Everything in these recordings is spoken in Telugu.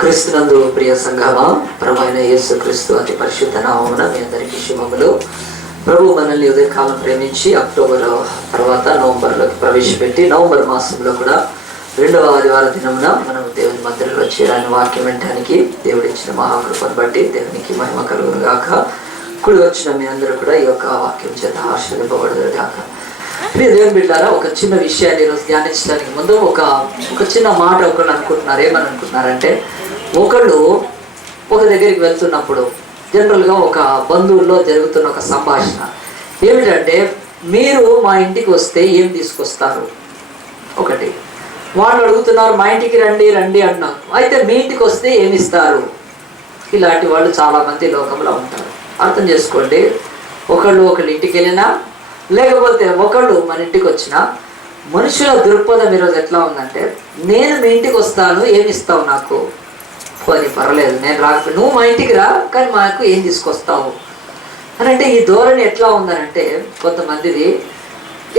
క్రీస్తునందు ప్రియ సంఘమా, ప్రభు అయిన యేసు క్రీస్తు అతి పరిశుద్ధ నామమున మీ అందరికీ శుభములు. ప్రభు మనల్ని ఉదయకాలం ప్రేమించి అక్టోబర్ తర్వాత నవంబర్లోకి ప్రవేశపెట్టి నవంబర్ మాసంలో కూడా 2వ ఆదివార దినమున మనం దేవుని మందిరంలో చేరాని వాక్యం వినడానికి దేవుడు ఇచ్చిన మహాకృపను బట్టి దేవునికి మహిమ కలుగును గాక. కుడి వచ్చిన మీ అందరూ కూడా ఈ యొక్క వాక్యం చేత ఆశీర్వదింపబడుదురు గాక. ప్రియ దేవుని బిడ్డలారా, ఒక చిన్న విషయాన్ని ఈరోజు ధ్యానించడానికి ముందు ఒక చిన్న మాట ఒకళ్ళు అనుకుంటున్నారు. ఏమని అనుకుంటున్నారంటే, ఒకళ్ళు ఒక దగ్గరికి వెళ్తున్నప్పుడు జనరల్గా ఒక బంధువుల్లో జరుగుతున్న ఒక సంభాషణ ఏమిటంటే, మీరు మా ఇంటికి వస్తే ఏం తీసుకొస్తారు? ఒకటి వాళ్ళు అడుగుతున్నారు, మా ఇంటికి రండి రండి అన్నారు, అయితే మీ ఇంటికి వస్తే ఏమి ఇస్తారు? ఇలాంటి వాళ్ళు చాలామంది లోకంలో ఉంటారు. అర్థం చేసుకోండి, ఒకళ్ళు ఇంటికి వెళ్ళినా లేకపోతే ఒకళ్ళు మన ఇంటికి వచ్చినా మనుషుల దృక్పథం ఈరోజు ఎట్లా ఉందంటే, నేను మీ ఇంటికి వస్తాను, ఏమి ఇస్తావు నాకు? పోనీ పర్లేదు, నేను రాకపోతే నువ్వు మా ఇంటికి రా, కానీ మాకు ఏం తీసుకొస్తావు అని అంటే ఈ ధోరణి ఎట్లా ఉందనంటే, కొంతమందిది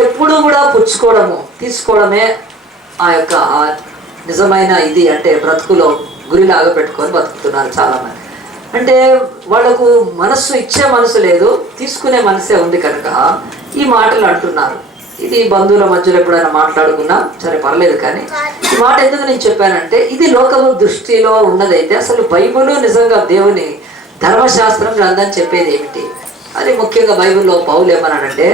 ఎప్పుడూ కూడా పుచ్చుకోవడము తీసుకోవడమే ఆ యొక్క నిజమైన ఇది అంటే బ్రతుకులో గురిలాగా పెట్టుకొని బతుకుతున్నారు చాలామంది. అంటే వాళ్ళకు మనస్సు ఇచ్చే మనసు లేదు, తీసుకునే మనసే ఉంది కనుక ఈ మాటలు అంటున్నారు. ఇది బంధువుల మధ్యలో ఎప్పుడైనా మాట్లాడుకున్నా సరే పర్లేదు, కానీ ఈ మాట ఎందుకు నేను చెప్పానంటే, ఇది లోకము దృష్టిలో ఉన్నదైతే అసలు బైబిల్ నిజంగా దేవుని ధర్మశాస్త్రం గ్రంథం చెప్పేది ఏమిటి అది ముఖ్యంగా బైబిల్లో పౌలు ఏమన్నాడంటే,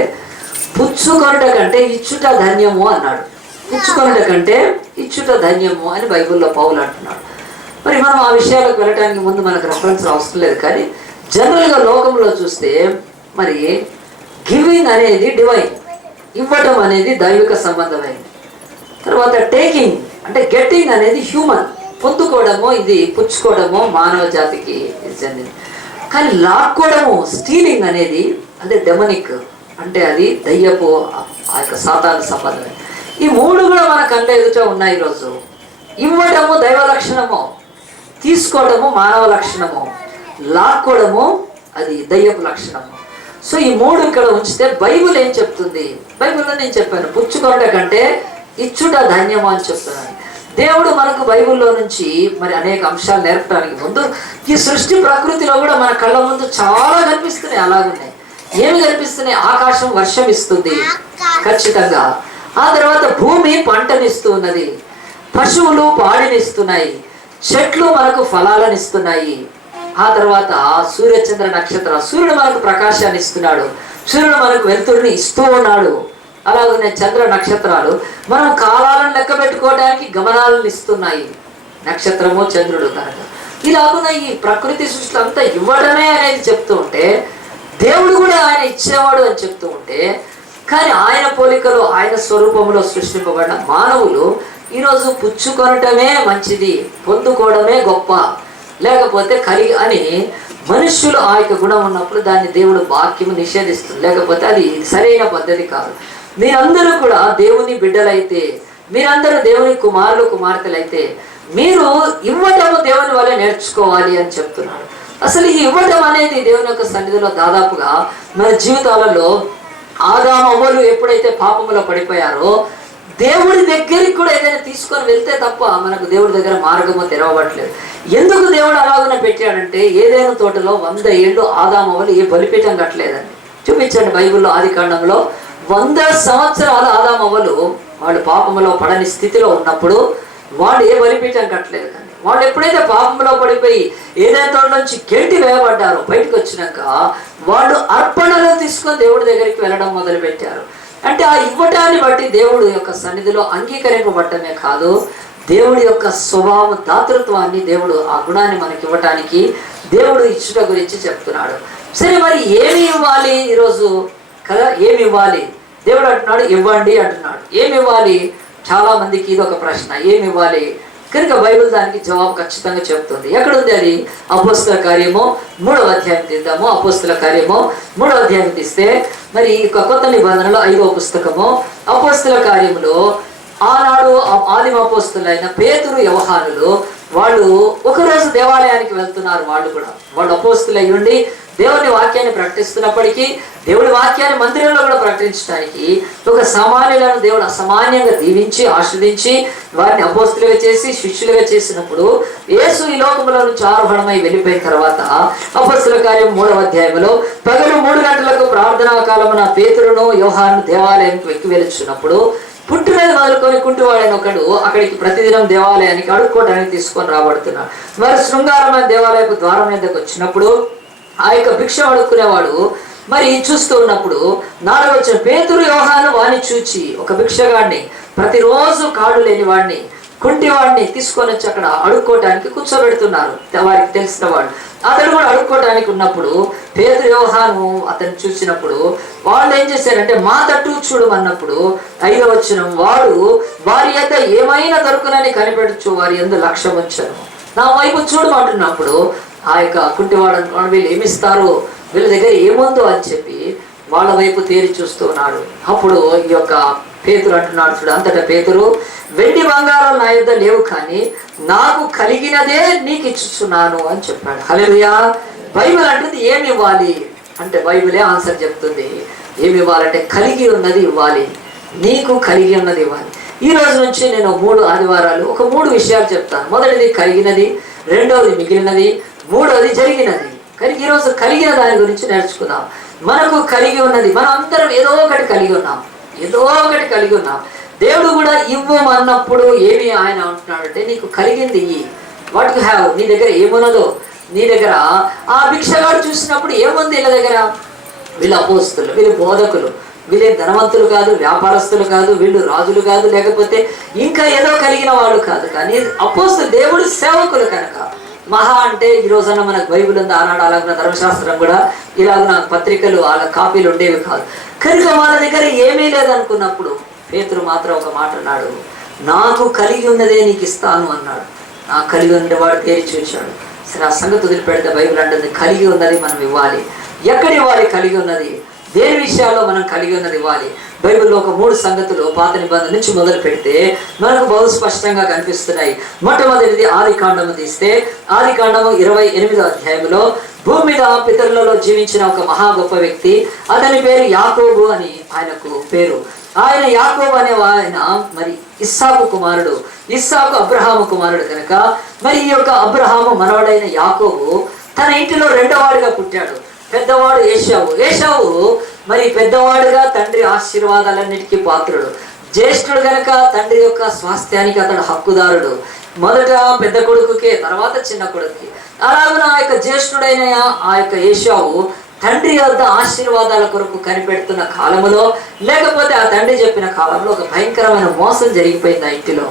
పుచ్చుకొనుట కంటే ఇచ్చుట ధన్యము అన్నాడు. పుచ్చుకొనుట కంటే ఇచ్చుట ధన్యము అని బైబిల్లో పౌలు అంటున్నాడు. మరి మనం ఆ విషయాలకు వెళ్ళడానికి ముందు మనకు రెఫరెన్స్ అవసరం లేదు, కానీ జనరల్గా లోకంలో చూస్తే మరి గివింగ్ అనేది డివైన్, ఇవ్వటం అనేది దైవిక సంబంధమైనది. తర్వాత టేకింగ్ అంటే గెట్టింగ్ అనేది హ్యూమన్, పొందుకోవడము ఇది పుచ్చుకోవడము మానవ జాతికి చెందింది. కానీ లాక్కోవడము స్టీలింగ్ అనేది అదే డెమనిక్, అంటే అది దయ్యపు ఆ యొక్క సాతాను సంబంధం. ఈ మూడు కూడా మన కళ్ళ ఎదుట ఉన్నాయి ఈరోజు. ఇవ్వడము దైవ లక్షణము, తీసుకోవడము మానవ లక్షణము, లాక్కోవడము అది దయ్యపు లక్షణము. సో ఈ మూడు ఇక్కడ ఉంచితే బైబిల్ ఏం చెప్తుంది? బైబిల్లో నేను చెప్పాను, పుచ్చుకొనుట కంటే ఇచ్చుట ధన్యము అని చెప్తున్నాను. దేవుడు మనకు బైబిల్లో నుంచి మరి అనేక అంశాలు నేర్పడానికి ముందు ఈ సృష్టి ప్రకృతిలో కూడా మన కళ్ళ ముందు చాలా కనిపిస్తున్నాయి. అలాగున్నాయి. ఏమి కనిపిస్తున్నాయి? ఆకాశం వర్షం ఇస్తుంది ఖచ్చితంగా, ఆ తర్వాత భూమి పంటనిస్తూ ఉన్నది, పశువులు పాడినిస్తున్నాయి, చెట్లు మనకు ఫలాలను ఇస్తున్నాయి, ఆ తర్వాత సూర్యచంద్ర నక్షత్ర, సూర్యుడు మనకు ప్రకాశాన్ని ఇస్తున్నాడు, సూర్యుడు మనకు వెలుతురుని ఇస్తూ ఉన్నాడు. అలాగే చంద్ర నక్షత్రాలు మనం కాలాలను లెక్క పెట్టుకోవడానికి గమనాలను ఇస్తున్నాయి, నక్షత్రము చంద్రుడు కనుక. ఇలాగున్న ఈ ప్రకృతి సృష్టి అంతా ఇవ్వడమే అనేది చెప్తూ ఉంటే, దేవుడు కూడా ఆయన ఇచ్చేవాడు అని చెప్తూ ఉంటే, కానీ ఆయన పోలికలో ఆయన స్వరూపంలో సృష్టింపబడిన మానవులు ఈరోజు పుచ్చుకొనటమే మంచిది, పొందుకోవడమే గొప్ప, లేకపోతే కలిగి అని మనుష్యులు ఆ యొక్క గుణం ఉన్నప్పుడు దాన్ని దేవుడు వాక్యము నిషేధిస్తుంది. లేకపోతే అది సరైన పద్ధతి కాదు. మీరందరూ కూడా దేవుని బిడ్డలైతే, మీరందరూ దేవుని కుమారులు కుమార్తెలైతే మీరు ఇవ్వటము దేవుని వల్ల నేర్చుకోవాలి అని చెప్తున్నాడు. అసలు ఈ ఇవ్వటం అనేది దేవుని యొక్క సన్నిధిలో దాదాపుగా మన జీవితాలలో ఆదాము అవ్వలు ఎప్పుడైతే పాపములో పడిపోయారో దేవుడి దగ్గరికి కూడా ఏదైనా తీసుకొని వెళ్తే తప్ప మనకు దేవుడి దగ్గర మార్గము తెరవబట్లేదు. ఎందుకు దేవుడు అలాగనే పెట్టాడంటే, ఏదైనా తోటలో 100 ఏళ్ళు ఆదాము అవ్వలు ఏ బలిపీఠం కట్టలేదండి. చూపించండి బైబిల్లో ఆదికాండంలో 100 సంవత్సరాలు ఆదాము అవ్వలు వాళ్ళు పాపములో పడని స్థితిలో ఉన్నప్పుడు వాళ్ళు ఏ బలిపీఠం కట్టలేదు. కానీ వాళ్ళు ఎప్పుడైతే పాపంలో పడిపోయి ఏదైనా తోట నుంచి గెంటి వేయబడ్డారో బయటకు వచ్చినాక వాళ్ళు అర్పణలు తీసుకొని దేవుడి దగ్గరికి వెళ్ళడం మొదలుపెట్టారు. అంటే ఆ ఇవ్వటాన్ని బట్టి దేవుడు యొక్క సన్నిధిలో అంగీకరింపబడటమే కాదు, దేవుడి యొక్క స్వభావ దాతృత్వాన్ని దేవుడు ఆ గుణాన్ని మనకి ఇవ్వటానికి దేవుడు ఇచ్చుట గురించి చెప్తున్నాడు. సరే, మరి ఏమి ఇవ్వాలి ఈరోజు కదా? ఏమి ఇవ్వాలి? దేవుడు అంటున్నాడు ఇవ్వండి అంటున్నాడు. ఏమి ఇవ్వాలి? చాలా మందికి ఇది ఒక ప్రశ్న, ఏమి ఇవ్వాలి? కనుక బైబిల్ దానికి జవాబు ఖచ్చితంగా చెప్తుంది. ఎక్కడుంది అది? అపోస్తల కార్యము 3వ అధ్యాయం తీద్దాము. అపోస్తల కార్యము 3వ అధ్యాయం తీస్తే మరి కొత్త నిబంధనలో 5వ పుస్తకము అపోస్తల కార్యములో ఆనాడు ఆదిమ అపోస్తలైన పేతురు యోహానులు వాళ్ళు ఒకరోజు దేవాలయానికి వెళ్తున్నారు. వాళ్ళు అపోస్తులు అయి ఉండి దేవుని వాక్యాన్ని ప్రకటిస్తున్నప్పటికీ దేవుడి వాక్యాన్ని మందిరంలో కూడా ప్రకటించడానికి ఒక సామాన్యులను దేవుడు అసామాన్యంగా దీవించి ఆశ్రదించి వారిని అపోస్తులుగా చేసి శిష్యులుగా చేసినప్పుడు యేసు ఈ లోకంలో నుంచి ఆరోహణమై వెళ్ళిపోయిన తర్వాత అపోస్తుల కార్యం 3వ అధ్యాయంలో పగలు 3 గంటలకు ప్రార్థనా కాలమున పేతురును యోహాను దేవాలయానికి వెక్కి వెళుచున్నప్పుడు పుట్టినది మొదలుకొని కుంటివాడైన ఒకడు అక్కడికి ప్రతిదినం దేవాలయానికి అడుక్కోవడానికి తీసుకొని రాబడుతున్నాడు. మరి శృంగారమైన దేవాలయపు ద్వారం మీదకి వచ్చినప్పుడు ఆ యొక్క భిక్ష అడుక్కునేవాడు మరి చూస్తూ ఉన్నప్పుడు 4వ వచనం, పేతురు యోహాను వాణ్ణి చూచి ఒక భిక్షగాడిని, ప్రతిరోజు కాడు లేని వాడిని, కుంటి వాడిని తీసుకొని వచ్చి అక్కడ అడుక్కోవటానికి కూర్చోబెడుతున్నారు. వారికి తెలిసిన వాడు అతడు కూడా అడుక్కోవటానికి ఉన్నప్పుడు పేతురు యోహాను అతను చూసినప్పుడు వాళ్ళు ఏం చేశారంటే మా తట్టు చూడమన్నప్పుడు 5వ వచనం, వాడు వారి యొక్క ఏమైనా దొరుకునని కనిపెట్టచ్చు వారి యందు లక్ష్యం ఉంచాను. నా వైపు చూడమంటున్నప్పుడు ఆ యొక్క కుంటివాడు అనుకోండి వీళ్ళు ఏమిస్తారో వీళ్ళ దగ్గర ఏముందో అని చెప్పి వాళ్ళ వైపు తేరి చూస్తూ ఉన్నాడు. అప్పుడు ఈ యొక్క పేతురు అంటున్నాడు, చూడు, అంతటా పేతురు, వెండి బంగారం నా యొద్ద లేవు కానీ నాకు కలిగినదే నీకు ఇచ్చుచున్నాను అని చెప్పాడు. హల్లెలూయా. బైబిల్ అంటుంది ఏమి ఇవ్వాలి అంటే బైబిలే ఆన్సర్ చెప్తుంది. ఏమి ఇవ్వాలంటే కలిగి ఉన్నది ఇవ్వాలి, నీకు కలిగి ఉన్నది ఇవ్వాలి. ఈ రోజు నుంచి నేను 3 ఆదివారాలు ఒక 3 విషయాలు చెప్తాను. మొదటిది కలిగినది, 2వది మిగిలినది, 3వది జరిగినది. కానీ ఈరోజు కలిగిన దాని గురించి నేర్చుకుందాం. మనకు కలిగి ఉన్నది, మనం అందరం ఏదో ఒకటి కలిగి ఉన్నాం. దేవుడు కూడా ఇవ్వమన్నప్పుడు ఏమి ఆయన అంటున్నాడంటే నీకు కలిగింది ఇయ్యి, వాట్ యు హ్యావ్. నీ దగ్గర ఏమున్నదో నీ దగ్గర. ఆ భిక్షగాడు చూసినప్పుడు ఏముంది వీళ్ళ దగ్గర? వీళ్ళు అపోస్తులు, వీళ్ళు బోధకులు, వీళ్ళే ధనవంతులు కాదు, వ్యాపారస్తులు కాదు, వీళ్ళు రాజులు కాదు, లేకపోతే ఇంకా ఏదో కలిగిన వాళ్ళు కాదు. కానీ అపోస్తులు దేవుడు సేవకులు కనుక మహా అంటే ఈ రోజున మనకు బైబిల్ ఉంది. ఆనాడు అలాగున్న ధర్మశాస్త్రం కూడా ఇలాగున్న పత్రికలు వాళ్ళ కాపీలు ఉండేవి కాదు కనుక వాళ్ళ దగ్గర ఏమీ లేదనుకున్నప్పుడు పేతురు మాత్రం ఒక మాట అన్నాడు, నాకు కలిగి ఉన్నదే నీకు ఇస్తాను అన్నాడు. నాకు కలిగి ఉన్నవాడు తేరి చూశాడు. సరే, ఆ సంగతి వదిలిపెడితే బైబిల్ అంటుంది కలిగి ఉన్నది మనం ఇవ్వాలి. ఎక్కడ ఇవ్వాలి? కలిగి ఉన్నది దేని విషయాల్లో మనం కలిగి ఉన్నది ఇవ్వాలి. బైబిల్లో ఒక 3 సంగతులు పాత నిబంధన నుంచి మొదలు పెడితే మనకు బహు స్పష్టంగా కనిపిస్తున్నాయి. మొట్టమొదటిది ఆదికాండము తీస్తే ఆదికాండము 28వ అధ్యాయంలో భూమి మీద పితరులలో జీవించిన ఒక మహా గొప్ప వ్యక్తి, అతని పేరు యాకోబు అని ఆయనకు పేరు. ఆయన యాకోబు అనే ఆయన మరి ఇస్సాకు కుమారుడు. ఇస్సాకు అబ్రహాము కుమారుడు కనుక మరి ఈ యొక్క అబ్రహాము మనవడైన యాకోబు తన ఇంటిలో 2వ వాడిగా పుట్టాడు. పెద్దవాడు ఏశావు మరి పెద్దవాడుగా తండ్రి ఆశీర్వాదాలన్నిటికీ పాత్రుడు. జ్యేష్ఠుడు కనుక తండ్రి యొక్క స్వాస్థ్యానికి అతడు హక్కుదారుడు. మొదట పెద్ద కొడుకుకే, తర్వాత చిన్న కొడుకుకి. అలాగే ఆ యొక్క జ్యేష్ఠుడైన ఆ యొక్క ఏశావు తండ్రి వద్ద ఆశీర్వాదాల కొరకు కనిపెడుతున్న కాలంలో, లేకపోతే ఆ తండ్రి చెప్పిన కాలంలో ఒక భయంకరమైన మోసం జరిగిపోయింది ఆ ఇంటిలో.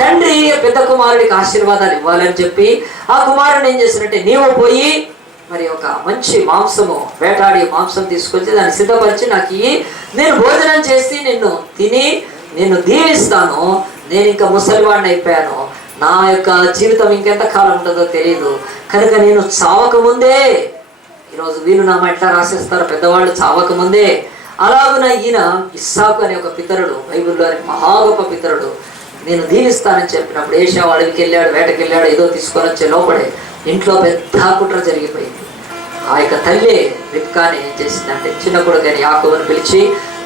తండ్రి పెద్ద కుమారుడికి ఆశీర్వాదాలు ఇవ్వాలని చెప్పి ఆ కుమారుడిని ఏం చేసినట్టే, నీవు పోయి మరి ఒక మంచి మాంసము వేటాడి మాంసం తీసుకొచ్చి దాన్ని సిద్ధపరిచి నాకు నేను భోజనం చేసి నిన్ను దీవిస్తాను. నేను ఇంకా ముసలివాడిని అయిపోయాను, నా యొక్క జీవితం ఇంకెంత కాలం ఉంటుందో తెలియదు కనుక నేను చావకముందే, ఈరోజు వీళ్ళు నామ ఎట్లా రాసేస్తారు పెద్దవాళ్ళు చావకముందే, అలాగున ఈయన ఇస్సాకు అనే ఒక పితరుడు, బైబిల్లో మహా గొప్ప పితరుడు, నేను దీవిస్తానని చెప్పినప్పుడు ఏశావు అడవికి వెళ్ళాడు, వేటకి వెళ్ళాడు, ఏదో తీసుకొని వచ్చే లోపడే ఇంట్లో పెద్ద కుట్ర జరిగిపోయింది. ఆ యొక్క తల్లి రిబ్కాని ఏం చేసిందంటే చిన్న కొడుకని యాకోబుని పిలిచి,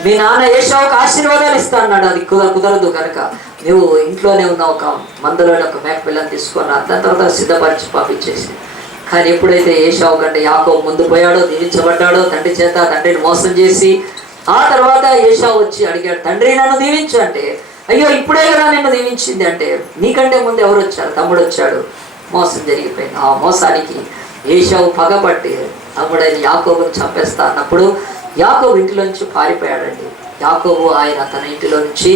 మీ నాన్న ఏశావుకి ఆశీర్వాదాలు ఇస్తా అన్నాడు, అది కుదరదు కనుక నువ్వు ఇంట్లోనే ఉన్న ఒక మందలోని ఒక మేక పిల్లని తీసుకొని దాని తర్వాత సిద్ధపరిచి పంపించేసి. కానీ ఎప్పుడైతే ఏశావు కంటే యాకోబు ముందు పోయాడో, దీవించబడ్డాడో తండ్రి చేత, తండ్రిని మోసం చేసి ఆ తర్వాత ఏశావు వచ్చి అడిగాడు, తండ్రి నన్ను దీవించు అంటే, అయ్యో ఇప్పుడే కదా నిన్ను దీవించింది అంటే, నీకంటే ముందు ఎవరు వచ్చారు? తమ్ముడు వచ్చాడు. మోసం జరిగిపోయింది. ఆ మోసానికి ఏశావు పగబట్టి తమ్ముడైన యాకోబుని చంపేస్తా అన్నప్పుడు యాకోబు ఇంటిలో నుంచి పారిపోయాడండి. యాకోబు ఆయన తన ఇంటిలో నుంచి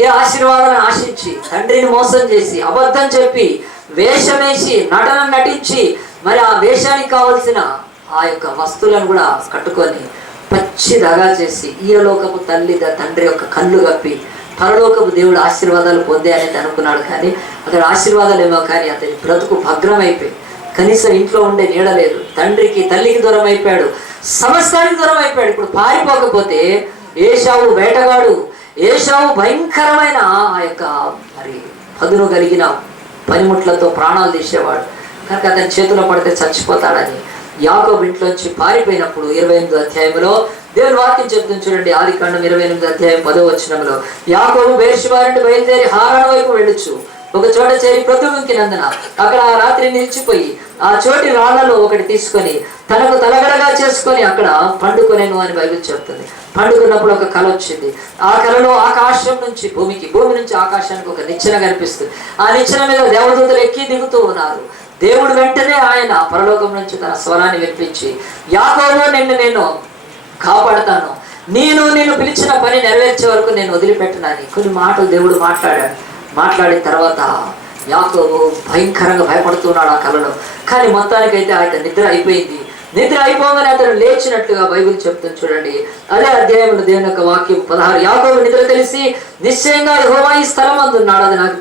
ఏ ఆశీర్వాదాలను ఆశించి తండ్రిని మోసం చేసి అబద్ధం చెప్పి వేషమేసి నటించి మరి ఆ వేషానికి కావలసిన ఆ యొక్క వస్తువులను కూడా కట్టుకొని పచ్చి దగా చేసి ఈయలోకపు తండ్రి యొక్క కళ్ళు కప్పి పరలోకపు దేవుడు ఆశీర్వాదాలు పొందే అనేది అనుకున్నాడు. కానీ అతడు ఆశీర్వాదాలు ఏమో కానీ అతని బ్రతుకు భగ్నం అయిపోయి కనీసం ఇంట్లో ఉండే నీడ లేదు. తండ్రికి తల్లికి దూరం అయిపోయాడు, సమస్తానికి దూరం అయిపోయాడు. ఇప్పుడు పారిపోకపోతే ఏశావు వేటగాడు, ఏశావు భయంకరమైన ఆ యొక్క మరి పదును కలిగిన పనిముట్లతో ప్రాణాలు తీసేవాడు కనుక అతని చేతిలో పడితే చచ్చిపోతాడని యాకోబు ఇంట్లోంచి పారిపోయినప్పుడు 28వ అధ్యాయంలో దేవుని వాక్యం చెప్తుంది చూడండి. ఆదికాండం 28వ అధ్యాయం 10వ వచనంలో యాకోబు బెర్షెబా నుండి బయలుదేరి హారాను వైపు వెళ్ళొచ్చు ఒక చోట చేరి ప్రతిబింకినందున అక్కడ ఆ రాత్రి నిలిచిపోయి ఆ చోటి రాళ్లలో ఒకటి తీసుకొని తనకు తలగడగా చేసుకొని అక్కడ పండుకొనేను అని బైబిల్ చెప్తుంది. పండుకున్నప్పుడు ఒక కళ వచ్చింది. ఆ కళలో ఆకాశం నుంచి భూమికి, భూమి నుంచి ఆకాశానికి ఒక నిచ్చెన కనిపిస్తుంది. ఆ నిచ్చెన మీద దేవదూతలు ఎక్కి దిగుతూ ఉన్నారు. దేవుడు వెంటనే ఆయన పరలోకం నుంచి తన స్వరాన్ని వినిపించి, యాకోబు నిన్ను నేను కాపాడుతాను, నేను పిలిచిన పని నెరవేర్చే వరకు నేను వదిలిపెట్టనని కొన్ని మాటలు దేవుడు మాట్లాడిన తర్వాత యాకోబు భయంకరంగా భయపడుతున్నాడు ఆ కళలో. కానీ మొత్తానికైతే ఆయన నిద్ర అయిపోయింది. నిద్ర అయిపోగానే అతను లేచినట్లుగా బైబిల్ చెప్తుంది చూడండి. అదే అధ్యాయంలో దేవుని యొక్క వాక్యం 16 యాకోబు నిద్ర తెలిసి నిశ్చయంగా యెహోవా ఈ స్థలం అందున్నాడు, అది నాకు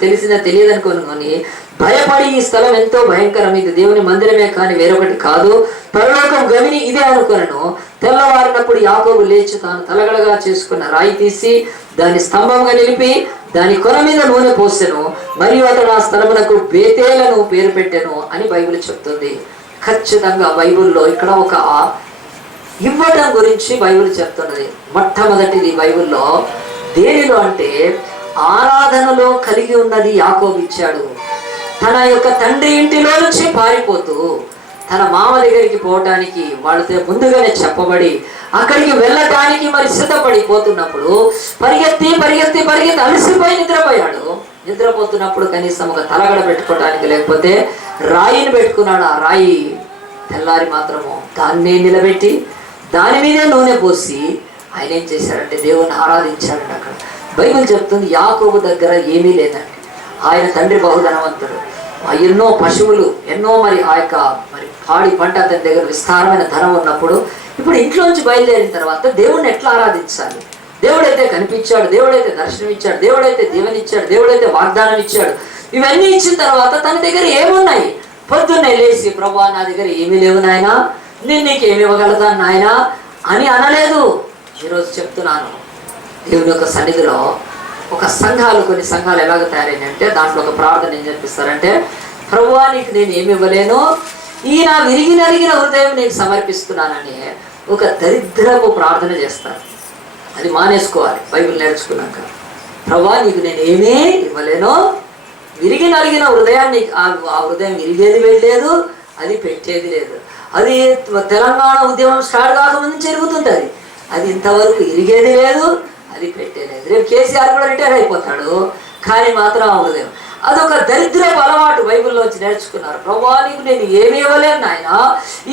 తెలియదనుకోని భయపడి ఈ స్థలం ఎంతో భయంకరం, ఇది దేవుని మందిరమే కానీ వేరొకటి కాదు, పరలోకం గవిని ఇదే అనుకొనెను. తెల్లవారినప్పుడు యాకోబు లేచి తాను తలగడగా చేసుకున్న రాయి తీసి దాన్ని స్తంభంగా నిలిపి దాని కొన మీద నూనె పోసెను, మరియు అతడు ఆ స్థలమునకు బేతేలను పేరు పెట్టెను అని బైబిల్ చెప్తుంది. ఖచ్చితంగా బైబిల్లో ఇక్కడ ఒక ఇవ్వటం గురించి బైబిల్ చెప్తున్నది. మొట్టమొదటిది బైబిల్లో దేనిలో అంటే ఆరాధనలో కలిగి ఉన్నది యాకోబు ఇచ్చాడు. తన యొక్క తండ్రి ఇంటిలో నుంచి పారిపోతూ తన మామ దగ్గరికి పోవటానికి వాళ్ళతో ముందుగానే చెప్పబడి అక్కడికి వెళ్ళటానికి మరి సిద్ధపడిపోతున్నప్పుడు పరిగెత్తి అలసిపోయి నిద్రపోయాడు. నిద్రపోతున్నప్పుడు కనీసం ఒక తలగడ పెట్టుకోవడానికి లేకపోతే రాయిని పెట్టుకున్నాడు. ఆ రాయి తెల్లారి మాత్రము దాన్ని నిలబెట్టి దాని మీదే నూనె పోసి ఆయన ఏం చేశాడంటే దేవుని ఆరాధించాడండి. అక్కడ బైబిల్ చెప్తుంది యాకోబు దగ్గర ఏమీ లేదండి. ఆయన తండ్రి బహుధనవంతుడు, ఎన్నో పశువులు, ఎన్నో మరి ఆ యొక్క మరి పాడి పంట అతని దగ్గర విస్తారమైన ధనం ఉన్నప్పుడు ఇప్పుడు ఇంట్లోంచి బయలుదేరిన తర్వాత దేవుడిని ఎట్లా ఆరాధించాలి? దేవుడైతే కనిపించాడు, దేవుడైతే దర్శనం ఇచ్చాడు, దేవుడైతే దీవెనిచ్చాడు, దేవుడైతే వాగ్దానం ఇచ్చాడు. ఇవన్నీ ఇచ్చిన తర్వాత తన దగ్గర ఏమున్నాయి? పొద్దున్నే లేచి ప్రభువా నా దగ్గర ఏమీ లేవు నాయనా, నేను నీకు ఏమి ఇవ్వగలుగుతాను నాయనా అని అనలేదు. ఈరోజు చెప్తున్నాను, దేవుని యొక్క సన్నిధిలో కొన్ని సంఘాలు ఎలాగ తయారైనాయంటే దాంట్లో ఒక ప్రార్థన ఏం చేపిస్తారంటే, ప్రభువా నీకు నేను ఏమి ఇవ్వలేను, ఈ నా విరిగి నరిగిన హృదయం నీకు సమర్పిస్తున్నానని ఒక దరిద్రపు ప్రార్థన చేస్తారు. అది మానేసుకోవాలి బైబిల్ నేర్చుకున్నాక. ప్రభువా నీకు నేను ఏమీ ఇవ్వలేను, విరిగి నరిగిన హృదయాన్ని, ఆ హృదయం విరిగేది వెళ్ళలేదు, అది పెట్టేది లేదు. అది తెలంగాణ ఉద్యమం స్టార్ట్ కాకముందు జరుగుతుంది. అది ఇంతవరకు ఇరిగేది లేదు, అది పెట్టేలేదు. రేపు కేసీఆర్ కూడా రిటైర్ అయిపోతాడు, కానీ మాత్రం ఆ హృదయం అదొక దరిద్రపు అలవాటు బైబిల్లోంచి నేర్చుకున్నారు. ప్రభువా నీకు నేను ఏమి ఇవ్వలేను నాయన,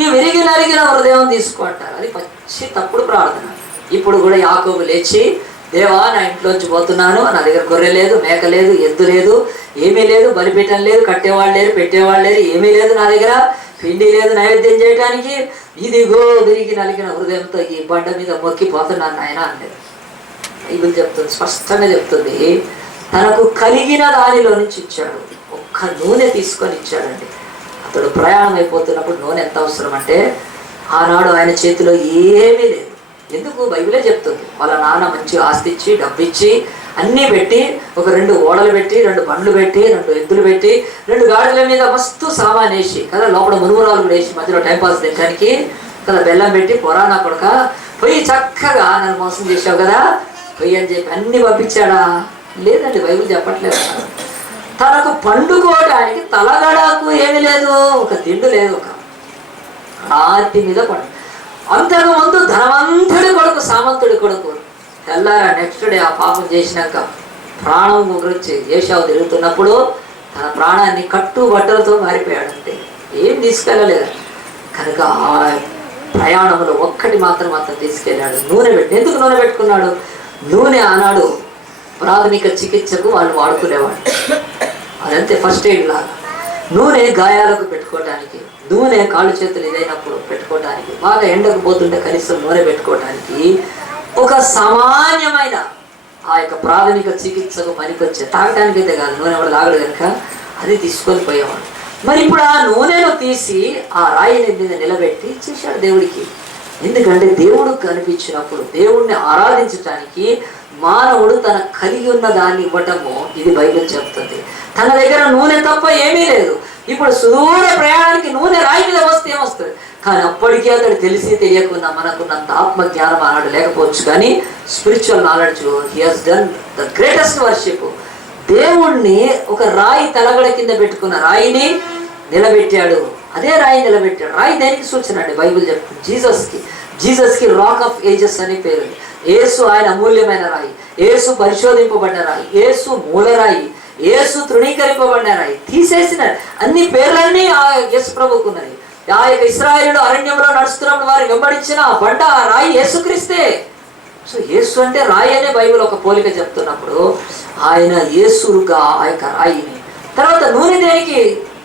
ఈ విరిగి నరిగిన హృదయం తీసుకుంటారు. అది పచ్చి తప్పుడు ప్రార్థన. ఇప్పుడు కూడా యాకోబు లేచి, దేవా నా ఇంట్లోంచి పోతున్నాను, నా దగ్గర గొర్రె లేదు, మేక లేదు, ఎద్దు లేదు, ఏమీ లేదు, బలిపీఠం లేదు, కట్టేవాళ్ళు లేరు, పెట్టేవాళ్ళు లేరు, ఏమీ లేదు నా దగ్గర, పిండి లేదు నైవేద్యం చేయడానికి, ఇదిగో విరిగి నలిగిన హృదయంతో ఈ బండ మీద మొక్కిపోతున్నాను నాయన అనేది బైబిల్ చెప్తుంది, స్పష్టంగా చెప్తుంది. తనకు కలిగిన దానిలో నుంచి ఇచ్చాడు. ఒక్క నూనె తీసుకొని ఇచ్చాడండి. అతడు ప్రయాణం అయిపోతున్నప్పుడు నూనె ఎంత అవసరం అంటే, ఆనాడు ఆయన చేతిలో ఏమీ లేదు. ఎందుకు? బైబిలే చెప్తుంది. వాళ్ళ నాన్న మంచి ఆస్తి ఇచ్చి, డబ్బు ఇచ్చి, అన్నీ పెట్టి, ఒక 2 ఓడలు పెట్టి, 2 బండ్లు పెట్టి, 2 ఎద్దులు పెట్టి, 2 గాడిల మీద మస్తు సామాన్ వేసి కదా, లోపల మునుగురాలు కూడా వేసి మధ్యలో టైంపాస్ తినడానికి కదా, బెల్లం పెట్టి, పొరానా కొడక పోయి చక్కగా నన్ను మోసం చేసావు కదా పోయి అని చెప్పి అన్ని పంపించాడా? లేదండి, బైబిల్ చెప్పట్లేదు. తనకు పండుకోవడానికి తలగడకు ఏమీ లేదు, ఒక తిండు లేదు, ఒక రాతి మీద పండు. అంతకుముందు ధనవంతుడి కొడుకు, సామంతుడి కొడుకు, తెల్లారా నెక్స్ట్ డే ఆ పాపం చేసినాక ప్రాణం గురించి ఏషావు తిరుగుతున్నప్పుడు తన ప్రాణాన్ని కట్టుబట్టలతో మారిపోయాడంటే ఏం తీసుకెళ్ళలేదు. కనుక ఆ ప్రయాణంలో ఒక్కటి మాత్రం అతను తీసుకెళ్ళాడు, నూనె పెట్టి. ఎందుకు నూనె పెట్టుకున్నాడు? నూనె ఆనాడు ప్రాథమిక చికిత్సకు వాళ్ళు వాడుకునేవాడు. అదంతే ఫస్ట్ ఎయిడ్ లాగా. నూనె గాయాలకు పెట్టుకోవటానికి, నూనె కాళ్ళు చేతులు ఇదైనప్పుడు పెట్టుకోవటానికి, బాగా ఎండకు పోతుంటే కనీసం నూనె పెట్టుకోవటానికి, ఒక సామాన్యమైన ఆ యొక్క ప్రాథమిక చికిత్సకు పనికొచ్చే, తాగటానికి అయితే కాదు, నూనె కూడా తాగడు కనుక అది తీసుకొని పోయేవాడు. మరి ఇప్పుడు ఆ నూనెను తీసి ఆ రాయిని మీద నిలబెట్టి ఇచ్చేసాడు దేవుడికి. ఎందుకంటే దేవుడు కనిపించినప్పుడు దేవుణ్ణి ఆరాధించటానికి మానవుడు తన కలిగి ఉన్న దాన్ని ఇవ్వటము ఇది బైబిల్ చెప్తుంది. తన దగ్గర నూనె తప్ప ఏమీ లేదు. ఇప్పుడు సుదూర ప్రయాణానికి నూనె రాయి మీద వస్తే ఏమొస్తుంది? కానీ అప్పటికీ అతడు తెలిసి తెలియకుండా మనకున్నంత ఆత్మజ్ఞానం ఆనాడు లేకపోవచ్చు, కానీ spiritual knowledge he has done the greatest worship. దేవుణ్ణి ఒక రాయి తలగడ కింద పెట్టుకున్న రాయిని నిలబెట్టాడు. అదే రాయి నిలబెట్టాడు. రాయి దేనికి సూచన అండి? బైబిల్ చెప్తుంది జీసస్కి రాక్ ఆఫ్ ఏజెస్ అని పేరు. యేసు ఆయన అమూల్యమైన రాయి, యేసు పరిశోధింపబడిన రాయి, యేసు మూలరాయి, యేసు తృణీకరింపబడిన రాయి. తీసేసిన అన్ని పేర్లన్నీ ఆ యేసు ప్రభుకున్నాయి. ఆ యొక్క ఇశ్రాయేలు అరణ్యంలో నడుస్తున్నప్పుడు వారు వెంబడించిన బండ రాయి యేసుక్రీస్తే. సో యేసు అంటే రాయి అనే బైబిల్ ఒక పోలిక చెప్తున్నప్పుడు ఆయన యేసుగా ఆ యొక్క రాయిని. తర్వాత నూనె దేనికి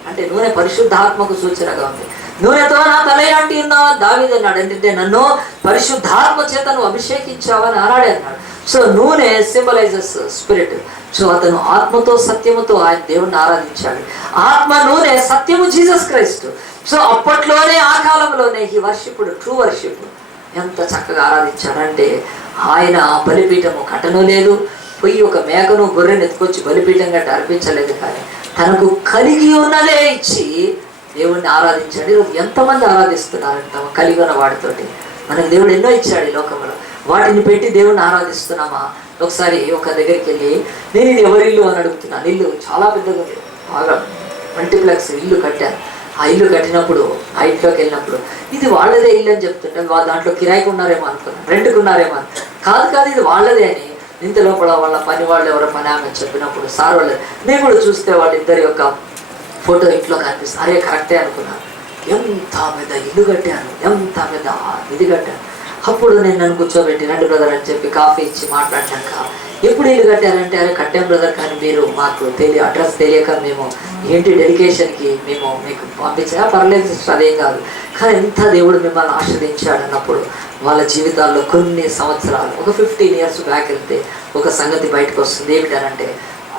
అంటే నూనె పరిశుద్ధాత్మకు సూచనగా ఉంది. నూనెతో నా తల అంటి ఉన్నావా దావీదు అన్నాడు. అంటే నన్ను పరిశుద్ధాత్మ చేత నువ్వు అభిషేకించావని అన్నాడే అన్నాడు. సో నూనె సింబలైజెస్ స్పిరిట్. సో అతను ఆత్మతో సత్యముతో ఆయన దేవుణ్ణి ఆరాధించాడు. ఆత్మ నూనె సత్యము జీసస్ క్రైస్ట్. సో అప్పట్లోనే ఆ కాలంలోనే ఈ వర్షిపుడు ట్రూ వర్షిప్ ఎంత చక్కగా ఆరాధించాడంటే ఆయన బలిపీఠము కట్టను లేదు, పోయి ఒక మేకను గొర్రెను ఎత్తుకొచ్చి బలిపీఠం గట్ట అర్పించలేదు, కానీ తనకు కలిగి ఉన్నదే ఇచ్చి దేవుణ్ణి ఆరాధించాడు. ఎంతమంది ఆరాధిస్తున్నారు తమ కలిగి ఉన్న వాటితోటి? మనకు దేవుడు ఎన్నో ఇచ్చాడు ఈ లోకంలో, వాటిని పెట్టి దేవుణ్ణి ఆరాధిస్తున్నామా? ఒకసారి ఒక దగ్గరికి వెళ్ళి నేను ఇది ఎవరి ఇల్లు అని అడుగుతున్నాను. ఇల్లు చాలా పెద్దగా ఉంది, బాగా మల్టీప్లెక్స్ ఇల్లు కట్టాను. ఆ ఇల్లు కట్టినప్పుడు ఆ ఇంట్లోకి వెళ్ళినప్పుడు ఇది వాళ్ళదే ఇల్లు అని చెప్తుంటే దాంట్లో కిరాయికి ఉన్నారేమో అనుకున్నాను, రెంట్కి ఉన్నారేమో అని. కాదు ఇది వాళ్ళదే అని. ఇంత లోపల వాళ్ళ పని వాళ్ళు ఎవరో పని ఆమె చెప్పినప్పుడు సార్ వాళ్ళు నేను కూడా చూస్తే వాళ్ళిద్దరి యొక్క ఫోటో ఇంట్లో కనిపిస్తుంది. అరే కరెక్టే అనుకున్నాను. ఎంత పెద్ద ఇల్లు కట్టాను, ఎంత పెద్ద ఇది కట్టాను. అప్పుడు నేను నన్ను కూర్చోబెట్టి రండి బ్రదర్ అని చెప్పి కాఫీ ఇచ్చి మాట్లాడినాక ఎప్పుడు ఇల్లు కట్టారంటే అరే కట్టాం బ్రదర్, కానీ మీరు మాకు అడ్రస్ తెలియక మేము ఏంటి డెడికేషన్కి మేము మీకు పంపించా పర్లేదు సిస్టర్ అదేం కాదు, కానీ ఎంత దేవుడు మిమ్మల్ని ఆశ్రదించాడు అన్నప్పుడు వాళ్ళ జీవితాల్లో కొన్ని సంవత్సరాలు ఒక 15 years బ్యాక్ వెళ్తే ఒక సంగతి బయటకు వస్తుంది. ఏమిటనంటే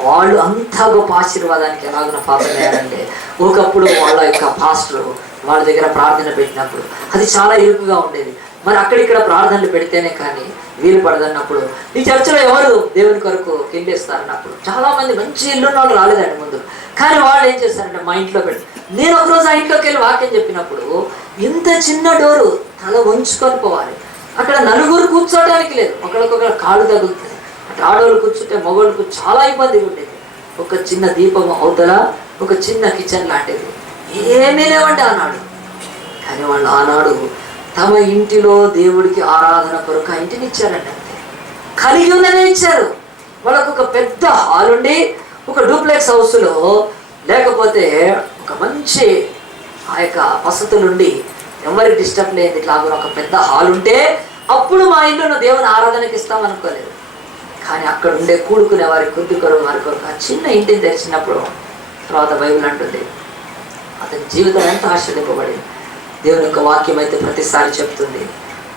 వాళ్ళు అంత గొప్ప ఆశీర్వాదానికి ఎలాగున పాపయ్యారంటే ఒకప్పుడు వాళ్ళ యొక్క పాస్టర్ వాళ్ళ దగ్గర ప్రార్థన పెట్టినప్పుడు అది చాలా ఇరుకుగా ఉండేది. మరి అక్కడిక్కడ ప్రార్థనలు పెడితేనే కానీ వీలు పడదన్నప్పుడు ఈ చర్చలో ఎవరు దేవుని కొరకు కిందేస్తారన్నప్పుడు చాలామంది మంచి ఇల్లున్న వాళ్ళు రాలేదండి ముందు. కానీ వాళ్ళు ఏం చేస్తారంటే మా ఇంట్లో పెట్టి నేను ఒకరోజు ఆ ఇంట్లోకి వెళ్ళి వాక్యం చెప్పినప్పుడు ఇంత చిన్న డోరు తల వంచుకొని పోవాలి. అక్కడ నలుగురు కూర్చోవడానికి లేదు, ఒకరికొకరు కాళ్ళు తగులుతుంది. అంటే ఆడవాళ్ళు కూర్చుంటే మగవాళ్ళకు చాలా ఇబ్బందిగా ఉండేది. ఒక చిన్న దీపం అవతల ఒక చిన్న కిచెన్ లాంటిది ఏమీ లేవండి ఆనాడు. కానీ వాళ్ళు ఆనాడు తమ ఇంటిలో దేవుడికి ఆరాధన కొరకు ఆ ఇంటిని ఇచ్చారండి. అంతే కలిగి ఉన్నదే ఇచ్చారు. వాళ్ళకు ఒక పెద్ద హాల్ ఉండి ఒక డూప్లెక్స్ హౌస్లో లేకపోతే ఒక మంచి ఆ యొక్క వసతులుండి ఎవరి డిస్టర్బ్ లేదు ఇట్లాగా ఒక పెద్ద హాల్ ఉంటే అప్పుడు మా ఇంట్లో దేవుని ఆరాధనకి ఇస్తాం అనుకోలేదు. కానీ అక్కడ ఉండే కూడుకునే వారి కొద్ది కొరకు వారి కొరకు ఆ చిన్న ఇంటిని తెరిచినప్పుడు తర్వాత బైబిల్ అంటుంది అతని జీవితం ఎంత ఆశ్చర్యపడింది. దేవుని యొక్క వాక్యం అయితే ప్రతిసారి చెప్తుంది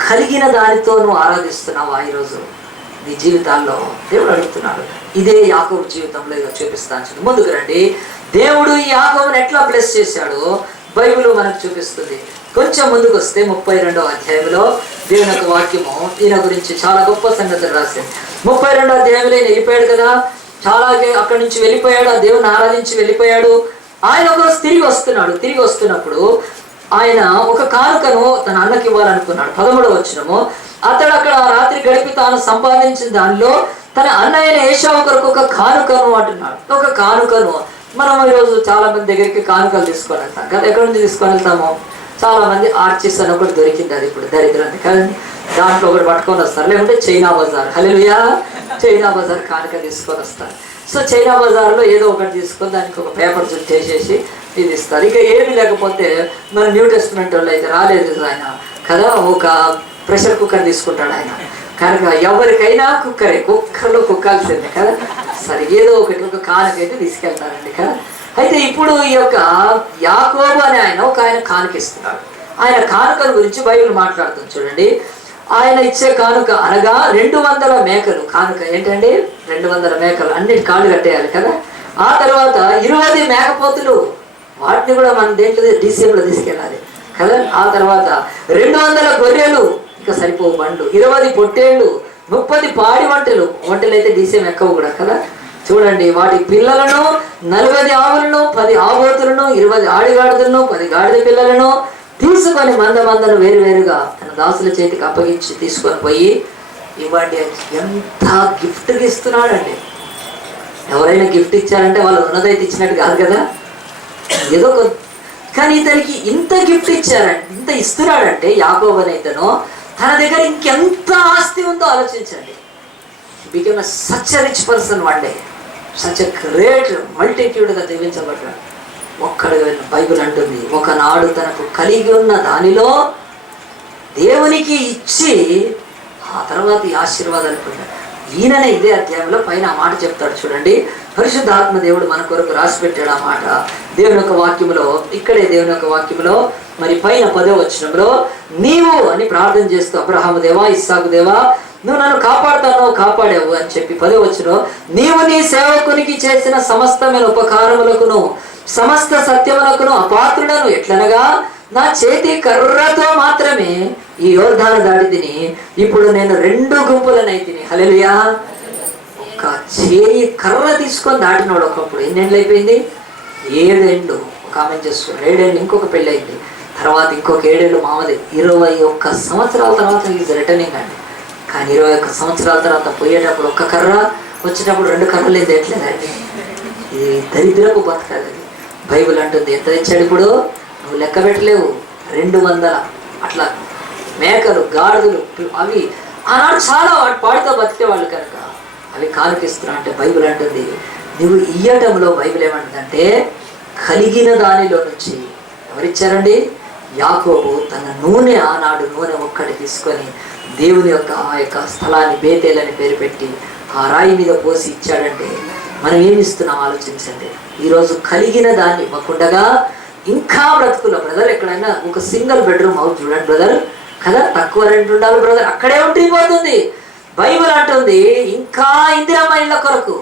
కలిగిన దానితో నువ్వు ఆరాధిస్తున్నావా? ఈరోజు నీ జీవితాల్లో దేవుడు అడుగుతున్నాడు. ఇదే యాకోబు జీవితంలో ఇక చూపిస్తాను. ముందుకు రండి. దేవుడు ఈ యాకోబుని ఎట్లా బ్లెస్ చేశాడో బైబిల్ మనకు చూపిస్తుంది. కొంచెం ముందుకు వస్తే 32వ అధ్యాయంలో దేవుని యొక్క వాక్యము ఈయన గురించి చాలా గొప్ప సంగతులు రాసింది. 32వ అధ్యాయంలో ఈయన వెళ్ళిపోయాడు కదా, చాలా అక్కడి నుంచి వెళ్ళిపోయాడు, ఆ దేవుని ఆరాధించి వెళ్ళిపోయాడు. ఆయన ఒకరోజు తిరిగి వస్తున్నప్పుడు ఆయన ఒక కానుకను తన అన్నకి ఇవ్వాలనుకున్నాడు. 13వ వచనము అతడు అక్కడ రాత్రి గడిపి తాను సంపాదించిన దానిలో తన అన్నయ్యన ఏశావు కొరకు ఒక కానుకను అంటున్నాడు. ఒక కానుకను మనం ఈరోజు చాలా మంది దగ్గరికి కానుకలు తీసుకొని వెళ్తాం కదా. ఎక్కడి నుంచి తీసుకొని వెళ్తాము? చాలా మంది ఆర్చిస్ అని ఒకటి దొరికింది, అది ఇప్పుడు దరిద్రాన్ని కదండి, దాంట్లో ఒకటి పట్టుకొని వస్తారు. లేకుంటే చైనా బజార్, హల్లెలూయా, చైనా బజార్ కానుక తీసుకొని వస్తారు. సో చైనా బజార్లో ఏదో ఒకటి తీసుకొని దానికి ఒక పేపర్ చుట్టేసేసి ఇది ఇస్తారు. ఇక ఏమి లేకపోతే మన న్యూ టెస్ట్మెంట్ వాళ్ళు అయితే రాలేదు ఆయన కదా, ఒక ప్రెషర్ కుక్కర్ తీసుకుంటాడు ఆయన. కనుక ఎవరికైనా కుక్కర్లో కుక్కాల్సిందే కదా. సరే ఏదో ఒకటి ఒక కానుకైతే తీసుకెళ్తారండి కదా. అయితే ఇప్పుడు ఈ యొక్క యాకోబు అని ఆయన కానుకిస్తున్నాడు. ఆయన కానుకల గురించి బైబిల్ మాట్లాడుతుంది చూడండి. ఆయన ఇచ్చే కానుక అనగా 200 మేకలు. కానుక ఏంటండి? 200 మేకలు, అన్నిటి కాళ్ళు కట్టేయాలి కదా. ఆ తర్వాత 20 మేకపోతులు, వాటిని కూడా మన దేంట్లో డీసీఎంలో తీసుకెళ్ళాలి కదా. ఆ తర్వాత 200 గొర్రెలు, ఇక సరిపోవు బండ్లు, 20 పొట్టేళ్ళు, 30 పాడి వంటలు అయితే డీసీఎం ఎక్కవు కూడా కదా. చూడండి, వాటి పిల్లలను 40 ఆవులను, 10 ఆబోతులను, 20 ఆడిగాడిదలను, 10 గాడిద పిల్లలను తీసుకొని మందను వేరువేరుగా తన దాసుల చేతికి అప్పగించి తీసుకొని పోయి ఇవ్వండి. ఎంత గిఫ్ట్గా ఇస్తున్నాడండి. ఎవరైనా గిఫ్ట్ ఇచ్చారంటే వాళ్ళు ఉన్నదైతే ఇచ్చినట్టు కాదు కదా, ఏదో కానీ ఇతనికి ఇంత గిఫ్ట్ ఇచ్చారంటే, ఇంత ఇస్తున్నాడంటే యాకోబు అనే ఇతను తన దగ్గర ఇంకెంత ఆస్తి ఉందో ఆలోచించండి. Become such a rich person one day, such a great మల్టిట్యూడ్గా దీవించబడ్డాడు. ఒక్కడు బైబిల్ అంటుంది, ఒకనాడు తనకు కలిగి ఉన్న దానిలో దేవునికి ఇచ్చి ఆ తర్వాత ఈ ఆశీర్వాదాలు పొందాడు. ఈయననే ఇదే అధ్యాయంలో పైన ఆ మాట చెప్తాడు చూడండి. పరిశుద్ధాత్మ దేవుడు మన కొరకు రాసి పెట్టాడు ఆ మాట దేవుని యొక్క వాక్యములో. ఇక్కడే దేవుని యొక్క వాక్యములో మరి పైన 10వ వచనంలో నీవు అని ప్రార్థన చేస్తూ అబ్రహాము దేవా, ఇస్సాకు దేవా, నువ్వు నన్ను కాపాడావు అని చెప్పి 10వ వచనంలో నీవు నీ సేవకునికి చేసిన సమస్తమైన ఉపకారములకును సమస్త సత్యములకును అపాత్రుడను ఎట్లనగా నా చేతి కర్రతో మాత్రమే ఈ యోర్దాను దాటితిని, ఇప్పుడు నేను 2 గుంపులనైతిని. హల్లెలూయా. ఒక చేయి కర్ర తీసుకొని దాటినాడు. ఒకప్పుడు ఎన్నేళ్ళు అయిపోయింది? 7 ఏళ్ళు. ఒక ఆమె చేస్తున్నాడు, 7 ఏళ్ళు. ఇంకొక పెళ్ళి అయింది, తర్వాత ఇంకొక 7 ఏళ్ళు మామది. 21 సంవత్సరాల తర్వాత ఈజ్ రిటర్నింగ్ అండి. కానీ 21 సంవత్సరాల తర్వాత పోయేటప్పుడు ఒక్క కర్ర, వచ్చేటప్పుడు 2 కర్రలు ఏం తెట్లేదండి. ఇది దరిద్రపు బతకాలి. బైబిల్ అంటుంది ఎంత తెచ్చాడు ఇప్పుడు నువ్వు లెక్క పెట్టలేవు. 200 అట్లా మేకలు, గాడిదలు, అవి ఆనాడు చాలా పాడితో బతికేవాళ్ళు కనుక అవి కానుకిస్తున్నా అంటే బైబిల్ అంటుంది నువ్వు ఇయ్యటంలో బైబిల్ ఏమంటుందంటే కలిగిన దానిలో నుంచి. ఎవరిచ్చారండి? యాకోబు తన నూనె, ఆనాడు నూనె ఒక్కటి తీసుకొని దేవుని యొక్క ఆ యొక్క స్థలాన్ని బేతేలని పేరు పెట్టి ఆ రాయి మీద పోసి ఇచ్చాడంటే మనం ఏమి ఇస్తున్నాం ఆలోచించండి. ఈరోజు కలిగిన దాన్ని ఇవ్వకుండగా ఇంకా బ్రతుకుల్లో బ్రదర్ ఎక్కడైనా ఒక సింగిల్ బెడ్రూమ్ హౌస్ చూడండి బ్రదర్ కదా, తక్కువ రెంట్ ఉండాలి బ్రదర్, అక్కడే ఉండిపోతుంది. బైబిల్ అంటుంది ఇంకా ఇందిరమ్మ ఇళ్ళ కొరకు,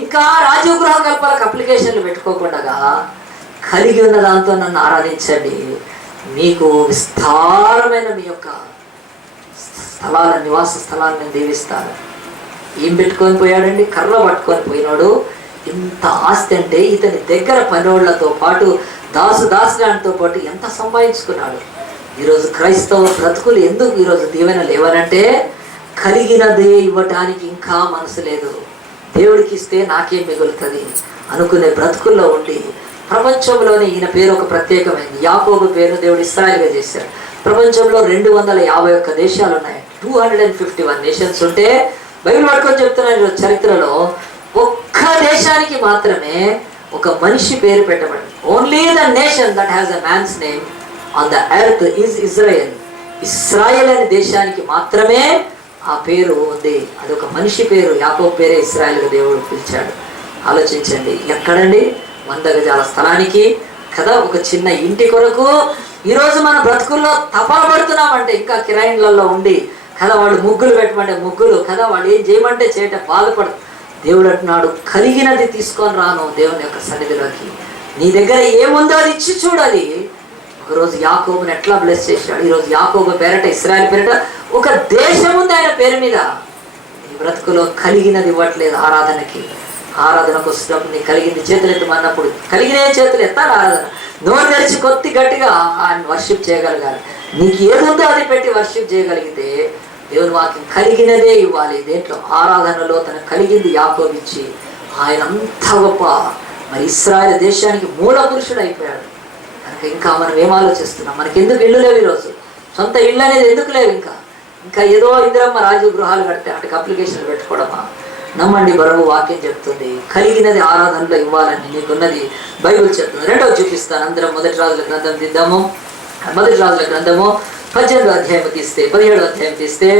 ఇంకా రాజీవ్ గృహ కల్పలకు అప్లికేషన్లు పెట్టుకోకుండా కలిగి ఉన్న దాంతో నన్ను ఆరాధించండి, మీకు విస్తారమైన మీ యొక్క నివాస స్థలాన్ని దీవిస్తాను. ఏం పెట్టుకొని పోయాడండి? కర్ర పట్టుకొని పోయినాడు. ఇంత ఆస్తి అంటే ఇతని దగ్గర పనోళ్లతో పాటు దాసుదాసులతో పాటు ఎంత సంపాదించుకున్నాడు. ఈరోజు క్రైస్తవ బ్రతుకులు ఎందుకు ఈరోజు దీవెన లేవనంటే కలిగినదే ఇవ్వటానికి ఇంకా మనసు లేదు. దేవుడికి ఇస్తే నాకేం మిగులుతుంది అనుకునే బ్రతుకుల్లో ఉండి ప్రపంచంలోనే ఈయన పేరు ఒక ప్రత్యేకమైంది. యాకోబు పేరు దేవుడు ఇశ్రాయేలుగా చేశాడు. ప్రపంచంలో 251 దేశాలు ఉన్నాయి. 251 నేషన్స్ ఉంటే బైబిల్ పట్టుకొని చెప్తున్నాను చరిత్రలో ఒక్క దేశానికి మాత్రమే ఒక మనిషి పేరు పెట్టబడింది. Only the nation that has a man's name on the earth is Israel. Israel అనే దేశానికి మాత్రమే ఆ పేరు ఉంది. అదొక మనిషి పేరు. యాకోబు పేరే ఇస్రాయెల్గా దేవుడు పిలిచాడు. ఆలోచించండి, ఎక్కడండి? 100 గజాల స్థలానికి కదా, ఒక చిన్న ఇంటి కొరకు ఈరోజు మన బ్రతుకుల్లో తపన పడుతున్నామంటే ఇంకా కిరాయిన్లలో ఉండి కదా, వాళ్ళు ముగ్గులు పెట్టమంటే ముగ్గులు కదా, వాళ్ళు ఏం చేయమంటే చేయటం బాధపడు. దేవుడు అంటున్నాడు కలిగినది తీసుకొని రాను దేవుని యొక్క సన్నిధిలోకి. నీ దగ్గర ఏముందో అది ఇచ్చి చూడాలి. ఒకరోజు యాకోబుని ఎట్లా బ్లెస్ చేశాడు. ఈరోజు యాకోబు పేరట, ఇశ్రాయేలు పేరట ఒక దేశం ఉంది ఆయన పేరు మీద. నీ బ్రతుకులో కలిగినది ఇవ్వట్లేదు. ఆరాధనకు వచ్చినప్పుడు నీ కలిగింది చేతులు ఎత్తమన్నప్పుడు కలిగిన చేతులు ఎత్తాలి. ఆరాధన నోరు తెరిచి కొద్ది గట్టిగా ఆయన వర్షిప్ చేయగలగాలి. నీకు ఏదుందో అది పెట్టి వర్షిప్ చేయగలిగితే దేవుని వాక్యం కలిగినదే ఇవ్వాలి. దేంట్లో? ఆరాధనలో తన కలిగింది యాకోబు ఇచ్చి ఆయన అంత గొప్ప మరి ఇశ్రాయేలు దేశానికి మూల పురుషుడు అయిపోయాడు. కనుక ఇంకా మనం ఏం ఆలోచిస్తున్నాం? మనకి ఎందుకు ఇల్లు లేవు ఈరోజు? సొంత ఇల్లు అనేది ఎందుకు లేవు? ఇంకా ఏదో ఇందిరమ్మ రాజు గృహాలు కడితే వాటికి అప్లికేషన్లు పెట్టుకోవడమా? నమ్మండి, బరువు వాక్యం చెప్తుంది కలిగినది ఆరాధనలో ఇవ్వాలని నీకున్నది బైబిల్ చెప్తుంది. రెండవ చూపిస్తాను. అందరం మొదటి రాజుల గ్రంథం తీద్దాము. మొదటి రాజుల గ్రంథము 18వ అధ్యాయం తీస్తే 17వ అధ్యాయం తీస్తే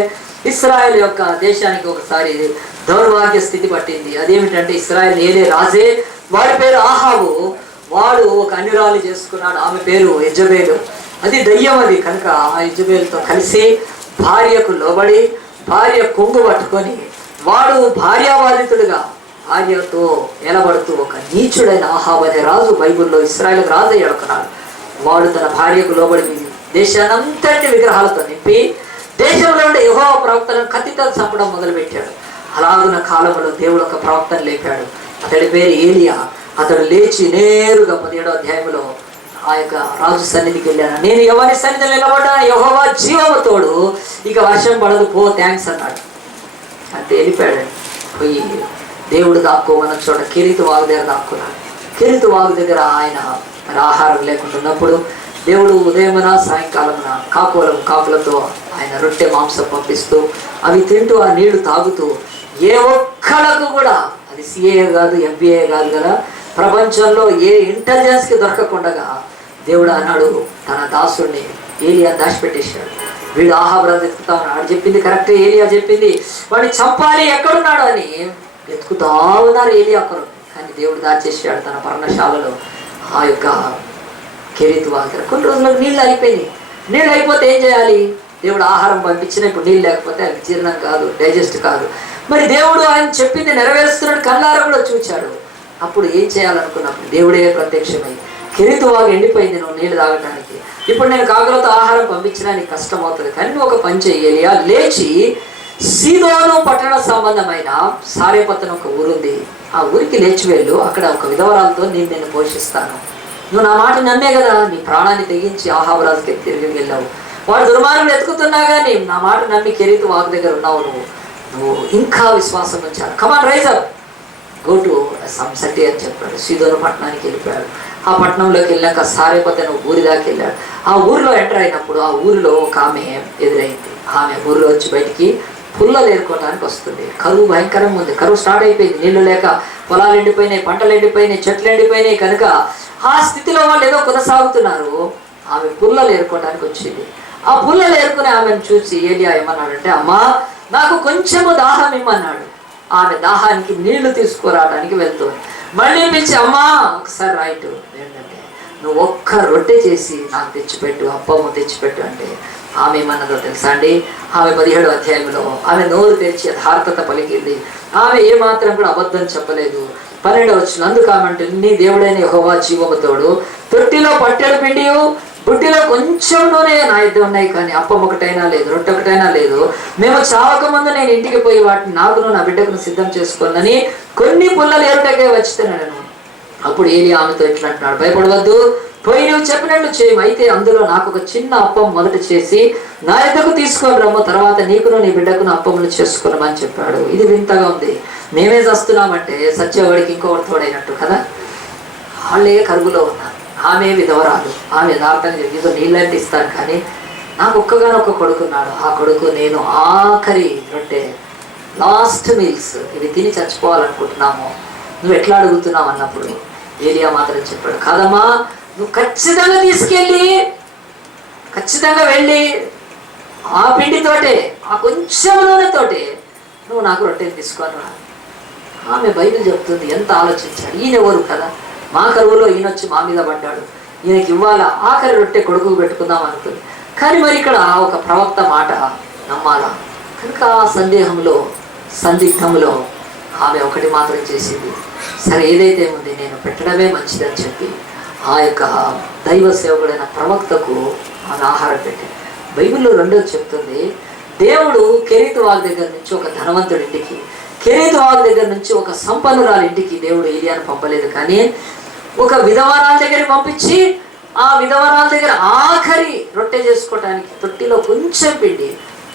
ఇశ్రాయేల్ యొక్క దేశానికి ఒకసారి దౌర్భాగ్య స్థితి పట్టింది. అదేమిటంటే ఇశ్రాయేల్ ఏలే రాజే, వాడి పేరు ఆహాబు. వాడు ఒక అన్యురాలు చేసుకున్నాడు. ఆమె పేరు యెజబేలు. అది దయ్యం. అది కనుక ఆ యెజబేలుతో కలిసి భార్యకు లోబడి భార్య కొంగు పట్టుకొని వాడు భార్యాబాధితుడుగా భార్యతో నిలబడుతూ ఒక నీచుడైన ఆహాబు అనే రాజు బైబిల్లో ఇశ్రాయేల్ రాజు అయ్యాడుకున్నాడు. వాడు తన భార్యకు లోబడి దేశానంతటి విగ్రహాలతో నింపి దేశంలో ఉండే యెహోవా ప్రవక్తలను కత్తితో చంపడం మొదలుపెట్టాడు. అలాగున్న కాలంలో దేవుడు ఒక ప్రవక్తను లేపాడు. అతడి పేరు ఏలియా. అతడు లేచి నేరుగా 17వ అధ్యాయంలో ఆ యొక్క రాజు సన్నిధికి వెళ్ళాను. నేను ఎవరి సన్నిధిలో నిలబడ్డా, యెహోవా జీవము తోడు, ఇక వర్షం పడదు, పో థ్యాంక్స్ అన్నాడు. అంతే వెళ్ళిపోయాడు. పోయి దేవుడు దాక్కోమన్న చోట కెరీతు వాగు దగ్గర దాక్కున్నాడు. కెరీతు వాగు దగ్గర ఆయన మరి ఆహారం లేకుండా ఉన్నప్పుడు దేవుడు ఉదయమున సాయంకాలమున కాకులతో ఆయన రొట్టె మాంసం పంపిస్తూ అవి తింటూ ఆ నీళ్లు తాగుతూ ఏ ఒక్కళ్ళకు కూడా, అది సిఏ కాదు, ఎంబీఏ కాదు కదా, ప్రపంచంలో ఏ ఇంటెలిజెన్స్కి దొరకకుండా దేవుడు అన్నాడు తన దాసుడిని ఏలియా దాచిపెట్టేశాడు. వీడు ఆహారం ఎత్తుకుతా ఉన్నాడు. ఆడు చెప్పింది కరెక్టే, ఏలియా చెప్పింది, వాడిని చంపాలి ఎక్కడున్నాడు అని ఎత్తుకుతా ఉన్నారు ఏలియా ఒకరు. కానీ దేవుడు దాచేసాడు తన పర్ణశాలలో ఆ యొక్క కెరీతు వాగు. కొన్ని రోజులకు నీళ్ళు అయిపోయినాయి. నీళ్ళు అయిపోతే ఏం చేయాలి? దేవుడు ఆహారం పంపించిన ఇప్పుడు నీళ్ళు లేకపోతే అది జీర్ణం కాదు, డైజెస్ట్ కాదు. మరి దేవుడు ఆయన చెప్పింది నెరవేరుస్తున్నాడు, కళ్ళారా కూడా చూచాడు. అప్పుడు ఏం చేయాలనుకున్నప్పుడు దేవుడే ప్రత్యక్షమై కెరీతు వాగు ఎండిపోయింది, నువ్వు నీళ్ళు తాగడానికి. ఇప్పుడు నేను కాకులతో ఆహారం పంపించడానికి కష్టం అవుతుంది, కానీ నువ్వు ఒక పని చెయ్యాలి. లేచి సీదోను పట్టణ సంబంధమైన సారేపతన ఒక ఊరుంది, ఆ ఊరికి లేచి వెళ్ళు, అక్కడ ఒక విధవరాలతో నేను పోషిస్తాను. నువ్వు నా మాట నమ్మే కదా నీ ప్రాణాన్ని తెగించి ఆహాబరాజుకి తిరిగి వెళ్ళావు. వాడు దుర్మార్గులు ఎత్తుకుతున్నా కానీ నా మాట నమ్మి కెరీతు వాగు దగ్గర ఉన్నావు. నువ్వు ఇంకా విశ్వాసం ఉంచాలి. Come on rise up, go to some city అని చెప్పాడు. సీదోను పట్టణానికి వెళ్ళిపోయాడు. ఆ పట్టణంలోకి వెళ్ళాక సారేపతన ఊరి దాకా వెళ్ళాడు. ఆ ఊరిలో ఎంటర్ అయినప్పుడు ఆ ఊరిలో ఒక ఆమె ఎదురైంది. ఆమె ఊరిలో వచ్చి బయటికి పుల్లలు ఏరుకోవడానికి వస్తుంది. కరువు భయంకరంగా ఉంది, కరువు స్టార్ట్ అయిపోయింది. నీళ్లు లేక పొలాలు ఎండిపోయినాయి, పంటలు ఎండిపోయినాయి, చెట్లు ఎండిపోయినాయి. కనుక ఆ స్థితిలో వాళ్ళు ఏదో కొనసాగుతున్నారు. ఆమె పుల్లలు ఏరుకోవడానికి వచ్చింది. ఆ పుల్లలు ఏరుకుని ఆమెను చూసి ఏలియా ఏమన్నాడంటే, అమ్మా నాకు కొంచెము దాహం ఇమ్మన్నాడు. ఆమె దాహానికి నీళ్లు తీసుకురావడానికి వెళ్తుంది. మళ్ళీ పిలిచి, అమ్మా ఒకసారి రైట్ ఏంటంటే నువ్వు ఒక్క రొట్టె చేసి నాకు తెచ్చిపెట్టు, అప్పము తెచ్చిపెట్టు అంటే ఆమె ఏమన్నదో తెలుసా అండి? ఆమె 17వ అధ్యాయంలో ఆమె నోరు తెరిచి యథార్థత పలికింది. ఆమె ఏమాత్రం కూడా అబద్ధం చెప్పలేదు. 12వ వచనం, అందుకు ఆమె నీ దేవుడైన యెహోవా జీవము తోడు, తొట్టిలో పట్టెడు పిండి బుడ్డిలో కొంచెం నూనె నా ఇద్దరు ఉన్నాయి, కానీ అప్పం ఒకటైనా లేదు, రొట్టె ఒకటైనా లేదు. మేము చావక ముందు నేను ఇంటికి పోయి వాటిని నాకును నా బిడ్డకును సిద్ధం చేసుకోనని కొన్ని పుల్లలు ఏరుటకే వచ్చితున్నాను. అప్పుడు ఏలియా ఆమెతో ఇట్లా అంటున్నాడు, భయపడవద్దు, పోయి నువ్వు చెప్పినట్లు చేయము. అయితే అందులో నాకు ఒక చిన్న అప్పం మొదట చేసి నా ఇద్దకు తీసుకొని రమ్ము, తర్వాత నీకును నీ బిడ్డకును అప్పములు చేసుకున్నామని చెప్పాడు. ఇది వింతగా ఉంది. మేమే చస్తున్నామంటే సత్యవాడికి ఇంకొకటి తోడైనట్టు కదా. వాళ్ళే కరువులో ఉన్నారు, ఆమె విధవరాలు, ఆమె యథార్థంగా ఏదో నీళ్ళంటే ఇస్తాను, కానీ నాకు ఒక్కగానొక్క కొడుకున్నాడు. ఆ కొడుకు నేను ఆఖరి రొట్టె, లాస్ట్ మీల్స్ ఇవి తిని చచ్చిపోవాలనుకుంటున్నాము, నువ్వు ఎట్లా అడుగుతున్నావు అన్నప్పుడు ఏలియా మాత్రం చెప్పాడు, కాదమ్మా నువ్వు ఖచ్చితంగా తీసుకెళ్ళి ఖచ్చితంగా వెళ్ళి ఆ పిండితోటే, ఆ కొంచెం నూనెతోటే నువ్వు నాకు రొట్టెని తీసుకొని రా. ఆమె బైబిల్ చెప్తుంది. ఎంత ఆలోచించాడు ఈయన, ఎవరు కదా, మా కరువులో ఈయన వచ్చి మా మీద పడ్డాడు, ఈయనకి ఇవ్వాలా, ఆఖరి రొట్టె కొడుకు పెట్టుకుందాం అనుకుంది. కానీ మరి ఇక్కడ ఒక ప్రవక్త మాట నమ్మాలా కనుక ఆ సందిగ్ధంలో ఆమె ఒకటి మాత్రం చేసింది, సరే ఏదైతే ఉంది నేను పెట్టడమే మంచిదని చెప్పి ఆ యొక్క దైవ సేవకుడైన ప్రవక్తకు ఆమె ఆహారం పెట్టి. బైబిల్లో రెండోది చెప్తుంది, దేవుడు కెరీతు వాగు దగ్గర నుంచి ఒక ధనవంతుడి ఇంటికి, కెరీతు వాగు దగ్గర నుంచి ఒక సంపన్నురాలి ఇంటికి దేవుడు ఏలియాను పంపలేదు, కానీ ఒక విధవరాల దగ్గరికి పంపించి ఆ విధవరాల దగ్గర ఆఖరి రొట్టె చేసుకోవటానికి తొట్టిలో కొంచెం పిండి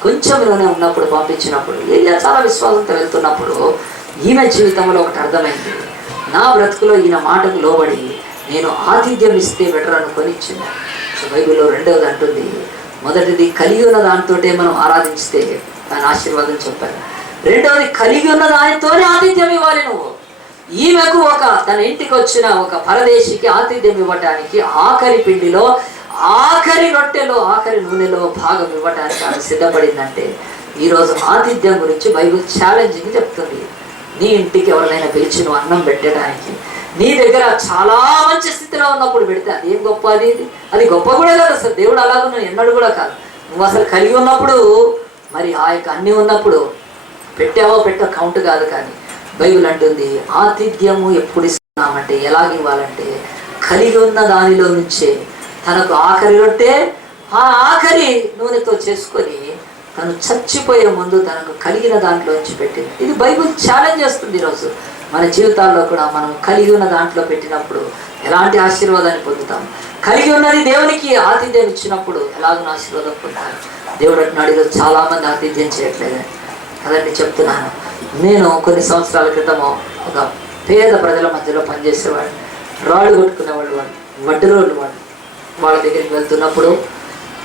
కొంచెం నూనె ఉన్నప్పుడు పంపించినప్పుడు ఏలియా చాలా విశ్వాసంతో వెళ్తున్నప్పుడు ఈమె జీవితంలో ఒకటి అర్థమైంది, నా బ్రతుకులో ఈయన మాటకు లోబడి నేను ఆతిథ్యం ఇస్తే బెటర్ అనుకొని ఇచ్చింది. సో బైబిల్లో రెండవది అంటుంది, మొదటిది కలిగి ఉన్న దానితోటే మనం ఆరాధించితే దాని ఆశీర్వాదం చెప్పారు. రెండవది కలిగి ఉన్న దానితోనే ఆతిథ్యం ఇవ్వాలి. నువ్వు ఈమెకు తన ఇంటికి వచ్చిన ఒక పరదేశికి ఆతిథ్యం ఇవ్వటానికి ఆఖరి పిండిలో, ఆఖరి రొట్టెలో, ఆఖరి నూనెలో భాగం ఇవ్వటానికి ఆమె సిద్ధపడిందంటే ఈరోజు ఆతిథ్యం గురించి బైబిల్ ఛాలెంజింగ్ చెప్తుంది. నీ ఇంటికి ఎవరినైనా పిలిచి నువ్వు అన్నం పెట్టడానికి, నీ దగ్గర చాలా మంచి స్థితిలో ఉన్నప్పుడు పెడితే అదేం గొప్ప, అది గొప్ప కూడా కాదు అసలు. దేవుడు అలాగున్నా ఎన్నడూ కూడా కాదు. నువ్వు అసలు కలిగి ఉన్నప్పుడు, మరి ఆ యొక్క అన్నీ ఉన్నప్పుడు పెట్టావో కౌంట్ కాదు. కానీ బైబిల్ అంటుంది ఆతిథ్యము ఎప్పుడు ఇస్తున్నామంటే ఎలాగ ఇవ్వాలంటే కలిగి ఉన్న దానిలో నుంచే తనకు ఆఖరి రొట్టె ఆ ఆఖరి నూనెతో చేసుకొని తను చచ్చిపోయే ముందు తనకు కలిగిన దాంట్లో నుంచి పెట్టింది. ఇది బైబిల్ ఛాలెంజ్ చేస్తుంది ఈరోజు. మన జీవితాల్లో కూడా మనం కలిగి ఉన్న దాంట్లో పెట్టినప్పుడు ఎలాంటి ఆశీర్వాదాన్ని పొందుతాం. కలిగి ఉన్నది దేవునికి ఆతిథ్యం ఇచ్చినప్పుడు ఎలాగో ఆశీర్వాదం పొందుతాను. దేవుడు అంటున్నాడు, ఈరోజు చాలామంది ఆతిథ్యం చేయట్లేదని కదండి చెప్తున్నాను. నేను కొన్ని సంవత్సరాల క్రితము ఒక పేద ప్రజల మధ్యలో పనిచేసేవాడు, రాళ్ళు కొట్టుకునేవాళ్ళు, వాళ్ళు వడ్డరోళ్ళు వాళ్ళ దగ్గరికి వెళ్తున్నప్పుడు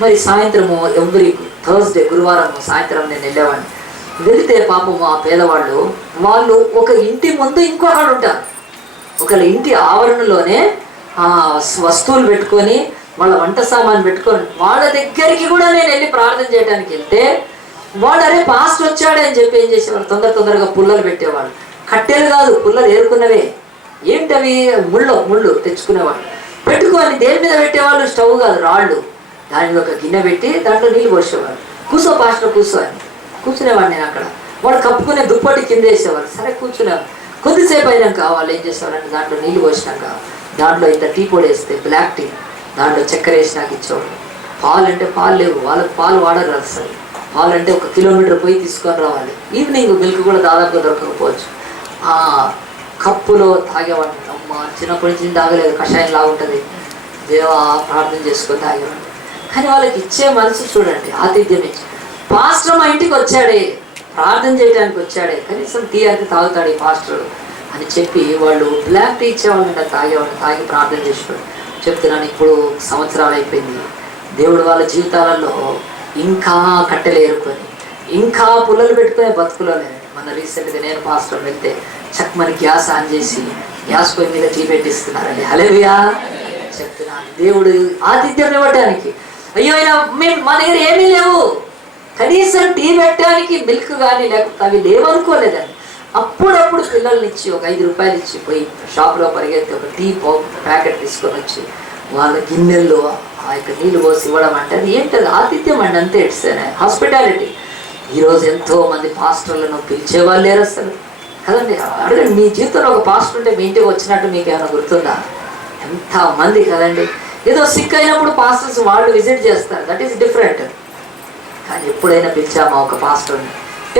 మరి సాయంత్రము ఎవ్రీ థర్స్డే గురువారం సాయంత్రం నేను వెళ్ళేవాడిని. వెళితే పాపము ఆ పేదవాళ్ళు వాళ్ళు ఒక ఇంటి ముందు ఇంకొకళ్ళు ఉంటారు, ఒకళ్ళ ఇంటి ఆవరణలోనే వస్తువులు పెట్టుకొని వాళ్ళ వంట సామాన్ పెట్టుకొని వాళ్ళ దగ్గరికి కూడా నేను వెళ్ళి ప్రార్థన చేయడానికి వెళ్తే వాడు అరే పాస్టర్ వచ్చాడే అని చెప్పి ఏం చేసేవాళ్ళు, తొందరగా పుల్లలు పెట్టేవాళ్ళు. కట్టెలు కాదు, పుల్లలు ఏరుకున్నవే. ఏంటవి? ముళ్ళు తెచ్చుకునేవాళ్ళు. పెట్టుకొని దేని మీద పెట్టేవాళ్ళు? స్టవ్ కాదు, రాళ్ళు. దాని మీద ఒక గిన్నె పెట్టి దాంట్లో నీళ్ళు పోసేవాళ్ళు. కూర్చో పాస్టర్ కూర్చో అని కూర్చునేవాడు. నేను అక్కడ వాడు కప్పుకునే దుప్పటి కింద వేసేవాళ్ళు. సరే కూర్చునేవాడు. కొద్దిసేపు అయినాక వాళ్ళు ఏం చేసేవాళ్ళంటే దాంట్లో నీళ్ళు పోసినాక దాంట్లో ఇంత టీ పొడి వేస్తే బ్లాక్ టీ, దాంట్లో చక్కెర వేసి నాకు ఇచ్చేవాడు. పాలు అంటే పాలు లేవు, వాళ్ళకి పాలు వాడరు అసలు. పాలు అంటే 1 కిలోమీటర్ పోయి తీసుకొని రావాలి. ఈవినింగ్ మిల్క్ కూడా దాదాపుగా దొరకకపోవచ్చు. ఆ కప్పులో తాగేవాడిని. అమ్మ చిన్నప్పటి నుంచి తాగలేదు, కషాయం లాగా ఉంటుంది. దేవా ప్రార్థన చేసుకొని తాగేవాడిని. కానీ వాళ్ళకి ఇచ్చే మనసు చూడండి, ఆతిథ్యం ఇచ్చి. పాస్టర్ మా ఇంటికి వచ్చాడే, ప్రార్థన చేయడానికి వచ్చాడే, కనీసం టీ అయితే తాగుతాడు ఈ పాస్టర్ అని చెప్పి వాళ్ళు బ్లాక్ టీ ఇచ్చేవాళ్ళంట. తాగి ప్రార్థన చేసేవాడు. చెప్తున్నాను, ఇప్పుడు సంవత్సరాలు అయిపోయింది. దేవుడు వాళ్ళ జీవితాలలో ఇంకా కట్టెలు ఏరుకొని ఇంకా పుల్లలు పెట్టుకునే బతుకులో లేదు. మన రీసెంట్గా నేను పాస్టర్ వెళ్తే చక్కమని గ్యాస్ ఆన్ చేసి గ్యాస్ పొయ్యి మీద టీ పెట్టిస్తున్నారండి. హల్లెలూయా చెప్తున్నాను. దేవుడు ఆతిథ్యం ఇవ్వడానికి. అయ్యో మా దగ్గర ఏమీ లేవు, కనీసం టీ పెట్టడానికి మిల్క్ కానీ లేకపోతే అవి లేవనుకోలేదండి. అప్పుడప్పుడు పిల్లల్నిచ్చి ఒక 5 రూపాయలు ఇచ్చి పోయి షాప్లో పరిగెత్తి ఒక టీ ప్యాకెట్ తీసుకొని వచ్చి వాళ్ళ గిన్నెల్లో ఆ యొక్క నీళ్ళు పోసి ఇవ్వడం అంటే అది ఏంటది? ఆతిథ్యం అండి, అంతే. It's hospitality. ఈరోజు ఎంతో మంది పాస్టర్లను పిలిచేవాళ్ళు లేరు అసలు కదండి. అడగండి, మీ జీవితంలో ఒక పాస్టర్ ఉంటే మీ ఇంటికి వచ్చినట్టు మీకు ఏమైనా గుర్తుందా? ఎంతమంది కదండి. ఏదో సిక్ అయినప్పుడు పాస్టర్స్ వాళ్ళు విజిట్ చేస్తారు, దట్ ఈస్ డిఫరెంట్. కానీ ఎప్పుడైనా పిలిచామా ఒక పాస్టర్ని?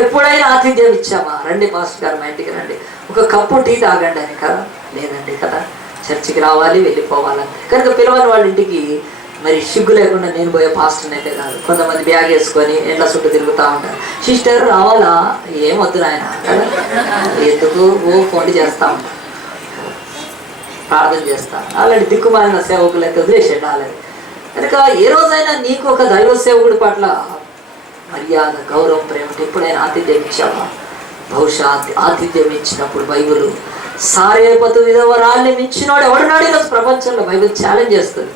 ఎప్పుడైనా ఆతిథ్యం ఇచ్చామా? రండి పాస్టర్ గారు మా ఇంటికి రండి, ఒక కప్పు టీ తాగండి అని కదా? లేదండి కదా. చర్చికి రావాలి, వెళ్ళిపోవాలంటే. కనుక పిలవని వాళ్ళ ఇంటికి మరి సిగ్గు లేకుండా నేను పోయే పాస్టర్ని అయితే కాదు. కొంతమంది బ్యాగ్ వేసుకొని ఎండ్ల చుట్టూ తిరుగుతూ ఉంటారు. సిస్టర్ రావాలా? ఏమొద్దు నాయన కదా, ఎందుకు ఫోన్ చేస్తూ ఉంటాను, ప్రార్థన చేస్తాను. అలాంటి దిక్కుమాలిన సేవకులు అయితే వదిలేసేయండి ఆల్రెడీ. కనుక ఏ రోజైనా నీకు ఒక దైవ సేవకుడి పట్ల మర్యాద, గౌరవం, ప్రేమ ఎప్పుడైనా ఆతిథ్యం ఇచ్చావా? బహుశా ఆతిథ్యం ఇచ్చినప్పుడు బైబిల్ సారేపతు విధవరాల్ని మించినోడు ఎవడున్నాడు ఈరోజు ప్రపంచంలో? బైబిల్ ఛాలెంజ్ చేస్తుంది.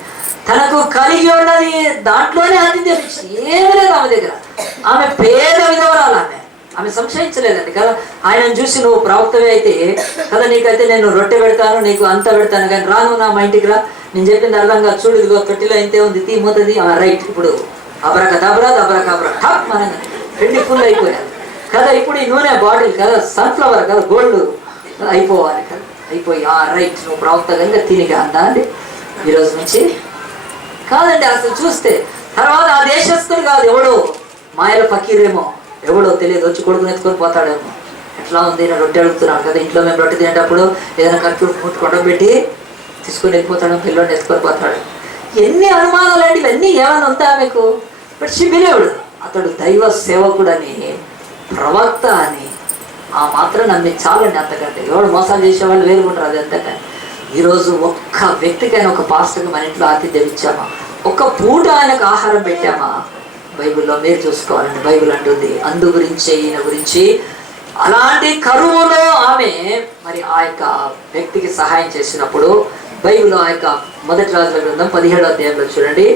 తనకు కలిగి ఉన్నది దాంట్లోనే ఆతిథ్యం ఇచ్చింది. ఏమీ లేదు ఆమె దగ్గర. ఆమె పేద విధవరాలు. ఆమె సంశయించలేదండి కదా. ఆయనను చూసి నువ్వు ప్రవక్తవే అయితే కదా, నీకైతే నేను రొట్టె పెడతాను, నీకు అంత పెడతాను, కానీ రాను నా మా ఇంటికి రా, నేను చెప్పింది అర్థంగా చూడు, ఇదిగో తొట్టిలో ఇంతే ఉంది, తీమవుతుంది. రైట్, ఇప్పుడు అబ్రకదబ్రా ఠప్ మనగా పెళ్లి ఫుల్ అయిపోయాను కదా. ఇప్పుడు ఈ నూనె బాటిల్ కదా, సన్ఫ్లవర్ కదా, గోల్డ్ అయిపోవాలి కదా. అయిపోయి రైట్, నువ్వు ప్రవక్త కనుక తినిగా అందా అండి ఈరోజు నుంచి కాదండి. అసలు చూస్తే తర్వాత ఆ దేశస్తులు కాదు, ఎవడో మాయల ఫకీరేమో, ఎవడో తెలియదు, వచ్చి కొడుకుని ఎత్తుకొని పోతాడేమో. ఎట్లా ఉంది, నేను రొట్టె అడుగుతున్నాను కదా, ఇంట్లో మేము రొట్టె తినేటప్పుడు ఏదైనా ఖర్చు ముట్టుకోవడం పెట్టి తీసుకొని వెళ్ళిపోతాడు, పిల్లోని ఎత్తుకొని పోతాడు. ఎన్ని అనుమానాలు అండి ఇవన్నీ. ఏమైనా ఉందా మీకు? బట్ శిబిరేవుడు అతడు దైవ సేవకుడని, ప్రవక్త అని ఆ మాత్రం నమ్మి చాలండి. అంతకంటే ఎవడు మోసాలు చేసేవాళ్ళు వేరుగుంటారు, అది అంతకంటే. ఈరోజు ఒక్క వ్యక్తికైనా ఒక పాస్టర్కి మన ఇంట్లో ఆతిథ్యం ఇచ్చామా? ఒక్క పూట ఆయనకు ఆహారం పెట్టామా? బైబిల్లో మీరు చూసుకోవాలండి. బైబిల్ అంటుంది అందు గురించి, ఈయన గురించి. అలాంటి కరువులో ఆమె మరి ఆ యొక్క వ్యక్తికి సహాయం చేసినప్పుడు బైబిల్లో ఆ యొక్క మొదటి రాజుల గ్రంథం 17వ అధ్యాయంలో చూడండి,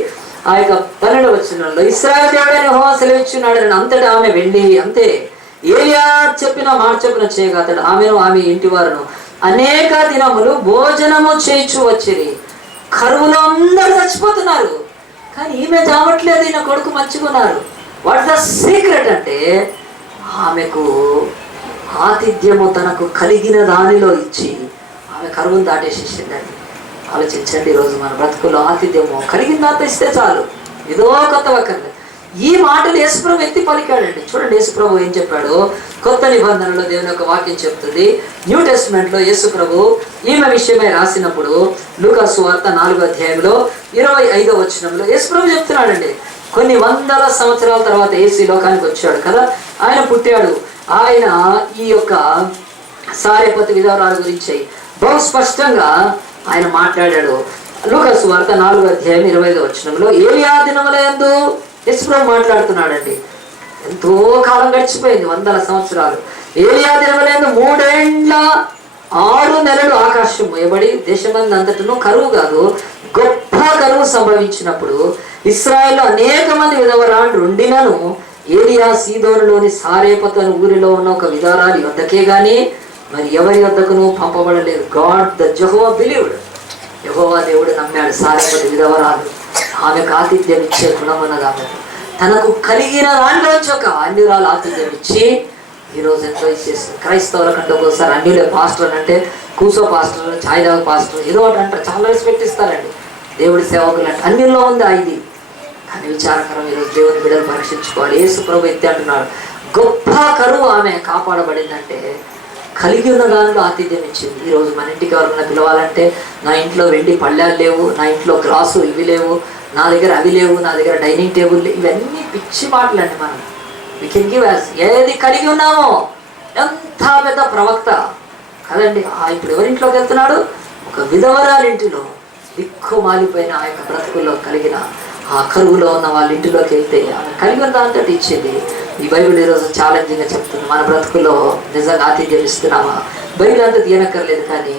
ఆ యొక్క 12వ వచనంలో ఇశ్రాయేలు దేవుడైన యెహోవా సెలవిచ్చున్నాడని అంతటా ఆమె వెళ్ళి, అంతే ఏలియా చెప్పిన మాట చొప్పున చేయగా అతడు ఆమెను ఆమె ఇంటి వారును అనేక దినములు భోజనము చేయించు వచ్చిరి. కరువులో అందరూ చచ్చిపోతున్నారు, కానీ ఈమె చావట్లేదు, ఈయన కొడుకు మంచుకున్నారు. వాట్ ద సీక్రెట్ అంటే ఆమెకు ఆతిథ్యము తనకు కలిగిన దానిలో ఇచ్చి ఆమె కరువును దాటేసేసిందండి. ఆలోచించండి, ఈరోజు మన బ్రతుకుల్లో ఆతిథ్యము కలిగిన దాంతో ఇస్తే చాలు, ఏదో కొత్త ఒక్కర్లేదు. ఈ మాటలు యేసుప్రభు ఎత్తి పలికాడండి. చూడండి యేసుప్రభు ఏం చెప్పాడు. కొత్త నిబంధనలో దేవుని యొక్క వాక్యం చెప్తుంది. న్యూ టెస్ట్మెంట్లో యేసుప్రభు ఈమె విషయమై రాసినప్పుడు లూకా సువార్త 4వ అధ్యాయంలో 25వ వచనంలో యేసుప్రభు చెప్తున్నాడండి. కొన్ని వందల సంవత్సరాల తర్వాత యేసు ఈ లోకానికి వచ్చాడు కదా, ఆయన పుట్టాడు. ఆయన ఈ యొక్క సారెపతి విధవరాల గురించి బహు స్పష్టంగా ఆయన మాట్లాడాడు. లూకా సువార్త 4వ అధ్యాయం 25వ వచనంలో ఏలియా దినములందు యేసుప్రభు మాట్లాడుతున్నాడండి. ఎంతో కాలం గడిచిపోయింది, వందల సంవత్సరాలు. ఏలియా దినములందు 3 ఏండ్ల 6 నెలలు ఆకాశం మూయబడి దేశమంది అంతటను కరువు కాదు గొప్ప కరువు సంభవించినప్పుడు ఇశ్రాయేల్లో అనేక మంది విధవరాండ్రు ఉండినను ఏలియా సీదోనులోని సారేపతు అనే ఊరిలో ఉన్న ఒక విధవరాలి వద్దకే గాని మరి ఎవరి వద్దకును పంపబడలేదు. God the Jehovah believed. యెహోవా దేవుడు నమ్మాడు. సారేపతు విధవరాలు, ఆమెకు ఆతిథ్యం ఇచ్చే గుణం ఉన్నది. ఆమె తనకు కలిగిన దాంట్లోంచి ఒక అన్యురాలు ఆతిథ్యం ఇచ్చి ఈరోజు ఎంతో ఇచ్చేస్తుంది. క్రైస్తవుల కంటే ఒకసారి అన్యులే పాస్టర్ అంటే కూసో పాస్టర్, ఛాయ్ దాగ పాస్టర్, ఏదో ఒకటి అంటారు. చాలా రెస్పెక్ట్ ఇస్తారండి. దేవుడి సేవకులు అంటే అన్యుల్లో ఉంది ఇది. కానీ విచారకరం, ఈరోజు దేవుని బిడ్డలు పరీక్షించుకోవాలి. యేసు ప్రభు ఎత్తి అంటున్నాడు, గొప్ప కరువు ఆమె కాపాడబడిందంటే కలిగి ఉన్న దానిలో ఆతిథ్యం ఇచ్చింది. ఈరోజు మన ఇంటికి ఎవరైనా పిలవాలంటే నా ఇంట్లో వెండి పళ్ళాలు లేవు, నా ఇంట్లో గ్లాసు ఇవి లేవు, నా దగ్గర అవి లేవు, నా దగ్గర డైనింగ్ టేబుల్, ఇవన్నీ పిచ్చి మాటలండి. మనం వి కెన్ గివ్ యాస్ ఏది కలిగి ఉన్నామో. ఎంత పెద్ద ప్రవక్త కదండి. ఇప్పుడు ఎవరింట్లోకి వెళ్తున్నాడు? ఒక విధవరాలు ఇంటిలో దిక్కు మాలిపోయిన ఆ యొక్క బ్రతుకుల్లో కలిగిన ఆ కరువులో ఉన్న వాళ్ళ ఇంటిలోకి వెళ్తే ఆమె కలిగిన దాంతో ఇచ్చింది. ఈ బైబిల్ ఈరోజు ఛాలెంజింగ్గా చెప్తుంది. మన బ్రతుకుల్లో నిజంగా ఆతిథ్యం ఇస్తున్నామా? బైబిల్ అంతా తీయనక్కర్లేదు, కానీ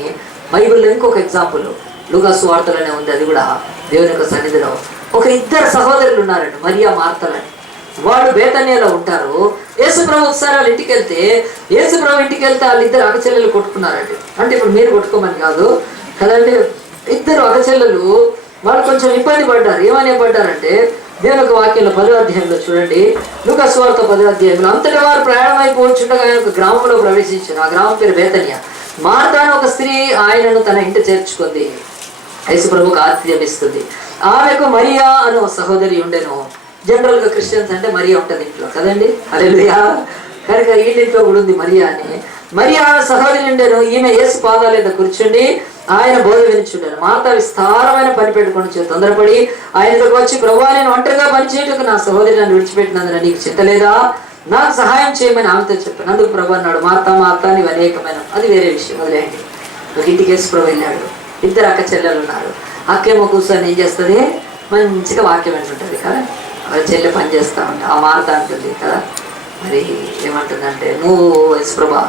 బైబిల్లో ఇంకొక ఎగ్జాంపుల్ లూకా సువార్తలోనే ఉంది. అది కూడా దేవుని యొక్క సన్నిధిలో ఒక 2 సహోదరులు ఉన్నారండి, మరియా మార్తలని. వాళ్ళు బేతన్యాలో ఉంటారు. యేసుప్రభు ఒకసారి వాళ్ళ ఇంటికి వెళ్తే ఇంటికి వెళ్తే వాళ్ళిద్దరు అక్కచెల్లెలు కొట్టుకున్నారండి. అంటే ఇప్పుడు మీరు కొట్టుకోమని కాదు కదండి. 2 అక్కచెల్లెలు వాళ్ళు కొంచెం ఇబ్బంది పడ్డారు. ఏమని పడ్డారంటే దేవుని యొక్క వాక్యంలో 10వ అధ్యాయంలో చూడండి. లూకా సువార్త 10వ అధ్యాయంలో అంతటి వారు ప్రయాణం అయిపోవచ్చుండగా ఆయన ఒక గ్రామంలో ప్రవేశించారు. ఆ గ్రామం పేరు బేతన్య. మార్తా అనే ఒక స్త్రీ ఆయనను తన ఇంటి చేర్చుకుంది. యేసుప్రభుకు ఆతిథ్యం ఇస్తుంది. ఆమెకు మరియా అనే ఒక సహోదరి ఉండెను. జనరల్గా క్రిస్టియన్స్ అంటే మరియా ఉంటుంది ఇంట్లో కదండి. హల్లెలూయా. కనుక వీళ్ళింట్లో కూడా ఉంది మరియా అని. మరియా సహోదరి ఉండెను. ఈమె యేసు పాదాల మీద కూర్చుండి ఆయన బోధ వినిచుండెను. మార్తా విస్తారమైన పని పెట్టుకొని తొందరపడి ఆయనకు వచ్చి, ప్రభువా, నేను ఒంటరిగా పనిచేయటకు నా సహోదరి నన్ను విడిచిపెట్టినందున నీకు చింతలేదా? నాకు సహాయం చేయమని ఆమెతో చెప్పాను. అందుకు ప్రభు అన్నాడు, మార్తా నీవు అనేకమైన, అది వేరే విషయం, వదిలేయండి. ఒక ఇంటికి యేసు ప్రభు వెళ్ళాడు. 2 అక్క చెల్లెలు ఉన్నారు. అక్కేమో కూర్చొని ఏం చేస్తుంది? మంచిగా వాక్యం వింటుంటుంది కదా. చెల్లె పని చేస్తూ ఉంటా. ఆ మార్తా అంటుంది కదా, మరి ఏమంటుందంటే, నువ్వు యేసు ప్రభా